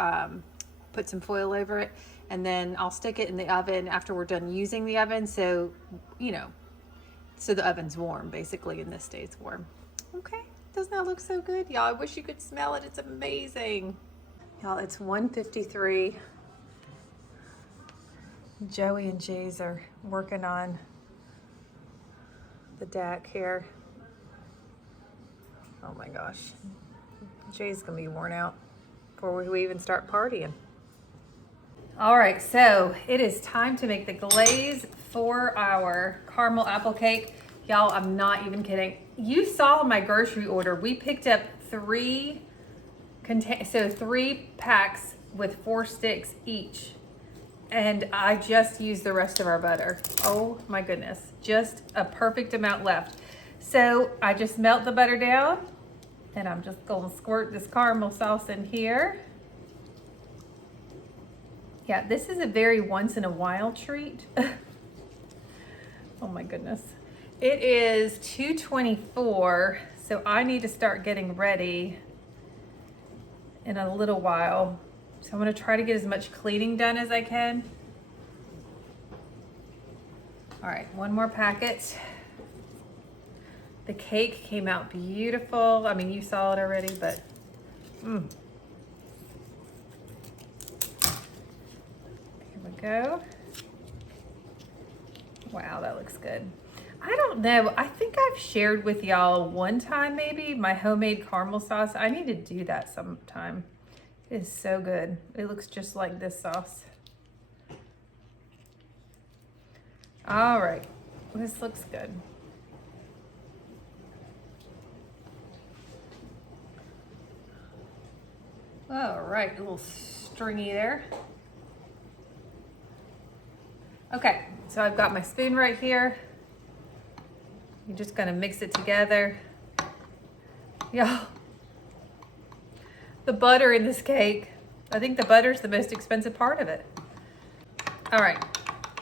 put some foil over it, and then I'll stick it in the oven after we're done using the oven, so, you know, so the oven's warm, basically, and this stays warm. Okay, doesn't that look so good? Y'all, I wish you could smell it. It's amazing. Y'all, it's 1:53. Joey and Jay's are working on the deck here. Oh my gosh. Jay's gonna be worn out before we even start partying. All right, so it is time to make the glaze for our caramel apple cake. Y'all, I'm not even kidding. You saw my grocery order. We picked up three packs with 4 sticks each. And I just used the rest of our butter. Oh my goodness, just a perfect amount left. So I just melt the butter down and I'm just gonna squirt this caramel sauce in here. Yeah, this is a very once in a while treat. Oh my goodness. It is 2:24, so I need to start getting ready in a little while. So I'm gonna try to get as much cleaning done as I can. All right, one more packet. The cake came out beautiful. I mean, you saw it already, but Here we go. Wow, that looks good. I don't know, I think I've shared with y'all one time maybe my homemade caramel sauce. I need to do that sometime. It is so good. It looks just like this sauce. All right, this looks good. All right, a little stringy there. Okay, so I've got my spoon right here. You're just gonna mix it together. Y'all, the butter in this cake, I think the butter's the most expensive part of it. All right,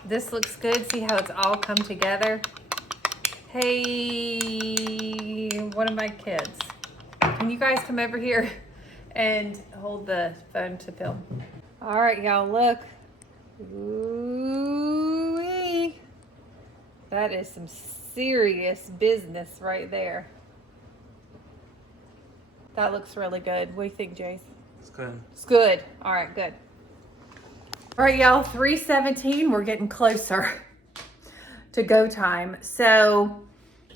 this looks good. See how it's all come together? Hey, one of my kids, can you guys come over here and hold the phone to film? All right, y'all, look. Ooh-wee. That is some serious business right there. That looks really good. What do you think, Jace? It's good. It's good. All right, good. All right, y'all, 3:17. We're getting closer to go time. So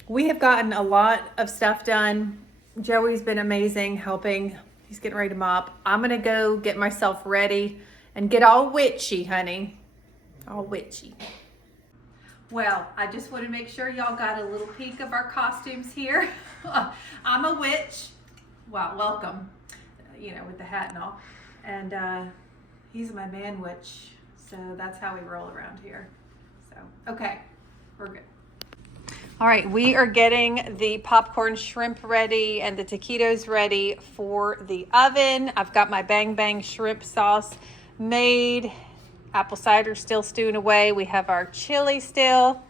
we have gotten a lot of stuff done. Joey's been amazing helping. He's getting ready to mop. I'm gonna go get myself ready and get all witchy, honey. All witchy. Well, I just want to make sure y'all got a little peek of our costumes here. I'm a witch. Wow, welcome. You know, with the hat and all. And he's my man witch. So that's how we roll around here. So, okay, we're good. All right, we are getting the popcorn shrimp ready and the taquitos ready for the oven. I've got my bang bang shrimp sauce made. Apple cider still stewing away. We have our chili still.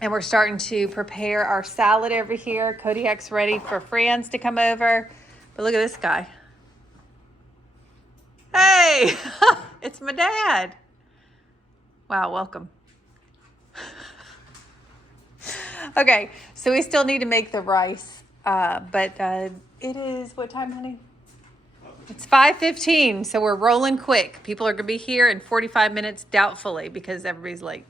And we're starting to prepare our salad over here. Kodiak's ready for friends to come over. But look at this guy. Hey, it's my dad. Wow, welcome. Okay, so we still need to make the rice. But it is, what time, honey? It's 5:15, so we're rolling quick. People are gonna be here in 45 minutes, doubtfully, because everybody's late.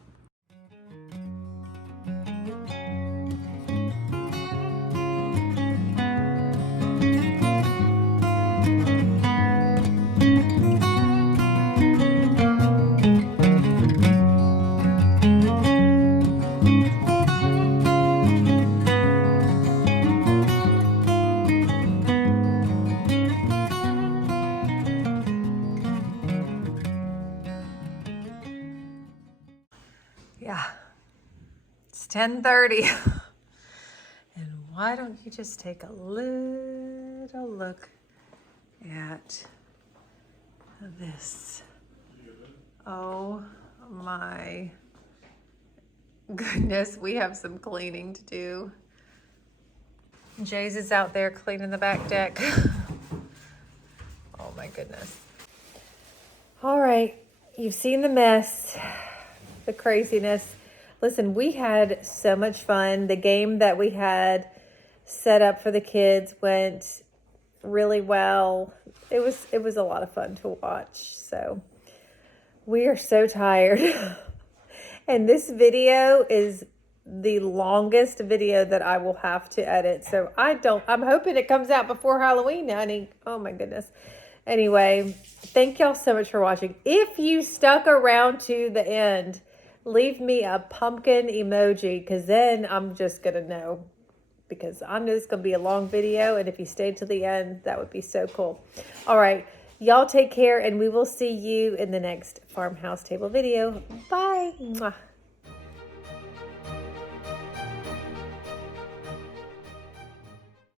Yeah, it's 10:30. And why don't you just take a little look at this? Oh my goodness, we have some cleaning to do. Jay's is out there cleaning the back deck. Oh my goodness. All right, you've seen the mess. The craziness. Listen, we had so much fun. The game that we had set up for the kids went really well. It was a lot of fun to watch. So we are so tired. And this video is the longest video that I will have to edit. So I'm hoping it comes out before Halloween, honey. Oh my goodness. Anyway, Thank y'all so much for watching. If you stuck around to the end, leave me a pumpkin emoji, because then I'm just going to know. Because I know it's going to be a long video, and if you stayed to the end, that would be so cool. All right. Y'all take care, and we will see you in the next Farmhouse Table video. Bye. Mwah.